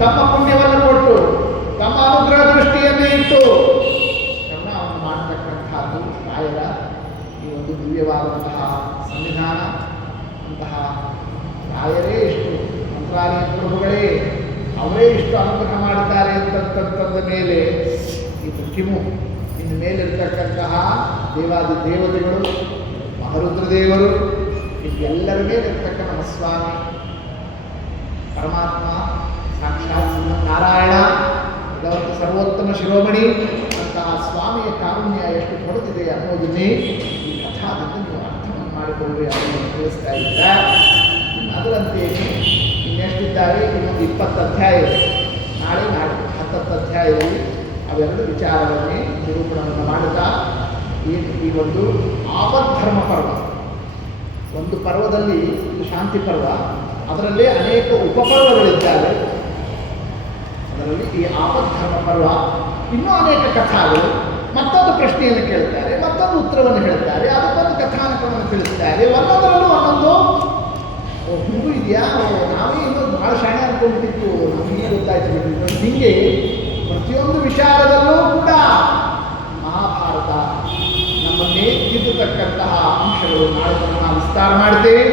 ತಮ್ಮ ಪುಣ್ಯವನ್ನು ಕೊಟ್ಟು ತಮ್ಮ ಅನುಗ್ರಹ ದೃಷ್ಟಿಯನ್ನೇ ಇಟ್ಟು ಕರುಣಾವನ್ನು ಮಾಡತಕ್ಕಂಥದ್ದು ರಾಯರ ಈ ಒಂದು ದಿವ್ಯವಾದಂತಹ ಸಂವಿಧಾನ. ಅಂತಹ ರಾಯರೇ ಇಷ್ಟು ಮಂತ್ರಾಲಯ ಪ್ರಭುಗಳೇ ಅವರೇ ಇಷ್ಟು ಅನುಗ್ರಹ ಮಾಡಿದ್ದಾರೆ ಅಂತಂದ ಮೇಲೆ ಇದು ಕಿಮು ಇನ್ನು ಮೇಲಿರ್ತಕ್ಕಂತಹ ದೇವಾದಿ ದೇವತೆಗಳು, ಮಹರುದ್ರದೇವರು, ಎಲ್ಲರ ಮೇಲೆ ಇರ್ತಕ್ಕ ನಮ್ಮ ಸ್ವಾಮಿ ಪರಮಾತ್ಮ ಸಾಕ್ಷಾತ್ ನಾರಾಯಣ ಭಗವಂತ ಸರ್ವೋತ್ತಮ ಶಿರೋಮಣಿ ಅಂತಹ ಸ್ವಾಮಿಯ ಕಾರುಣ್ಯ ಎಷ್ಟು ಹೊಡೆದಿದೆ ಅನ್ನೋದನ್ನೇ ಈ ಕಥಾದಿಂದ ನೀವು ಅರ್ಥವನ್ನು ಮಾಡಿಕೊಳ್ಳಿ ಅನ್ನೋದನ್ನು ತಿಳಿಸ್ತಾ ಇದ್ದಾರೆ. ಅದರಂತೆ ಇನ್ನೆಷ್ಟಿದ್ದಾರೆ? ಇನ್ನೊಂದು 20 ಅಧ್ಯಾಯ ಇದೆ. ನಾಳೆ 10 ಅಧ್ಯಾಯದಲ್ಲಿ ಅವೆರಡು ವಿಚಾರವನ್ನೇ ನಿರೂಪಣವನ್ನು ಮಾಡುತ್ತಾ ಈ ಒಂದು ಆಪದ್ಧರ್ಮ ಪರ್ವ, ಒಂದು ಪರ್ವದಲ್ಲಿ ಇದು ಶಾಂತಿ ಪರ್ವ, ಅದರಲ್ಲೇ ಅನೇಕ ಉಪಪರ್ವಗಳಿದ್ದಾವೆ. ಅದರಲ್ಲಿ ಈ ಆಪದ್ಧರ್ಮ ಪರ್ವ ಇನ್ನೂ ಅನೇಕ ಕಥಾಗಳು, ಮತ್ತೊಂದು ಪ್ರಶ್ನೆಯನ್ನು ಕೇಳ್ತಾರೆ, ಮತ್ತೊಂದು ಉತ್ತರವನ್ನು ಹೇಳ್ತಾರೆ, ಅದಕ್ಕೊಂದು ಕಥಾನಕವನ್ನು ತಿಳಿಸ್ತಾರೆ. ಒಂದೊಂದರಲ್ಲೂ ಒಂದೊಂದು ಹಿಂಗೂ ಇದೆಯಾ, ನಾವೇ ಇನ್ನೊಂದು ಭಾಳ ಶಾಣೆ ಅಂದ್ಕೊಂಡಿದ್ದು ನಮಗೆ ಗೊತ್ತಾಯ್ತು. ಹೀಗೆ ಪ್ರತಿಯೊಂದು ವಿಚಾರದಲ್ಲೂ ಕೂಡ ಮಹಾಭಾರತ ನಮ್ಮನ್ನೇ ತಿದ್ದುತಕ್ಕಂತಹ ಅಂಶಗಳು ನಾಳೆ ನಾವು ವಿಸ್ತಾರ ಮಾಡ್ತೇವೆ.